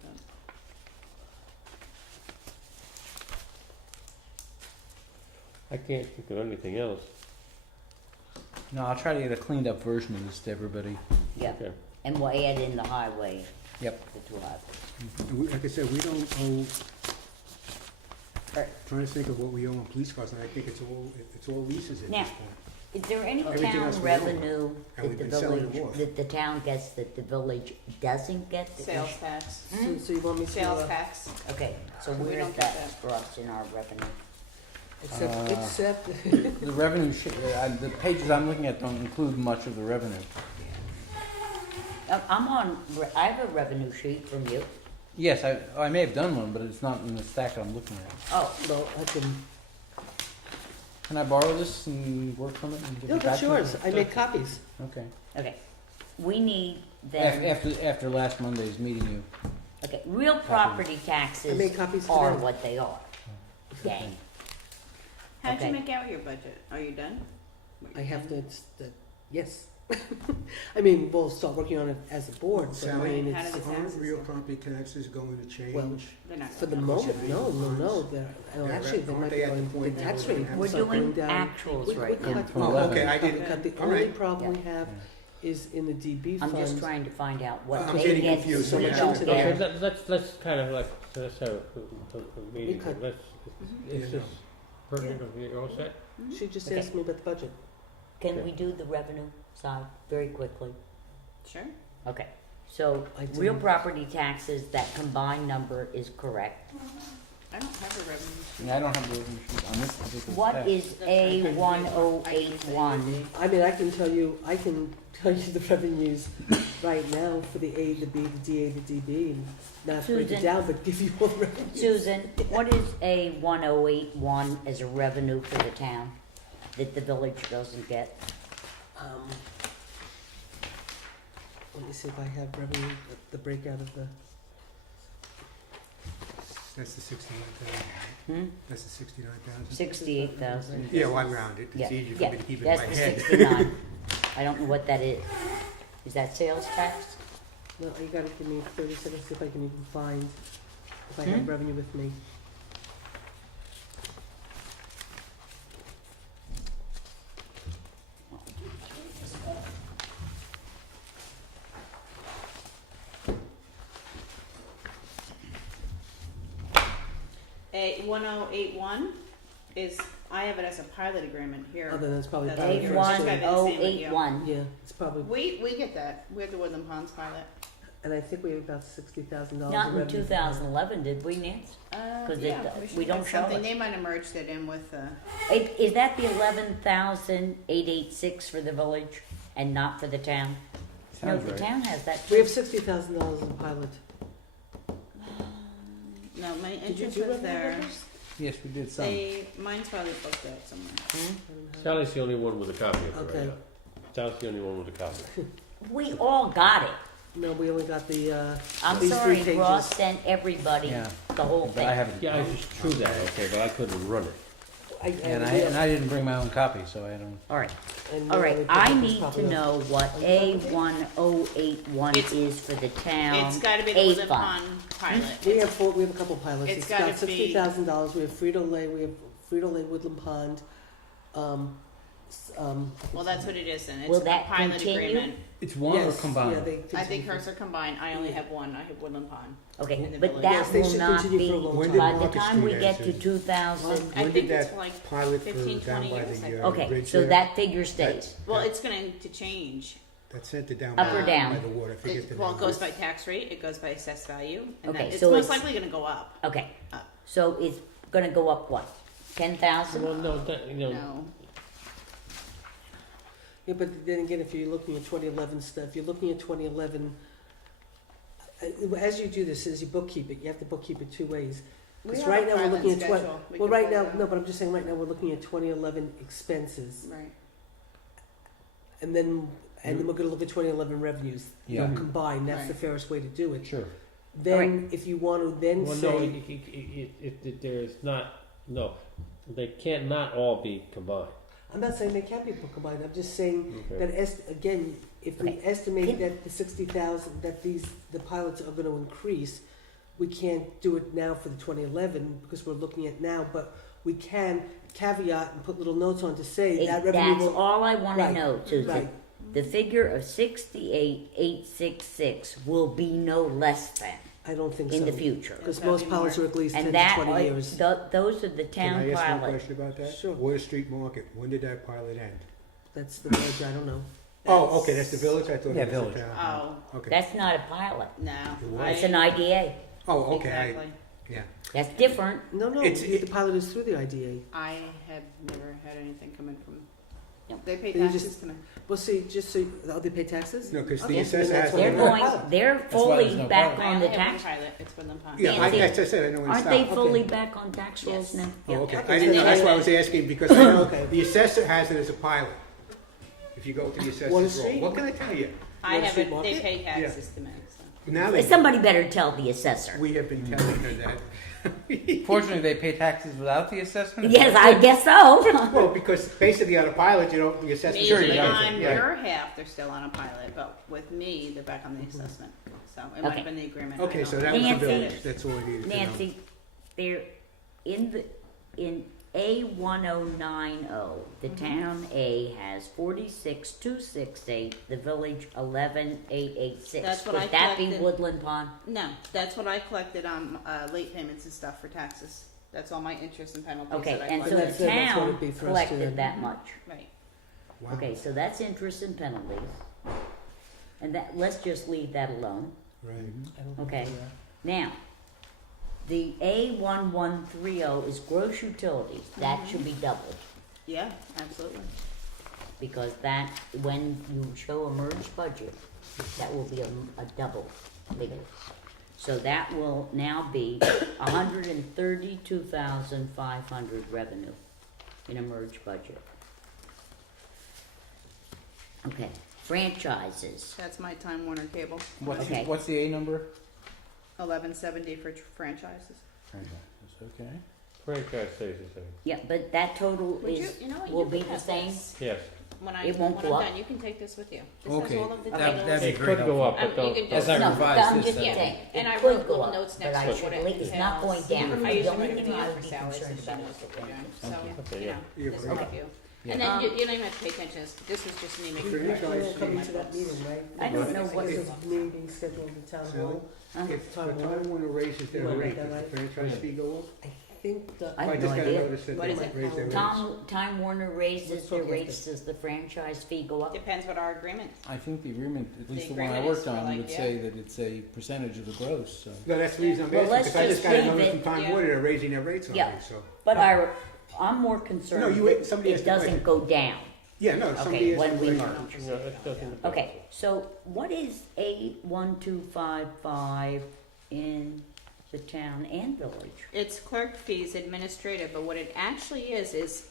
I can't think of anything else. No, I'll try to get a cleaned up version of this to everybody. Yeah, Okay. and we'll add in the highway, Yep. the two highways. And like I said, we don't owe, Right. trying to think of what we owe on police cars, and I think it's all leases at Now, this point. Is there any Everything else town we own. revenue And that we've the been selling village, them off. that the town gets that the village doesn't get? that we Sales sh- tax. so you want me to, Sales tax. Okay, so We where don't is get that that. for us in our revenue? except, The revenue, the pages I'm looking at don't include much of the revenue. I'm on, I have a revenue sheet from you. Yes, I may have done one, but it's not in the stack I'm looking at. Oh, well, I can, Can I borrow this and work from it and give no, it back that's to you? yours, I made copies. Okay. okay. We need then, After last Monday's meeting, you. okay, real property I taxes made copies are today. what they are. Gang. How'd Okay. you make out your budget? Are you done? I have to, yes. I mean, we'll start working on it as a board, but I Sally, mean, how it's, does it- Aren't taxes real then? property taxes going to change? Well, They're not. for the going moment, Should be no, bonds. they're, actually, they Aren't might they be at the going, point the now tax where rate they have We're will start going doing down. actuals right now. Oh, okay, I didn't. The All only right. problem we have is in the DB I'm fund. just trying to find out what I'm they getting get confused. So we much don't into get. that. Okay, let's kind of like, let's have a meeting, could- let's, is this pertinent, you all set? She just Okay. asked me about the budget. Can we do the revenue side very quickly? Sure. Okay, so I real do. property taxes, that combined number is correct. I don't have a revenue sheet. Yeah, I don't have the revenue sheet on this particular. What tab. is A 1081? I mean, I can tell you the revenues right now for the A, the B, the DA, the DB, and not break it Susan. down, but give you all the revenues. Susan, what is A 1081 as a revenue for the town that the village doesn't get? Let me see if I have revenue, the breakout of the, That's the 69,000. Hmm? That's the 69,000. 68,000. Yeah, well, I round it. Yeah, It's easier for yeah, me to keep it in my that's the head. 69. I don't know what that is. Is that sales tax? no, you gotta give me 30 seconds, see if I can even find, if I have revenue with me. A 1081 is, I have it as a pilot agreement here. Oh, then it's probably That's about what A you're first describing. two. 1081. Yeah, it's probably, We get that. We have the Woodland Ponds pilot. and I think we have about $60,000 Not in in revenue. 2011, did we, Nancy? 'Cause it- should we don't have show something. it. They might have merged it in with the. Is that the 11,886 for the village and not for the town? No, Sounds the right. town has that We too. have $60,000 in pilot. No, my Did you interest do was revenue there. numbers? Yes, we did some. Mine's probably booked out somewhere. I don't have- Sally's the only one with a copy of it Okay. right now. Sally's the only one with a copy. We all got it. No, we only got the, I'm These sorry, 3 pages. Ross sent everybody Yeah. the whole But thing. I haven't. Yeah, I just true that, okay, but I couldn't run it. And I didn't bring my own copy, so I don't. All right, and all the right. only I thing is need to probably know what A1081 It's- is for the town. It's gotta be the A Woodland fund. Pond pilot. We have a couple pilots. It's It's gotta got be- $60,000. We have Frito-Lay, Woodland Pond, Well, that's what it is then. Will It's a that pilot continue? agreement. It's one or yes, combined. yeah, they I think continue. hers are combined. I only have one. I have Woodland Pond. Okay, in the but village. that Yes, they will should not continue be, for a long When time. did by the Market time we Street get to enter? 2000. I When think did it's that like pilot for 15, down 20 by years, the I Okay, bridge so there? that figure stays. Well, it's going to change. That sent it down Up by, or down? by the water. I forget the Well, it name. goes by tax rate. It goes by assessed value, and Okay, it's so most it's- likely going to go up. Okay, Up. so it's gonna go up what? 10,000? Well, no, No. Yeah, but then again, if you're looking at 2011 stuff, you're looking at 2011, as you do this, as you bookkeep it, you have to bookkeep it 2 ways. We Because have right a now we're pilot looking at schedule. We Well, can right pull now, it up. no, but I'm just saying right now we're looking at 2011 expenses. Right. And then we're gonna look at 2011 revenues, you know, Yeah. combined, that's the Right. fairest way to do it. Sure. Then, if you want to then well, no, say, there's not, no, they can't not all be combined. I'm not saying they can't be combined, I'm just saying Okay. that, again, if we Okay. estimate Can- that the 60,000, that the pilots are gonna increase, we can't do it now for the 2011, because we're looking at now, but we can caveat and put little notes on to say that revenue That's will, all I wanna Right, know, Susan. right, The figure of 68,866 will be no less than I don't think so. in the future. Because That'd most be pilots more. are at least 10 And to that, 20 years. those are the Can town I ask you a pilots. question about that? Sure. Water Street Market. When did that pilot end? That's the village, I don't know. Oh, okay, that's the village. I thought Yeah, it was village. the town. Oh, Okay. That's not a pilot. no. That's an IDA. Oh, okay. Exactly. Yeah. That's different. No, the pilot is through the IDA. I have never had anything come in from. No. They pay Then you taxes just- to me. Well, see, just so, they pay taxes? No, because Okay, the so then assessor that's has. what They're we're going, pilot. they're why fully there's no back pilot. I on the only have tax. one pilot. It's Woodland Pond. Yeah, Nancy, as I said, I know when it Aren't they stopped. fully Okay. back on tax rolls Yes. now? Oh, Yeah. okay. Okay, I didn't know. so That's they- why I was asking because I know Okay. the assessor has it as a pilot. If you go to the Water assessor's roll, Street? what can I tell you? I Wall have Street it. They Market? pay taxes to me. So. Now they, Somebody better tell the assessor. we have been telling her that. Fortunately, they pay taxes without the assessment. Yes, I guess so. Well, because basically on a pilot, you don't, the assessment. Sure, you Maybe don't. on Yeah. your half, they're still on a pilot, but with me, they're back on the assessment. So it might Okay. have been the agreement. I Okay, don't so know. that was the Nancy. village, that's all we needed to know. Nancy, there, in A1090, the town A has 46,268, the village 11,886. That's what I Would that be collected. Woodland Pond? No, that's what I collected on late payments and stuff for taxes. That's all my interest and penalties Okay, that I and so collected. the that's what town it'd be for us to- collected that much. Right. Wow. Okay, so that's interest and penalties. And that, let's just leave that alone. Right. I don't think Okay. we are. Now, the A1130 is gross utilities. That should be doubled. Yeah, absolutely. Because that, when you show a merged budget, that will be a double figure. So that will now be 132,500 revenue in a merged budget. Okay, franchises. That's my Time Warner Cable. Okay. What's the A number? 1170 for franchises. Okay. Franchise stays the same. Yeah, but that total Would you, is, you know what? will you be can the have same? this. Yes, When It won't when go I'm up? done, you can take this with you. This Okay, has all of the that'd titles. be it very could go up, You but can don't. do As I it. No, revise I'm this, just then. saying, And it I could wrote go little up, notes but next I to should, what it it's not going entails. down. I The usually only write thing it I down would for be salaries, concerned so she about knows is the what we're doing. franchise. So, Okay, you yeah. know, Yeah, this great. will help you. Yeah. And then you don't even have to pay attention. This is just me making Franchise corrections. We're coming to that meeting, right? I don't know what There's is, a meeting being scheduled in town hall. If Time the Warner. Time Warner raises their You wanna rate, make does that the franchise fee go up? I think the. I have I no just got a idea. notice that What they is might it? raise their rate. Time Warner raises Let's their look at rates, does the franchise fee go up? Depends what our agreement. I think the agreement, at least the one I agreement worked is for on, like, would yeah. say that it's a percentage of the gross, so. No, that's the reason I'm Well, asking, let's because I just just got a leave notice it. from Time Yeah. Warner, they're raising their rates Yeah. already, so. But I'm more concerned No, that somebody it asked the question. doesn't go down. Yeah, no, somebody Okay, asked when the we question. merge. No, it doesn't. Okay, so what is A1255 in the town and village? It's clerk fees, administrative, but what it actually is it's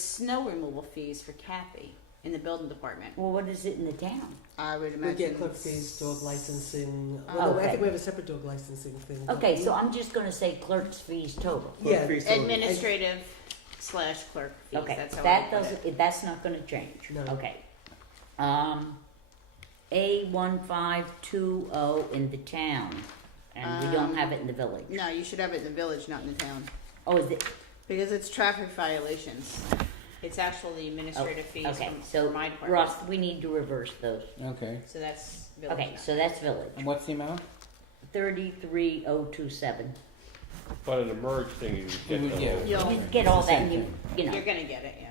snow removal fees for Kathy in the building department. Well, what is it in the town? I would We imagine. get clerk fees, dog licensing. Oh, Well, no, I okay. think we have a separate dog licensing thing. don't Okay, we? so I'm just gonna say clerk's fees total. Clerk Yeah. fees, so- Administrative / clerk fees. Okay, That's how that I put it. doesn't, that's not gonna change. No. Okay. A1520 in the town, and we don't have it in the village. No, you should have it in the village, not in the town, Oh, is it? because it's traffic violations. It's actually administrative fees Okay, from so my department. Ross, we need to reverse those. Okay. So that's village. Okay, now. so that's village. And what's the amount? 33027. But in the merge thing, you get the Yeah. whole. You'll- You get all It's the that, same and you You're know. gonna get it, yeah.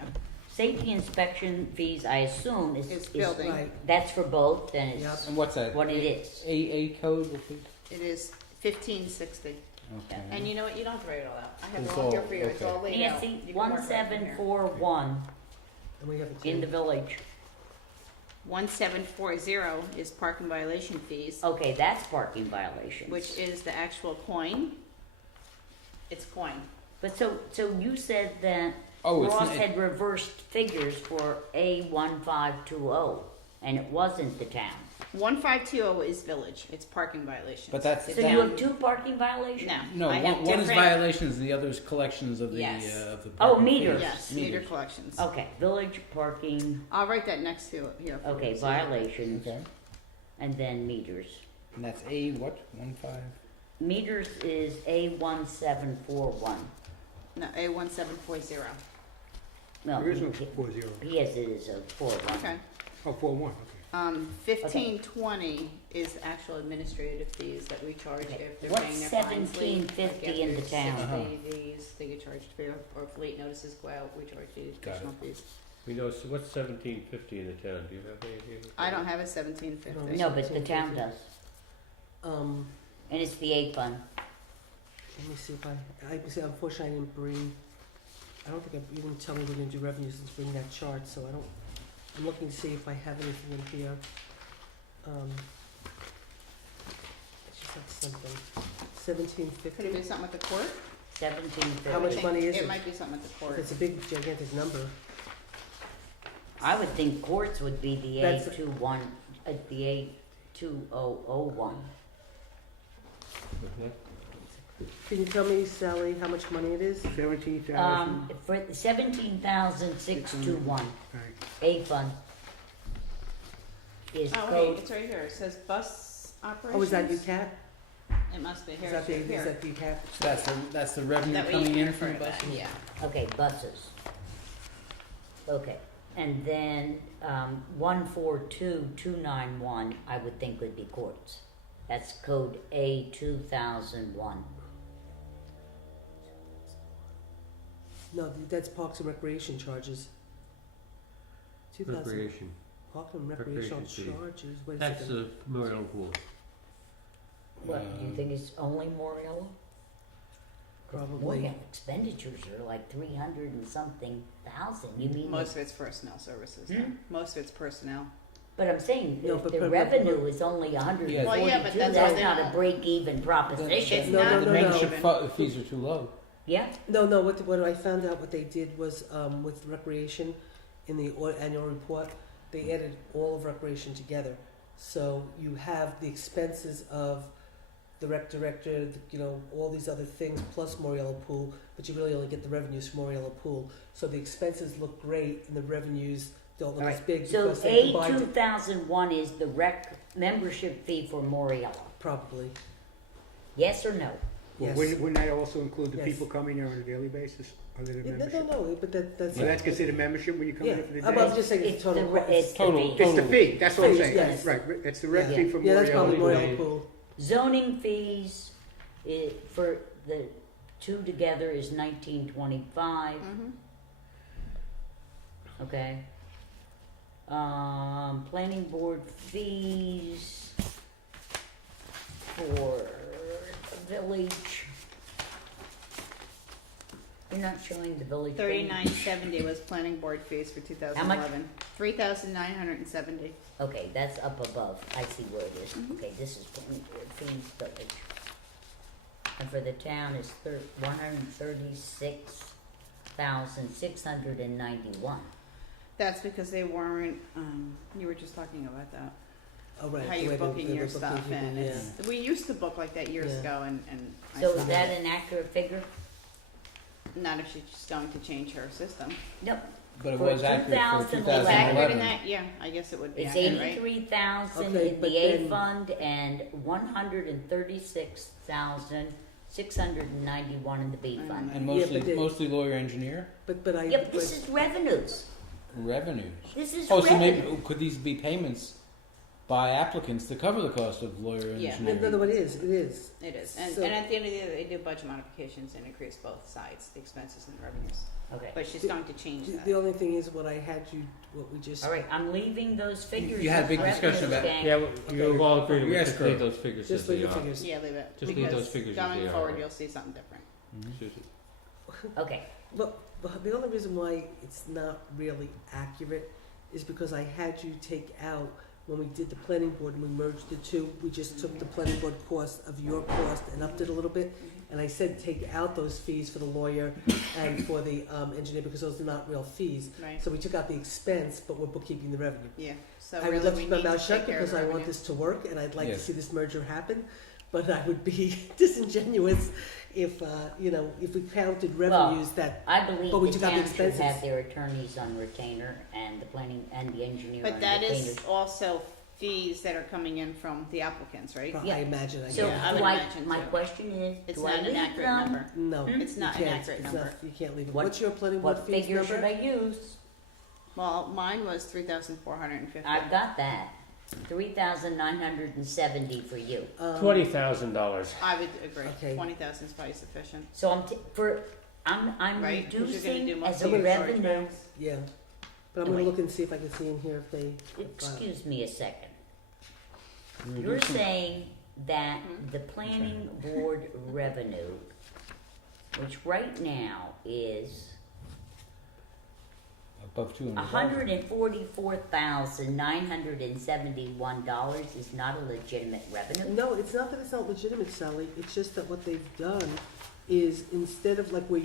Safety inspection fees, I assume, It's building. Right. that's for both, and Yep. it's And what's that? what it is. A code, please? It is 1560. Okay. And you know what? You don't have to write it all out. I have It's it all here all- for you. It's okay. all laid out. Nancy, You can work right from here. 1741 And we have a in the team. village. 1740 is parking violation fees, Okay, that's parking violations. which is the actual coin. It's coin. But so you said that Oh, it's Ross not- had reversed figures for A1520, and it wasn't the town. 1520 is village. It's parking violations. But that's- The So you town- have two parking violations? No. No, I have one is different- violations and the other is collections of the, Yes. of the. Oh, parking meters. fees. Yes, meter collections. Okay, village parking, I'll write that next to it here. for okay, you. violations, Okay. and then meters. And that's A what? 15? Meters is A1741. No, A1740. No, There is no he 40. he has it as a 41. Okay. Oh, 41, okay. 1520 is actual administrative fees that we charge Okay. if they're What's paying their fines late. 1750 Like in the after town? 60 days, they get charged for, or if late notices go out, we charge the Got it. additional fees. We know, so what's 1750 in the town? Do you have any idea? I don't have a 1750. No, but the town does, Um, and it's the A fund. let me see if I see, unfortunately I didn't bring, I don't think you didn't tell me we're gonna do revenues, let's bring that chart, so I'm looking to see if I have anything in here. I just have something, 1750. Could it be something with the court? 1750. How much I money think is it? It might be something with the If court. it's a big gigantic number, I would think courts would be the That's- A21, the A2001. Mhm. Can you tell me, Sally, how much money it is? 17,000. For 17,621, Right. A fund is Oh, wait, code, it's right here. It says bus operations. Oh, is that UCAT? It must be here. Is that the, Here. is that UCAT? That's the revenue That we coming in refer from the to that, buses? Yeah. okay, buses. Okay, and then, 142291, I would think would be courts. That's code A 2001. No, that's Parks and Recreation charges. 2,000. Recreation. Park and Recreational Recreation fee. charges, wait a That's second. the Memorial Pool. What, do you think it's only Moriello? Probably. Moriello expenditures are like 300 and something thousand, you mean? Most of it's personnel services. Hmm? Most of it's personnel. But I'm saying, No, if but- the but- revenue is only 142, Yeah. Well, yeah, but that's that's why not they're- a break-even proposition. It's No, not no, The no, membership even. fees are too low. Yeah, No, what I found out what they did was, with recreation, in the annual report, they added all of recreation together. So you have the expenses of the rec director, all these other things, plus Moriello Pool, but you really only get the revenues from Moriello Pool. So the expenses look great and the revenues don't look as big so because they A combined it, 2001 is the rec membership fee for Moriello. probably. Yes or no? Well, Yes. wouldn't that also include the Yes. people coming there on a daily basis, other than Yeah, membership? no, but that's. So that's considered membership when you come Yeah, in for the I'm day? just saying it's total. it's the Total- fee. It's the fee, that's what I'm Fees, saying. yes. Right, it's the rec Yeah. fee for Yeah, that's probably Moriello. Moriello Pool. Zoning fees for the two together is 1925. Mm-hmm. Okay. Planning board fees for the village. You're not showing the village. thing? 3970 was planning board fees for 2011. 3,970. Okay, that's up above. I see where it is. Mhm. Okay, this is planning board fees village. And for the town is 136,691. That's because they weren't. You were just talking about that. Oh, right. How the you're way booking they're your booking stuff people, in. yeah. It's, we used to book like that years Yeah. ago, and I So is stopped. that an accurate figure? Not if she's going to change her system. Nope. But it For was accurate for 2011. Is it accurate in 2011. that? Yeah, I guess it would be It's accurate, right? 83,000 Okay, in but the A then- fund and 136,691 in the B Mm. fund. And Yeah, but mostly lawyer engineer But I. Yeah, but this is revenues. revenues. This is Oh, so revenue. maybe could these be payments by applicants to cover the cost of lawyer Yeah. engineering? No, it is. It is. It is. And, So- and at the end of the day, they do budget modifications and increase both sides, the expenses and the revenues. Okay. But she's going to change that. The only thing is what we just. All right, I'm leaving those figures. You had a big as discussion revenues, about- gang. Yeah, you all agreed Yes, with just correct. leave those figures as Just leave they the are. figures. Yeah, leave it. Just leave Because those figures as they going are. forward, you'll see something different. Susan. Okay. But the only reason why it's not really accurate is because I had you take out, when we did the planning board and we merged the two, we just took the planning board cost of your cost and upped it a little bit. And I said take out those fees for the lawyer and for the engineer because those are not real fees. Right. So we took out the expense, but we're bookkeeping the revenue. Yeah. So I would really, love to we keep my need to mouth shut take care of because the I want revenue. this to work and I'd like to Yes. see this merger happen. But I would be disingenuous if, if we counted revenues that, I believe But we the took out the town should expenses. have their attorneys on retainer and the planning and the engineer But on that retainer. is also fees that are coming in from the applicants, right? Yeah. I imagine I So Yeah, I would do I, imagine my so. question is, It's do I not an leave accurate them? number. No. Hmm? It's not you an can't. accurate It's number. not- you can't leave it. What- What's your planning board What fees figure number? should I use? Well, mine was 3,450. I've got that. 3,970 for you. $20,000. I would agree. Okay. 20,000 is probably sufficient. So I'm Right? 'Cause you're gonna reducing do most as of a your storage revenue. bags. Yeah. But I'm gonna look and see if I can see in here if they. Excuse me a second. You're saying that the planning board revenue, which right now is Above 200. $144,971 is not a legitimate revenue? No, it's not that it's not legitimate, Sally. It's just that what they've done is instead of like where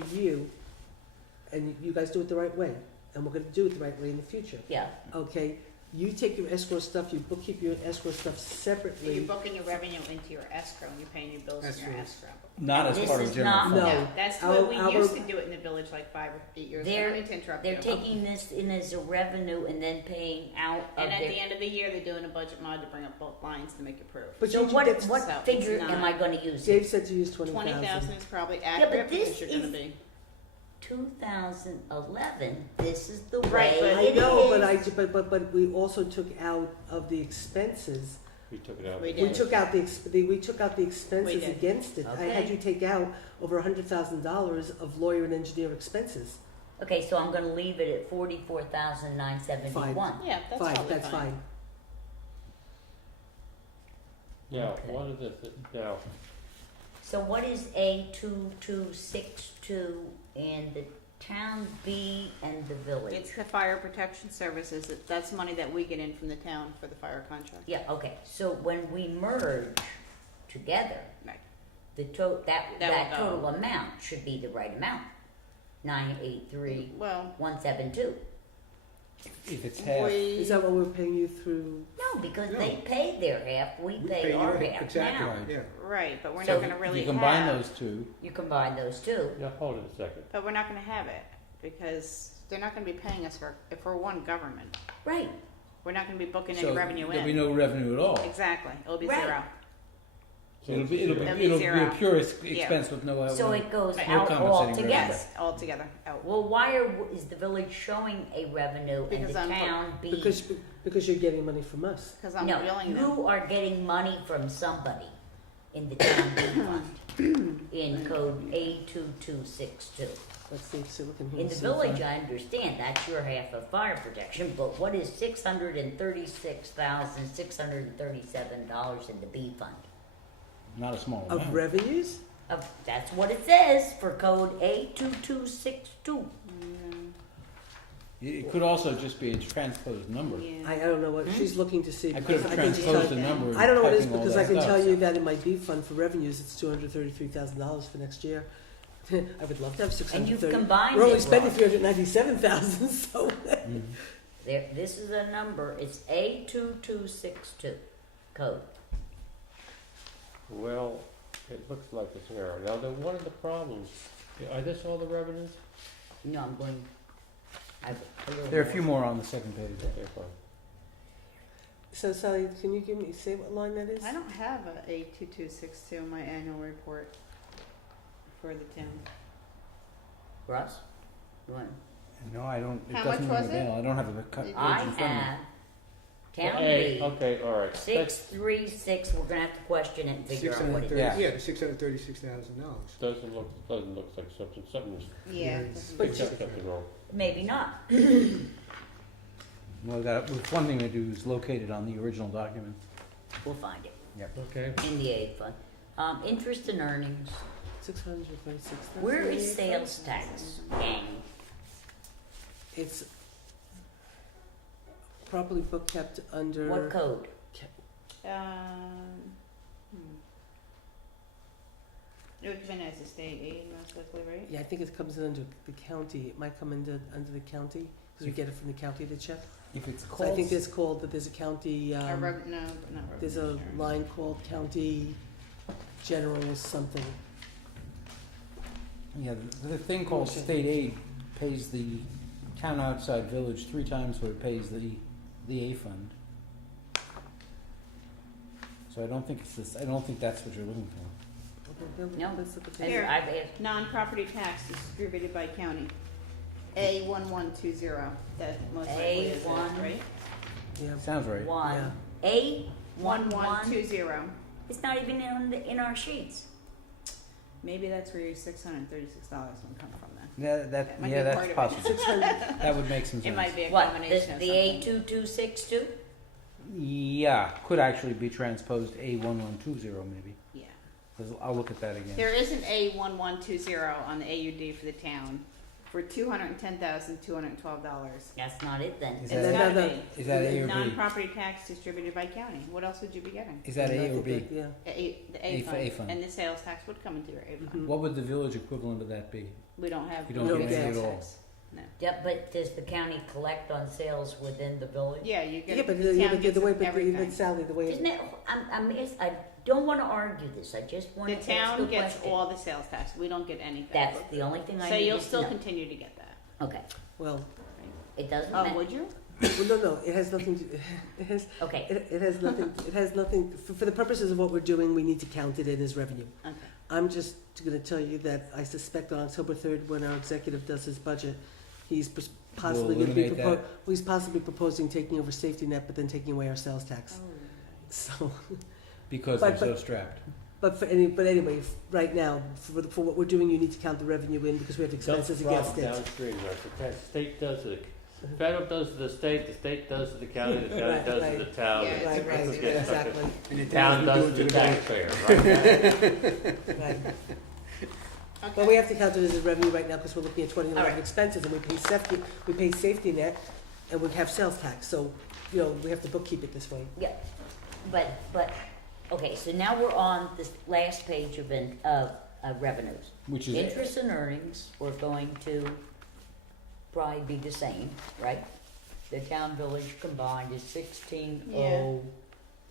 and you guys do it the right way, and we're gonna do it the right way in the future. Yeah, Okay, you take your escrow stuff, you bookkeep your escrow stuff You're separately. booking your revenue into your escrow, and you're paying your bills in your Escrow. escrow. Not as This part of is general not- fund. No. No, that's the way we Our- used to do it in the village like 5 or 8 years ago. I don't mean to interrupt you. They're taking this in as a revenue and then paying out of And at their. the end of the year, they're doing a budget mod to bring up both lines to make it proof. But So you- what that's- what so figure it's am not- I going to use? Dave said to use 20,000 20,000. is probably but accurate this because you're gonna is- be. 2011. This is the Right, way but- I it know, is. but we also took out of the expenses. We took it out. We We did. took out we took out the expenses did. against it. I had Okay. you take out over $100,000 of lawyer and engineer expenses. Okay, so I'm going to leave it at 44,971. Yeah, that's Fine, probably that's fine. Now, Okay. what is it, now, So what is A2262 and the town B and the village? It's the fire protection services. That's money that we get in from the town for the fire contract. Yeah, okay. So when we merge together, Right. the that That will go. total amount should be the right amount. 983 Well, 172. If it's half, Is that what we're paying you through? No, because No. they pay their half, we pay our your- half exactly, now. yeah. right, but we're So not gonna really you combine have. those two. You combine those two. now, hold it a second. But we're not gonna have it because they're not gonna be paying us if we're one government. Right. We're not gonna be booking So any revenue there'll in. be no revenue at all. Exactly. It'll be Right. zero. So It'll be It'll be zero. a pure Yeah. expense with no. So it goes Right. out No all compensating together. revenue. Yes, all together. Out. Well, why is the village showing a revenue and Because the I'm- town B? Because you're getting money from us. Because I'm No, billing them. you are getting money from somebody in the town B fund in code A2262. Let's see, looking here. In the village, I understand that's your half of fire protection, but what is $636,637 in the B fund? Not a small Of amount. revenues? That's what it says for code A2262. It could also just be a transposed number. Yeah. I don't know what, she's looking to see. I could have because I can transposed tell- the number. I don't know what it is, typing all because that I can stuff. tell you that in my B fund for revenues, it's $233,000 for next year. I would love to have 630. And you've combined We're only it spending wrong. 397,000, so. Mhm. This is a number, it's A2262 code. Well, it looks like it's an error. Now, then, one of the problems, are this all the revenues? No, I'm going, There are a few more on the second page. Okay, fine. So Sally, can you say what line that is? I don't have a 2262 in my annual report for the town. Russ? You want- No, I don't. It How doesn't much ring a was it? bell. I don't have a cut page I in front of me. have town Hey, B, okay, all right. 636, we're gonna have to question it and figure out what it is. Yeah. Yeah, the $636,000. Doesn't look like something's Yeah. But picked up something wrong. Maybe not. Well, that one thing to do is locate it on the original document. We'll find it Okay. in the aid fund. Interest and earnings. 636,000. Where is sales tax, gang? It's properly book kept under. What code? It would come in as a state aid, most likely, right? Yeah, I think it comes in under the county. It might come under the county because we get it from the county, the check. If it's So I called, think there's a county. No, not revenue. There's a share. line called county general something. yeah, the thing called Okay. state aid pays the town outside village 3 times what it pays the A fund. So I don't think it's this. I don't think that's what you're looking for. No. Let's look at I've Here. asked, Non-property tax distributed by county. A1120. That most likely is it, A1. right? Yeah. Sounds right. one. Yeah. A11. 1120. It's not even in our sheets. Maybe that's where your $636 would come from then. That might be yeah, part that's of it. possible. 600. That would make some It sense. might be a What, combination of the something. A2262? Yeah, could actually be transposed A1120 maybe. Yeah. 'Cause I'll look at that again. There is an A1120 on the AUD for the town for $210,212. That's not it then. Is It's that- gotta No, no. be. Is that A or B? Non-property tax distributed by county. What else would you be getting? Is that And I A or think B? that- Yeah. The A for A fund. And the sales tax would come into your A fund. Mhm. What would the village equivalent of that be? We don't have. You don't get no any sales at all. tax. No. Yeah, but does the county collect on sales within the village? Yeah, you get, Yeah, but the town but gets the way, but everything. Sally, the way. Isn't it, I don't wanna argue this, I just wanna The ask the town gets question. all the sales tax, we don't get anything. That's the only thing I So needed you'll to still know. continue to get that. Okay, Well, it doesn't Oh, matter, would you? no, it has nothing to, it has, okay, it has nothing, for the purposes of what we're doing, we need to count it in as revenue. Okay. I'm just gonna tell you that I suspect on October 3rd, when our executive does his budget, he's possibly gonna be, eliminate he's possibly proposing taking over safety net, but then taking away our sales tax. Oh. So, Because But- they're so strapped. but anyway, right now, for what we're doing, you need to count the revenue in because we have expenses against it. Downstream, right, the state does it, federal does to the state does to the county, the county Right, does right. to the town. Yeah, Right, it's right, a- exactly, And the Town town's does been to doing the it to the bank. taxpayer, right? right. Okay. But we have to count it as a revenue right now because we're looking at 2011 Alright. expenses and we pay safety net and we have sales tax, so, you know, we have to bookkeep it this way. yeah, but, okay, so now we're on this last page of revenues. Which is Interest and earnings, we're going to probably be the same, right? The town village combined is 16,000.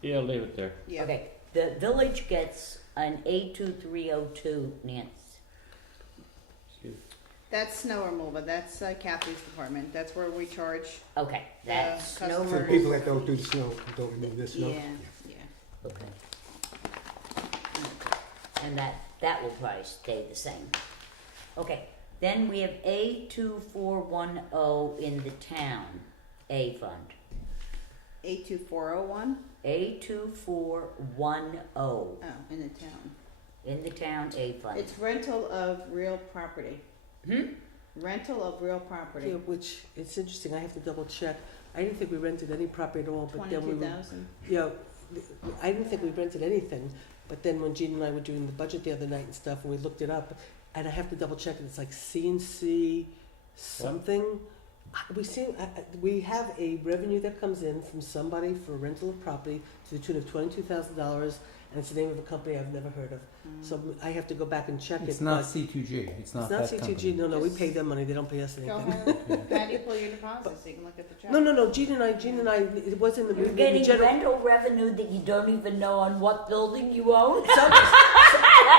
Yeah, leave it there. Yeah. Okay, the village gets an A2302, Nance. Excuse me. That's snow removal, that's Kathy's department, that's where we charge, Okay, that's Yeah, no customers. For removal. people that don't do the snow, don't remove the yeah, snow. yeah. Okay. And that will probably stay the same. Okay, then we have A2410 in the town, A fund. 82401, A2410 oh, in the town. in the town, A fund. It's rental of real property, Hmm? rental of real property, Yeah, which, it's interesting, I have to double check. I didn't think we rented any property at all, but then we were, 22,000. you know, I didn't think we rented anything, but then when Gene and I were doing the budget the other night and stuff, and we looked it up, and I have to double check, and it's like CNC something. We have a revenue that comes in from somebody for rental of property to the tune of $22,000, and it's the name of a company I've never heard of. So I have to go back and check it. It's not but C2G. It's not It's not that C2G, company. no, we pay them money, they don't pay us Go anything. home, how do you pull your deposits, so you can look at the check? No, Gene and I, it wasn't the, You're the getting general. rental revenue that you don't even know on what building you own?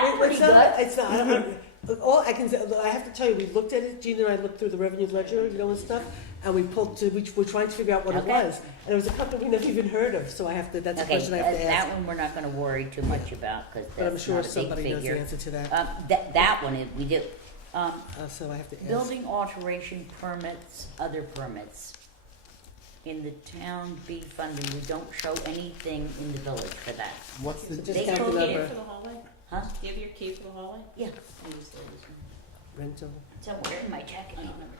It's Pretty not, good. it's not, I don't, all I can say, I have to tell you, we looked at it, Gene and I looked through the revenue ledger, you know, and stuff, and we we're trying to figure out what it Okay. was. And it was a company we never even heard of, so I have to, that's a Okay, question I have to that ask. one we're not gonna worry too much about, cause But I'm that's sure not a big somebody knows the figure. answer to that, That one is, we do. so I have to ask. Building alteration permits, other permits. In the town B funding, we don't show anything in the village for that. What's So the just They count the told Do you have number, for the hallway? Huh? Do you have your key for the hallway? Yeah. I used to use them. rental. Somewhere in my checking. I don't remember.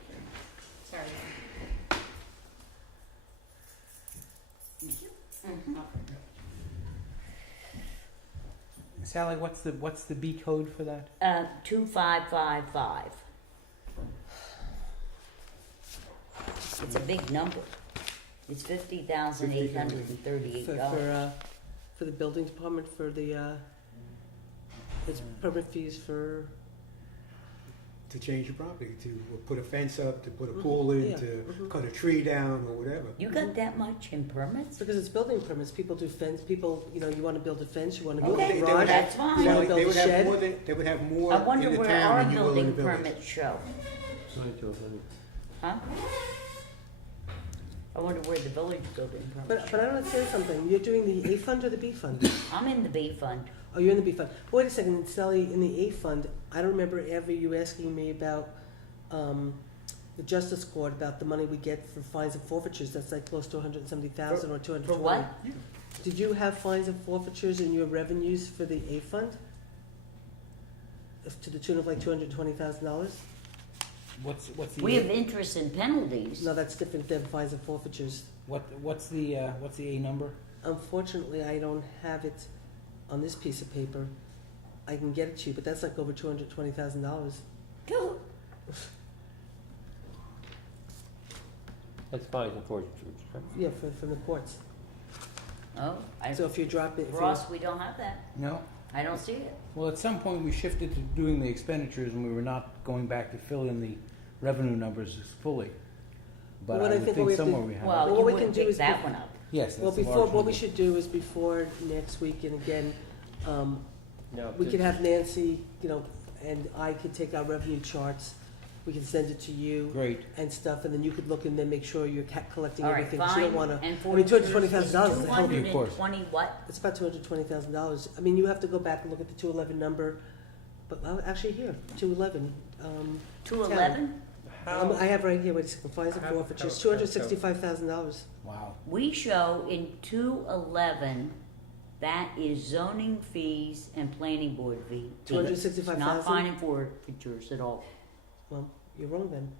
Sorry. Mhm. Sally? What's the B code for that? 2555. It's a big number. It's $50,838. For the building department, for the, it's permit fees for, To change your property, to put a fence up, to put a pool in, Yeah, to mhm. cut a tree down or whatever. You got that much in permits? because it's building permits, people do fence, people, you know, you wanna build a fence, you wanna build Okay, a they would garage. that's You fine. wanna Sally, build they a would have shed? more than, they would have more I in wonder the where town our than you will in the building village. permits show. Huh? I wonder where the village building permits But I show. don't understand something, you're doing the A fund or the B fund? I'm in the B fund. Oh, you're in the B fund. Wait a second, Sally, in the A fund, I don't remember ever you asking me about, the Justice Court, about the money we get for fines and forfeitures, that's like close to 170,000 or 220. For what? Did you have fines and forfeitures in your revenues for the A fund? To the tune of like $220,000? What's the We have interest and penalties. No, that's different than fines and forfeitures. what's the A number? Unfortunately, I don't have it on this piece of paper. I can get it to you, but that's like over $220,000. That's fines and forfeitures, right? Yeah, from the courts. Oh, So if you drop it, if you- Ross, we don't have that. No. I don't see it. Well, at some point we shifted to doing the expenditures, and we were not going back to fill in the revenue numbers fully. But What I I would think think we have to- somewhere we have. Well, Well, you what we wouldn't can do pick is that be- one up. Yes, Well, that's a before, large what we number. should do is before next week, and again, Now, we could have Nancy, and I could take our revenue charts, we can send it to you Great. and stuff, and then you could look and then make sure you're collecting All right, everything, 'cause you don't fine, wanna, and I mean, $220,000 is a hell of a- Of course. 220 what? it's about $220,000. I mean, you have to go back and look at the 211 number, but, actually here, 211, 211? I have right here, wait a second, fines and How- forfeitures, how- $265,000. Wow. We show in 211, that is zoning fees and planning board fees. It's 265,000? not fine and forfeitures at all. Well, you're wrong then.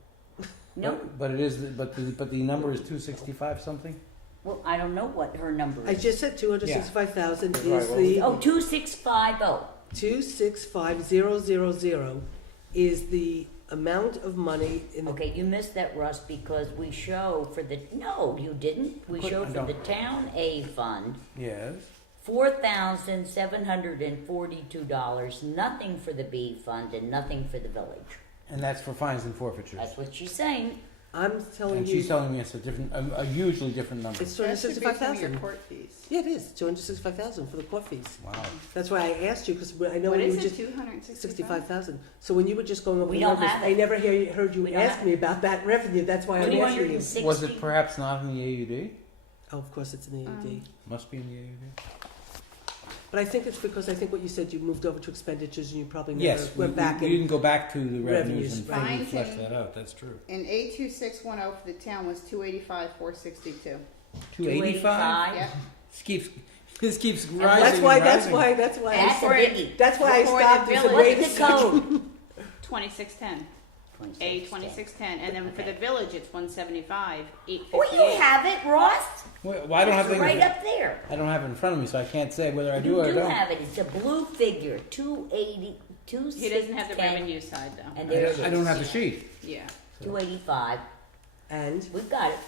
No, But it is, but the number is 265 something? well, I don't know what her number I is. just said 265,000 Right, is well, the, Oh, 2650. 265,000 is the amount of money in the, Okay, you missed that, Russ, because we show for the, no, you didn't. We Put- show I for don't. the town A fund, Yes. $4,742, nothing for the B fund and nothing for the village. And that's for fines and forfeitures. That's what she's saying. I'm telling And she's you, telling me it's a different, a hugely different number. it's That should be some of your 265,000. court fees. Yeah, it is, 265,000 for the court fees. Wow. That's why I asked you, because I know What when you is were it, just, 265? 65,000. So when you were just going over We the don't numbers, have I it. never heard you We don't ask have me about that revenue, that's why I'm asking you. 260. Was it perhaps not in the AUD? Oh, of course, it's in the AED. Must be in the AUD. But I think it's because I think what you said, you moved over to expenditures and you probably never Yes, we went back we and, didn't go back to the revenues Revenues, and right. fully flesh Fines that out, that's true. And A2610 for the town was 285,462. 285? Yep. This keeps rising that's and why, rising. that's why, That's a For it- biggie. that's why I For the stopped and said, village. wait a What's the second. code? 2610. A 2610. 2610. And then for the village, it's 175, Oh, 858. you have it, Ross? Well, I don't have It's it. right up there. I don't have it in front of me, so I can't say whether I do You or I do don't. have it. It's a blue figure, 280, He doesn't have the 2610, revenue side though. and I there's don't have the sheet. Yeah. 285. And, We've got it.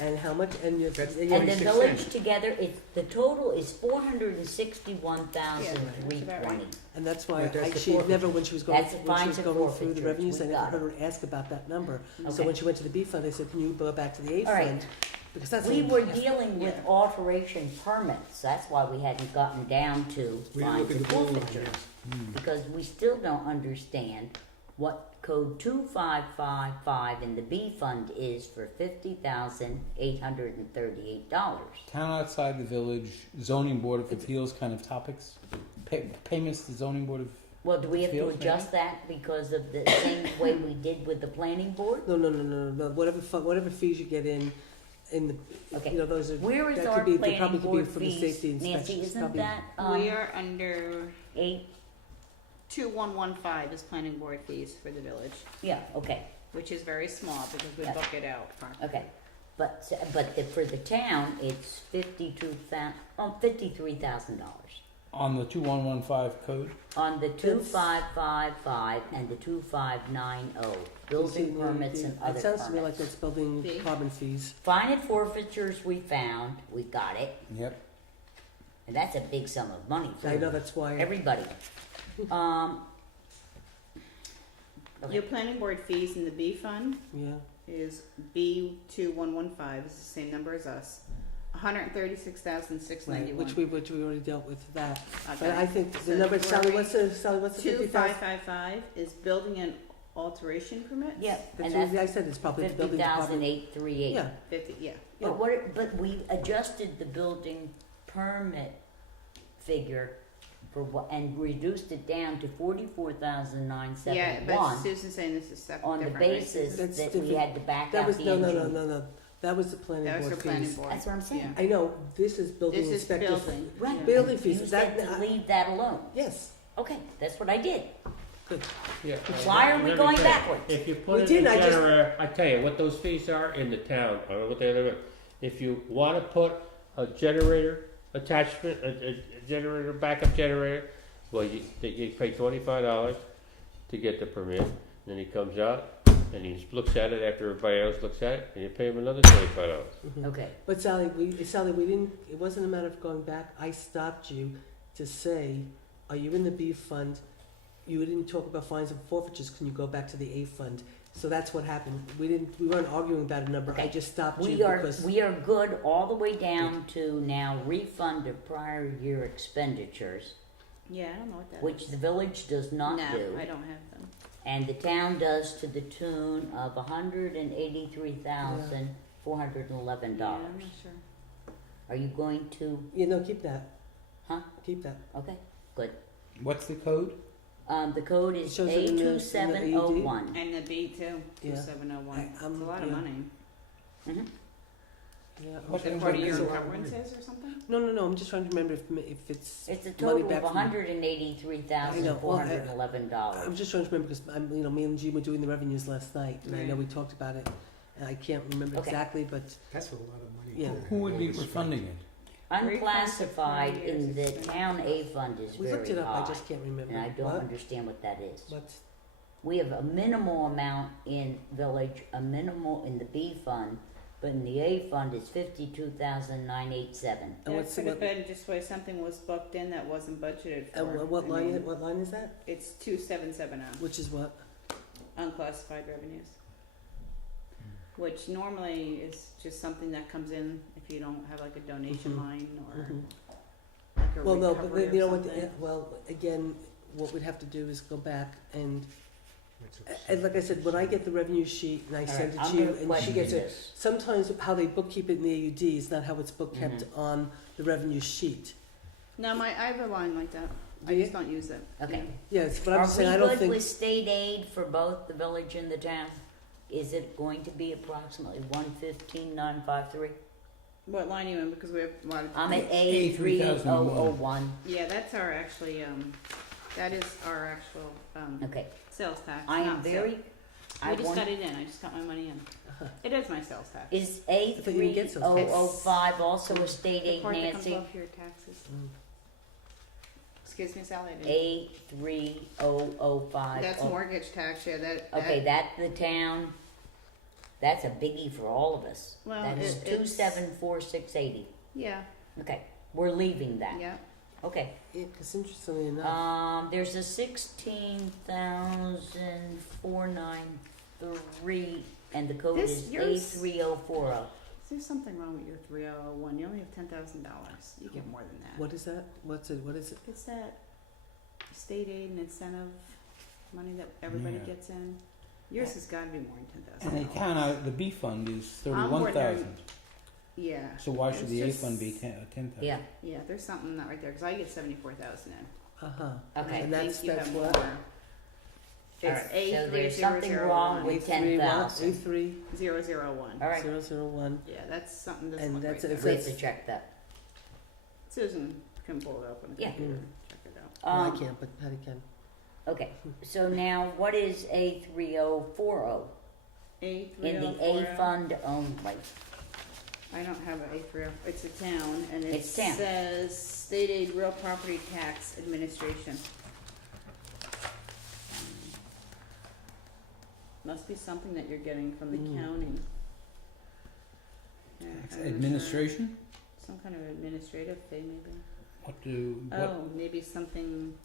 and how much, and you're, That's- and you're- And the 26 village cents. together, the total is Yeah, that's about 461,320. right. and that's why But that's the she had never, when she was going, That's the when she fines was and going through the forfeitures. revenues, I We never got heard her ask about that number. So Okay. when she went to the B fund, I said, can you go back to the A All right. fund? Because that's. We a- were dealing with Yeah. alteration permits, that's why we hadn't gotten down to We didn't fines look at and the blue line, forfeitures. yes. Because we still don't understand what code 2555 in the B fund is for $50,838. Town outside the village, zoning board of appeals kind of topics, payments to zoning board of. Well, do we have to Feels adjust that because of the same way we did with the planning board? No, whatever fees you get in the, Okay. those are, Where is that our could be, they planning probably could be board from the fees? safety inspections. Nancy, isn't probably. that, We are under 8? 2115 is planning board fees for the village, Yeah, okay, which is very small because we Yeah. book it out. okay. But for the town, it's $53,000. On the 2115 code, On the 2555 and the 2590, building permits and other It sounds to me like permits. that's building Fee. carbon fees. Fine and forfeitures we found, we got it, yep. and that's a big sum of money for I know, that's why. everybody. Okay. Your planning board fees in the B fund Yeah, is B2115, is the same number as us. 136,691. which we already dealt with that. Okay. But I think So the number, where Sally, we- what's the 50,000? 2555 is building and alteration permits. Yeah, and That's, I that's said it's probably the building department. 50,838. Yeah, 50, yeah. yeah. But we adjusted the building permit figure for what, and reduced it down to 44,971. Yeah, but Susan's saying this is separate. On the different, right, basis Susan? That's that we different. had to back That out was, the no, engine. no, that was the planning That was board for planning fees. board. That's what I'm saying. Yeah. I know, this is building This is inspector. building. Right. Yeah. Building fees, You that- said to leave that alone. Yes, Okay, that's what I did. Yeah. Why are we let me going tell you, backwards? If you We put in a didn't, I just- generator, I tell you what those fees are in the town, I don't know what they're, if you wanna put a generator attachment, a generator, backup generator, well, you pay $25 to get the permit, then he comes out, and he looks at it after everybody else looks at it, and you pay him another $25. Okay. but Sally, we didn't, it wasn't a matter of going back, I stopped you to say, are you in the B fund? You didn't talk about fines and forfeitures, can you go back to the A fund? So that's what happened. We weren't arguing about a number. I Okay. just stopped you We are, because. we are good all the way down to now refund of prior year expenditures, Yeah, I don't know what that is. which the village does not No, do. I don't have them. And the town does to the tune of $183,411. Yeah, I'm not sure. Are you going to, Keep that. huh? Keep that. Okay, good. What's the code? The code is Shows it in the- in the A2701. And the B too, Yeah. 2701. I- It's a lot of yeah. money. Mhm. Yeah. What- Is that part of your So- encumbrances or something? No. I'm just trying to remember if it's. It's a money total back of from- $183,411. I'm just trying to remember because me and Jean were doing the revenues last night, and I know we talked about it, and I can't remember Okay. exactly, but That's a lot of money. Yeah. Who would be refunding it? Unclassified in the town A fund is we looked very it up. I high, just can't remember. and I don't What? understand what that is. What? We have a minimal amount in village, a minimal in the B fund, but in the A fund it's 52,987. And That what's could have what? been just where something was booked in that wasn't budgeted for. And what I line? mean, What line is that? It's 2770, Which is what? unclassified revenues. Which normally is just something that comes in if you don't have like a donation Mhm. line or Mhm. like a Well, no, but recovery you know or what? something. Well, again, what we'd have to do is go back and like I said, when I get the revenue sheet and I All send right, it I'm to you, gonna and she question gets it. this. Sometimes how they bookkeep it in the AUD is not how it's book kept Mhm. on the revenue sheet. No, I have a line like that. I Do you? just don't use it. Okay. Yes, but I'm Are just we saying I don't good think. with state aid for both the village and the town? Is it going to be approximately 115,953? What line are you in? Because we have a lot of. I'm at A3001. Yeah, that's our actually, that is our actual, Okay, sales tax. I am not sale- very, I I just want, got it in. I just got my money in. Uh-huh. It is my sales tax. is thought you didn't get sales tax. A3005 also a state The aid, part that comes Nancy? off your taxes. Mm. Excuse me, Sally. I didn't- A3005. That's mortgage tax, yeah, that. Okay, that's the town. That's a biggie for all of us. Well, That is it's- 274,680. Yeah, Okay, we're leaving that. yeah. Okay. Yeah, because interestingly enough, There's a 16,493, and the code This- is yours- A3040. There's something wrong with your 3001. You only have $10,000. You get more than that. what is that? What's it? What is it? It's that state aid and incentive money that everybody Yeah. gets in. Yours has got to be more than And the $10,000. town, the B fund is I'm more than- 31,000. Yeah, So why should It's the A just- fund be 10,000? Yeah, yeah. There's something not right there because I get 74,000 in. Uh-huh. okay. And I that's- think you that's have what? more. All It's right, so there's something A3001. wrong with A3 what? 10,000. A3 001. All right, 001. Yeah, that's something doesn't And look that's- right it's there. we have to check that. Susan can pull it up on the Yeah. computer. Mm. Check it out. Well, I Um, can't, but Patty can. Okay, so now what is A3040? In the A fund only. I don't have an A30. It's a town, and it It's town. says State Aid Real Property Tax Administration. Must be something that you're getting from the Mm. county. Yeah, Tax I'm not sure. Administration? Some kind of administrative fee, maybe. What? Oh, maybe something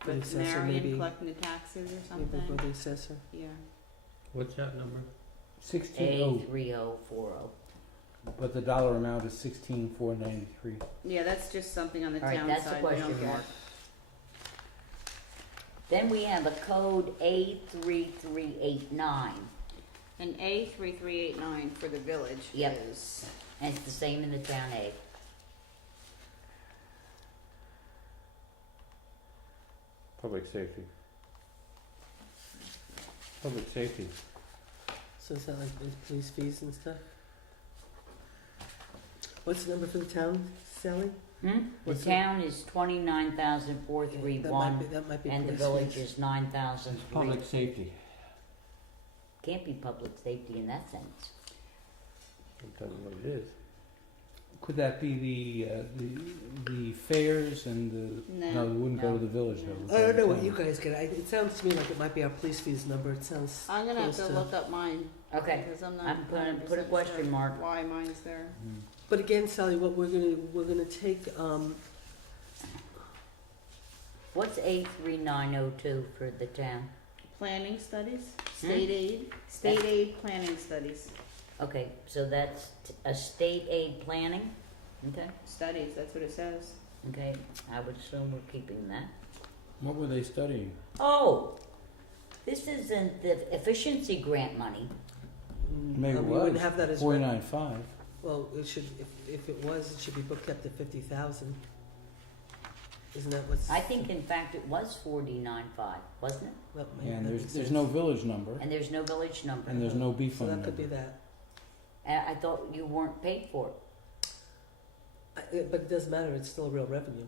For the with assessor, Marion maybe. collecting the taxes or Maybe for something. the assessor. Yeah. What's that number? 16, A3040. but the dollar amount is 16,493. Yeah, that's just something on the All right, town that's the side we don't question get. mark. Then we have a code A3389, And A3389 for the village Yep. is, and it's the same in the town A. Public safety. Public safety. So is that like those police fees and stuff? What's the number for the town, Sally? The What's town is 29,431, That might be and the police village fees. is 9,003. safety. Can't be public safety in that sense. I'll tell you what it is. Could that be the fairs and the? No. it wouldn't go No. to the village though. it would I go don't to know what town. you guys get. It sounds to me like it might be our police fees number. It sounds. I'm gonna have Close to to- look up mine. Okay, Because I'm not I'm gonna put a 100% question sure mark. why mine's there. Mm. But again, Sally, what we're gonna take. What's A3902 for the town? Planning studies, state aid planning studies. Okay, so that's a state aid planning, okay? Studies, that's what it says. Okay, I would assume we're keeping that. What were they studying? Oh, this isn't the efficiency grant money. Maybe it We wouldn't was have that as. 49.5. Well, it should, if it was, it should be booked up to 50,000. Isn't that what's? I think in fact it was 49.5, wasn't it? Well, Yeah, and that there's makes there's sense. no village number, And there's no village number. and there's no B So fund that number. could be that. I thought you weren't paid for it, But it doesn't matter, it's still a real revenue.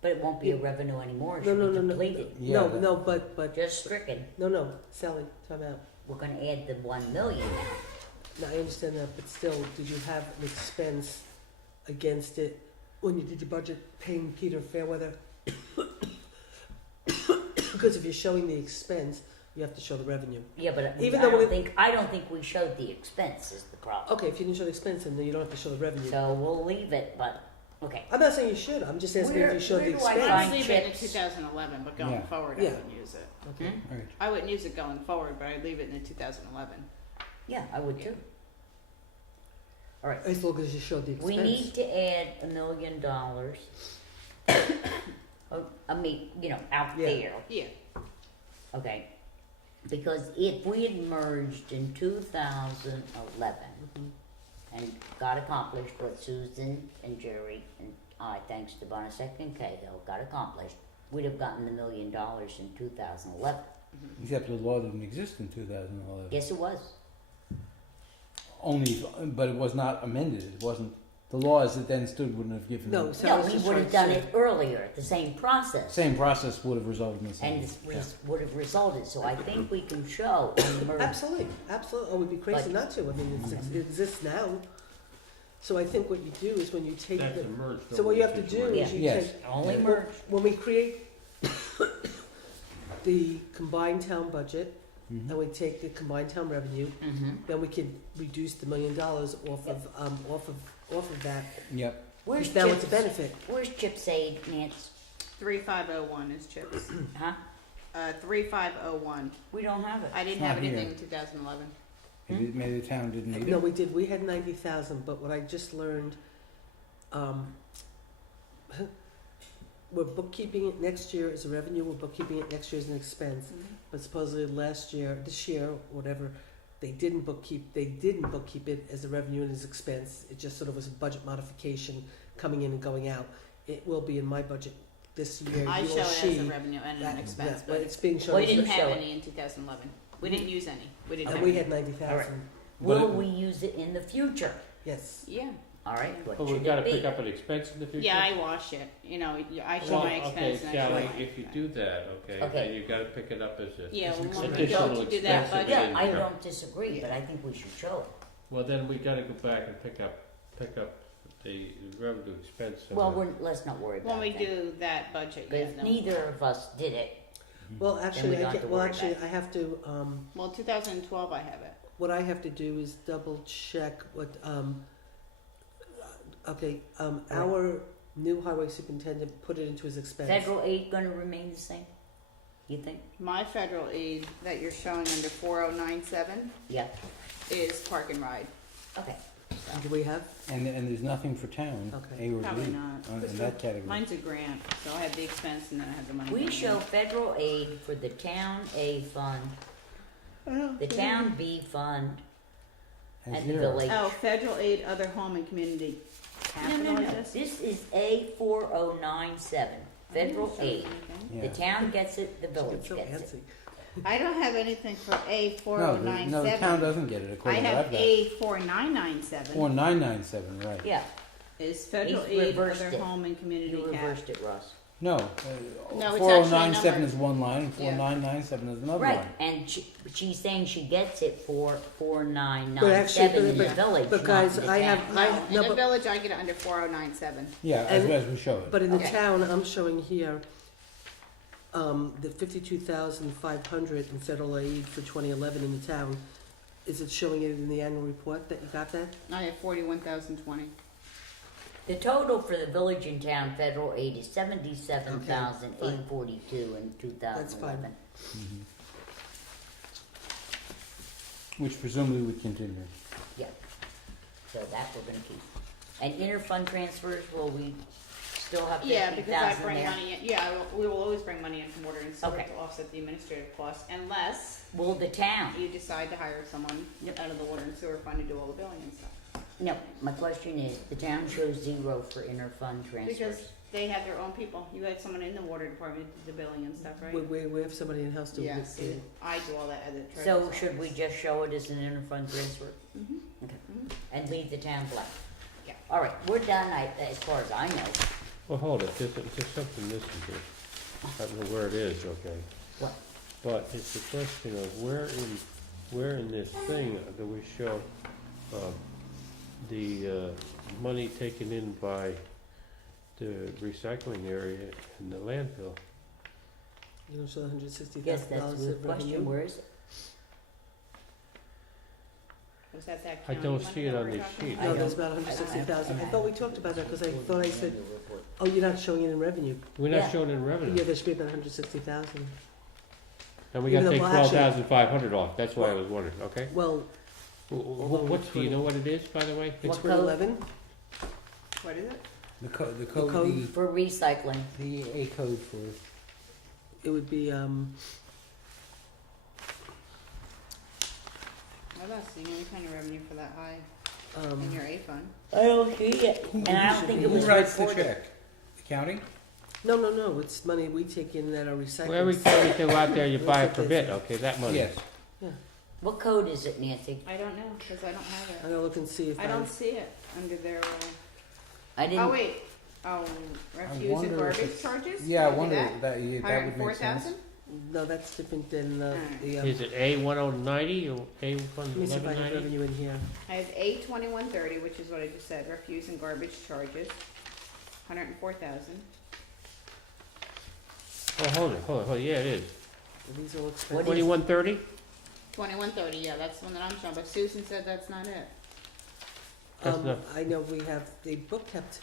but it won't be a revenue anymore. It No, should no, be no, no. depleted. Yeah, No, but- no, but, Just stricken. no, Sally, time out. We're going to add the 1 million now. Now, I understand that, but still, did you have an expense against it when you did your budget paying Peter Fairweather? Because if you're showing the expense, you have to show the revenue. Yeah, but Even I though don't think we showed the expense is the problem. Okay, if you didn't show the expense, then you don't have to show the revenue. So we'll leave it, but okay. I'm not saying you should, I'm just asking if you showed the where do I expense. find I'd leave it in chips? 2011, but going Yeah. forward, I Yeah. wouldn't use it. Okay. Right. I wouldn't use it going forward, but I'd leave it in 2011. Yeah, I would too. All right. As long as you showed the expense. We need to add $1 million. I mean, out Yeah. there. Yeah. Okay. Because if we had merged in 2011 Mhm. and got accomplished what Susan and Jerry and I, thanks to Bonasek and Cahill, got accomplished, we'd have gotten the $1 million in 2011. Except the law didn't exist in 2011. Yes, it was. Only, but it was not amended. It wasn't. The law as it then stood wouldn't have given. No, the so- No, was we just would have trying done to it earlier, the same process. same process would have resulted in the same. And yeah. would have resulted. So I think we can show on the merge. Absolutely, absolutely. Oh, we'd be crazy But- not to. I mean, it exists now. So I think what you do is when you take That's the, a merge. so what you have to do is you Yes. take, Only Yeah. merge. when we create the combined town budget, Mhm. and we take the combined town revenue, Mm-hmm. then we can reduce the $1 million off of that. Yep. Where's Now it's a Chip's? benefit. Where's Chip's aid, Nance? 3501 is chips. Huh? 3501. We don't have it. I didn't Not have anything here. in 2011. Maybe the town didn't need No, it. we did. We had 90,000, but what I just learned, we're bookkeeping it next year as a revenue. We're bookkeeping it next year as an expense. But supposedly this year, whatever, they didn't bookkeep it as a revenue and as expense. It just sort of was a budget modification coming in and going out. It will be in my budget this year. I you show will it see as a revenue and an that- expense, yeah, but it's being shown. Well, we as a- didn't have show it. any in 2011. We didn't use any. We didn't And have we any. had 90,000. But Will it- we use it in the future? Yes. Yeah. All right. What But should we've got to it be? pick up an expense in the future? Yeah, I wash it. I show Well, my expense okay, and I show Sally, my. if you do that, okay, Okay. then you've got to pick it up as a Yeah, As well, an when we additional go to do that expense budget. Yeah, I Sure. don't disagree, but I think we should show it. Well, then we got to go back and pick up the revenue expense. Well, somewhere. let's not worry When about we that. do that budget, But yeah, if no. neither of us did it, Well, we actually, don't have to worry about it. I have to. Well, 2012 I have it. What I have to do is double check what. Our new highway superintendent put it into his expense. federal aid going to remain the same? You think? My federal aid that you're showing under 4097 Yeah. is park and ride. Okay. Do we have? And there's nothing for town. Okay. A or Probably B not. in that category. Mine's a grant, so I have the expense and then I have the money. We going show in. federal aid for the town A fund, the town B fund, And and the zero. village. Oh, federal aid, other home and community. Capitalize this? This is A4097, federal aid. Yeah. The town gets it, the She village gets so gets it. antsy. I don't have anything for A No, the town 4097. doesn't get it I according to what have I've got. A 4997 4997, right? Yeah, is federal He's aid, reversed other it. home and community you cap. reversed it, Russ. No, No, it's actually 4097 numbered. is one line and Yeah. 4997 is another Right, line. and she's saying she gets it for But 4997 actually, in the village, but not guys, in the I have- town. No, I- in no, the but- village I get it under 4097. Yeah, And- as we show it. But in the Okay. town, I'm showing here, the 52,500 in federal aid for 2011 in the town. Is it showing it in the annual report that you got that? I have 41,020. The total for the village and town federal aid is 77,842 in 2011. That's fine. Mhm. Which presumably would continue. So that we're gonna keep. And inter-fund transfers, will we still have Yeah, 50,000 because I there? bring money in, yeah, we will always bring money in from water and sewer Okay. to offset the administrative costs, unless Will the town? you decide to hire someone out of the water and sewer fund to do all the billing and stuff. No, my question is, the town shows 0 for inter-fund transfers. Because they have their own people. You had someone in the water department do the billing and stuff, right? We have somebody in-house doing Yeah, this. see, I do all that at the treasurer's So should we office. just show it as an inter-fund transfer? Mhm. Okay. Mhm. And leave the town blank? Yeah. All right, we're done, as far as I know. Well, hold it, there's something missing here. I don't know where it is, okay? What? But it's a question of where in this thing do we show, the money taken in by the recycling area and the landfill? You don't show the $160,000 Yes, that's a good of revenue? question, where is it? Was that that I county don't money see it that on we're this talking sheet. about? No, I there's don't- about I don't have 160,000. I that. thought we talked about that, because I thought I said, oh, you're not showing it in revenue. We're Yeah. not showing it in revenue, Yeah, there should be about 160,000. and we even gotta take though- well, actually- 12,500 off, that's why I was wondering, okay? Well, What, do you know what it is, by the way? it's What for code? 11. What is it? The code, code. For recycling. the A code for It would be, I'm not seeing any kind of revenue for that high in your A fund. I don't see it, and I don't think it who was writes the reported. check? The county? no, it's money we take in that are recycled. Well, every time you go out there, you buy a What's it permit, say? okay, that money. Yes. What code is it, Nancy? I don't know, because I don't have I'm it. gonna look and see if I don't see it under their, I oh, didn't, wait. Oh, refuse and wonder if garbage it's- charges? Yeah, I Can do wonder, that? that would make 104,000? sense. No, that's different than the, Is it A1090 or let me see if I have A1190? revenue in here. I have A 2130, which is what I just said, refuse and garbage charges, 104,000. Oh, hold it, yeah, it is. These are all What expenses. is- 2130? 2130, yeah, that's the one that I'm showing, but Susan said that's not it. That's not- I know we have, they book kept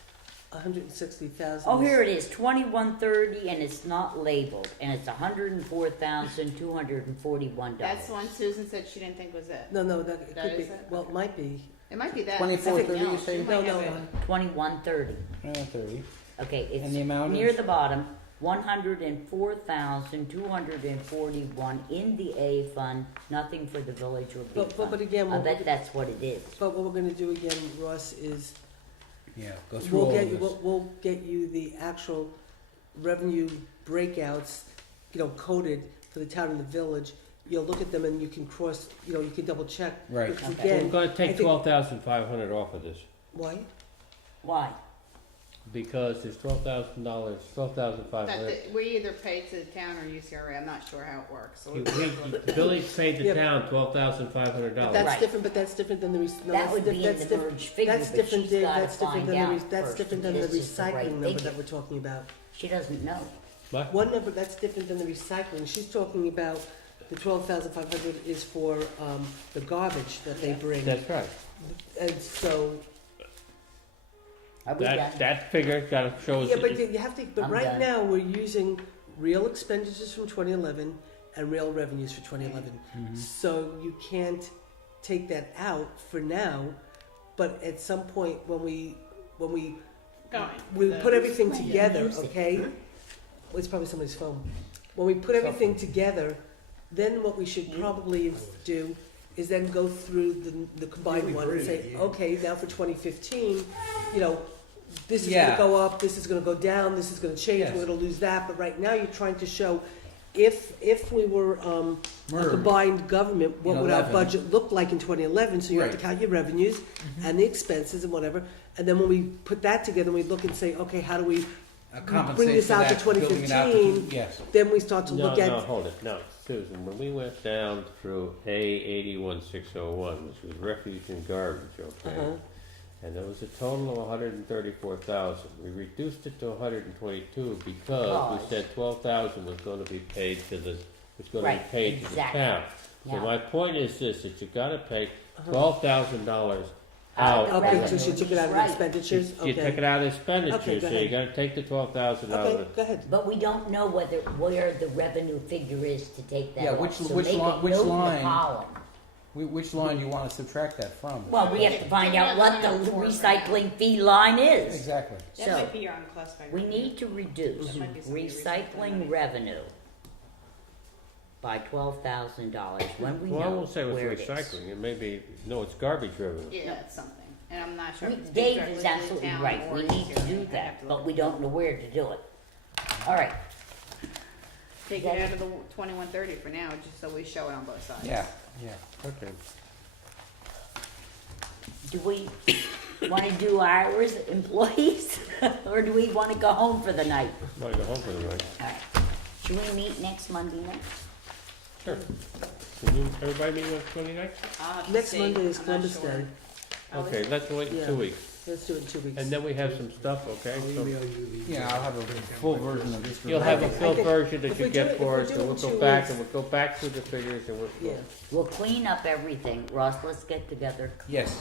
160,000. oh, here it is, 2130, and it's not labeled, and it's $104,241. That's the one Susan said she didn't think was it. No, that, it That could be, is it? well, it might be. It might be that. 2430, No, you she say? might No, have no, it. 2130. 30. Okay, And the it's amount near is? the bottom, 104,241 in the A fund, nothing for the village or B But fund. again, I bet that's what it is. but what we're gonna do again, Ross, is Yeah, go through all of this. we'll get you the actual revenue breakouts, coded for the town and the village. You'll look at them and you can cross, you can double check. Right. Because Okay. We're again, gonna I take think- 12,500 off of this, why? Why? because there's $12,000, That 12,500. we either pay to the town or UCRA, I'm not sure how it works. So The village paid the Yeah. town $12,500. That's Right. different, but that's different than the, no, That that's would be in that's the different. merged figure, That's but different, she's Dave, gotta that's different find than out that's first different if than the this is the right recycling number figure. that we're talking about. She doesn't know. What? One number, that's different than the recycling. She's talking about the 12,500 is for, the garbage that they bring. That's right. And so, Are we done? That figure gotta show us. yeah, but you have to, but I'm right done. now, we're using real expenditures from 2011 and real revenues for 2011. Mhm. So you can't take that out for now, but at some point when we put everything Why you together, use it? okay? Well, it's probably somebody's phone. When we put everything together, then what we should probably do is then go through the combined one and say, okay, now for 2015, this is Yeah. gonna go up, this is gonna go down, this is gonna change, Yes. we're gonna lose that, but right now you're trying to show if we were, a Merge. combined government, what In would our 11. budget look like in 2011? So you have to Right. count your revenues and the expenses and whatever. And then when we put that together, we look and say, okay, how do we, Compensate bring this for out to that, building it out to 2015. Yes. then we start to look No, at, hold it, no, Susan, when we went down through A81601, which was refuge and garbage, okay? Uh-huh. And there was a total of 134,000. We reduced it to 122 because Because. we said 12,000 was gonna be paid to the, was gonna be Right, paid to the exactly. town. So Yeah. my point is this, that you gotta pay Uh-huh. $12,000 Out out. of okay, revenue. so she took it out of Right. expenditures, You okay. take it out of Okay, expenditures, go so you ahead. gotta take the 12,000 out of Okay, it. go ahead. But we don't know where the revenue figure is to take that Yeah, off. which- So which make a li- which note in the line? column. Which line do you want to subtract that from? Well, we have to find out what the recycling fee line is. Exactly. That So, might be your unclassified. we need to reduce That might be something recycling revenue by $12,000 when we Well, I know won't say it where was it is. recycling, it may be, no, it's garbage revenue. Yeah, it's something, and I'm not sure We, if it's Dave directly is to the absolutely town right, or we to need to Syria. do I have that, to but look. we don't know where to do it. All right, Take it out of the 2130 for now, just so we show it on both sides. Yeah, yeah. Okay. do we want to do ours employees, or do we want to go home for the night? Might go home for the night. All right, should we meet next Monday night? Sure. Can you, everybody meet on 29th? I'll have to Next see. Monday is I'm not Columbus sure. Day. Oh, Okay, let's wait in Yeah. 2 weeks. Let's do it in 2 weeks. And then we have some stuff, okay? I'll So email you the. Yeah, I'll have a full version of this. you'll have a I full think version that if you we do get it- for if us, we and do we'll it go in 2 back, weeks- and we'll go back through the figures, and Yeah. We'll clean up everything, Ross, let's get together, Yes.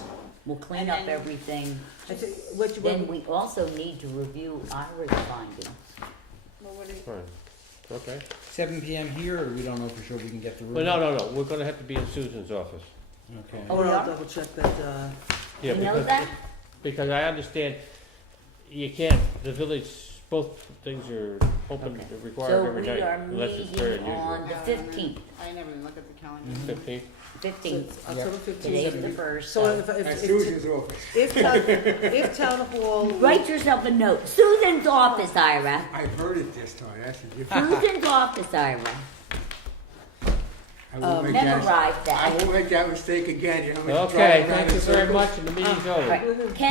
we'll clean And up then- everything. I think, what you, Then we also need to review Ira's findings. Well, what do you- fine. Okay. 7 p.m. here, or we don't know for sure we can get the room? Well, no, we're gonna have to be in Susan's office. Okay. Oh, or we I'll are? double check that, Yeah, You know because, that? because I understand you can't, the village, both things are open, Okay. required So every we night, are unless it's very meeting on unusual. the 15th, I never even look at the calendar. 15th? so 15th, it's October today's 15th. the first, So so At if, Susan's office. if town hall. write yourself a note, Susan's office, Ira, I've heard it this time, that's a different. Susan's office, Ira, I won't make that, memorize I that. won't make that mistake again, you know. I'm gonna Okay, drive around thank in you very circles. much, and the meeting's over. All right,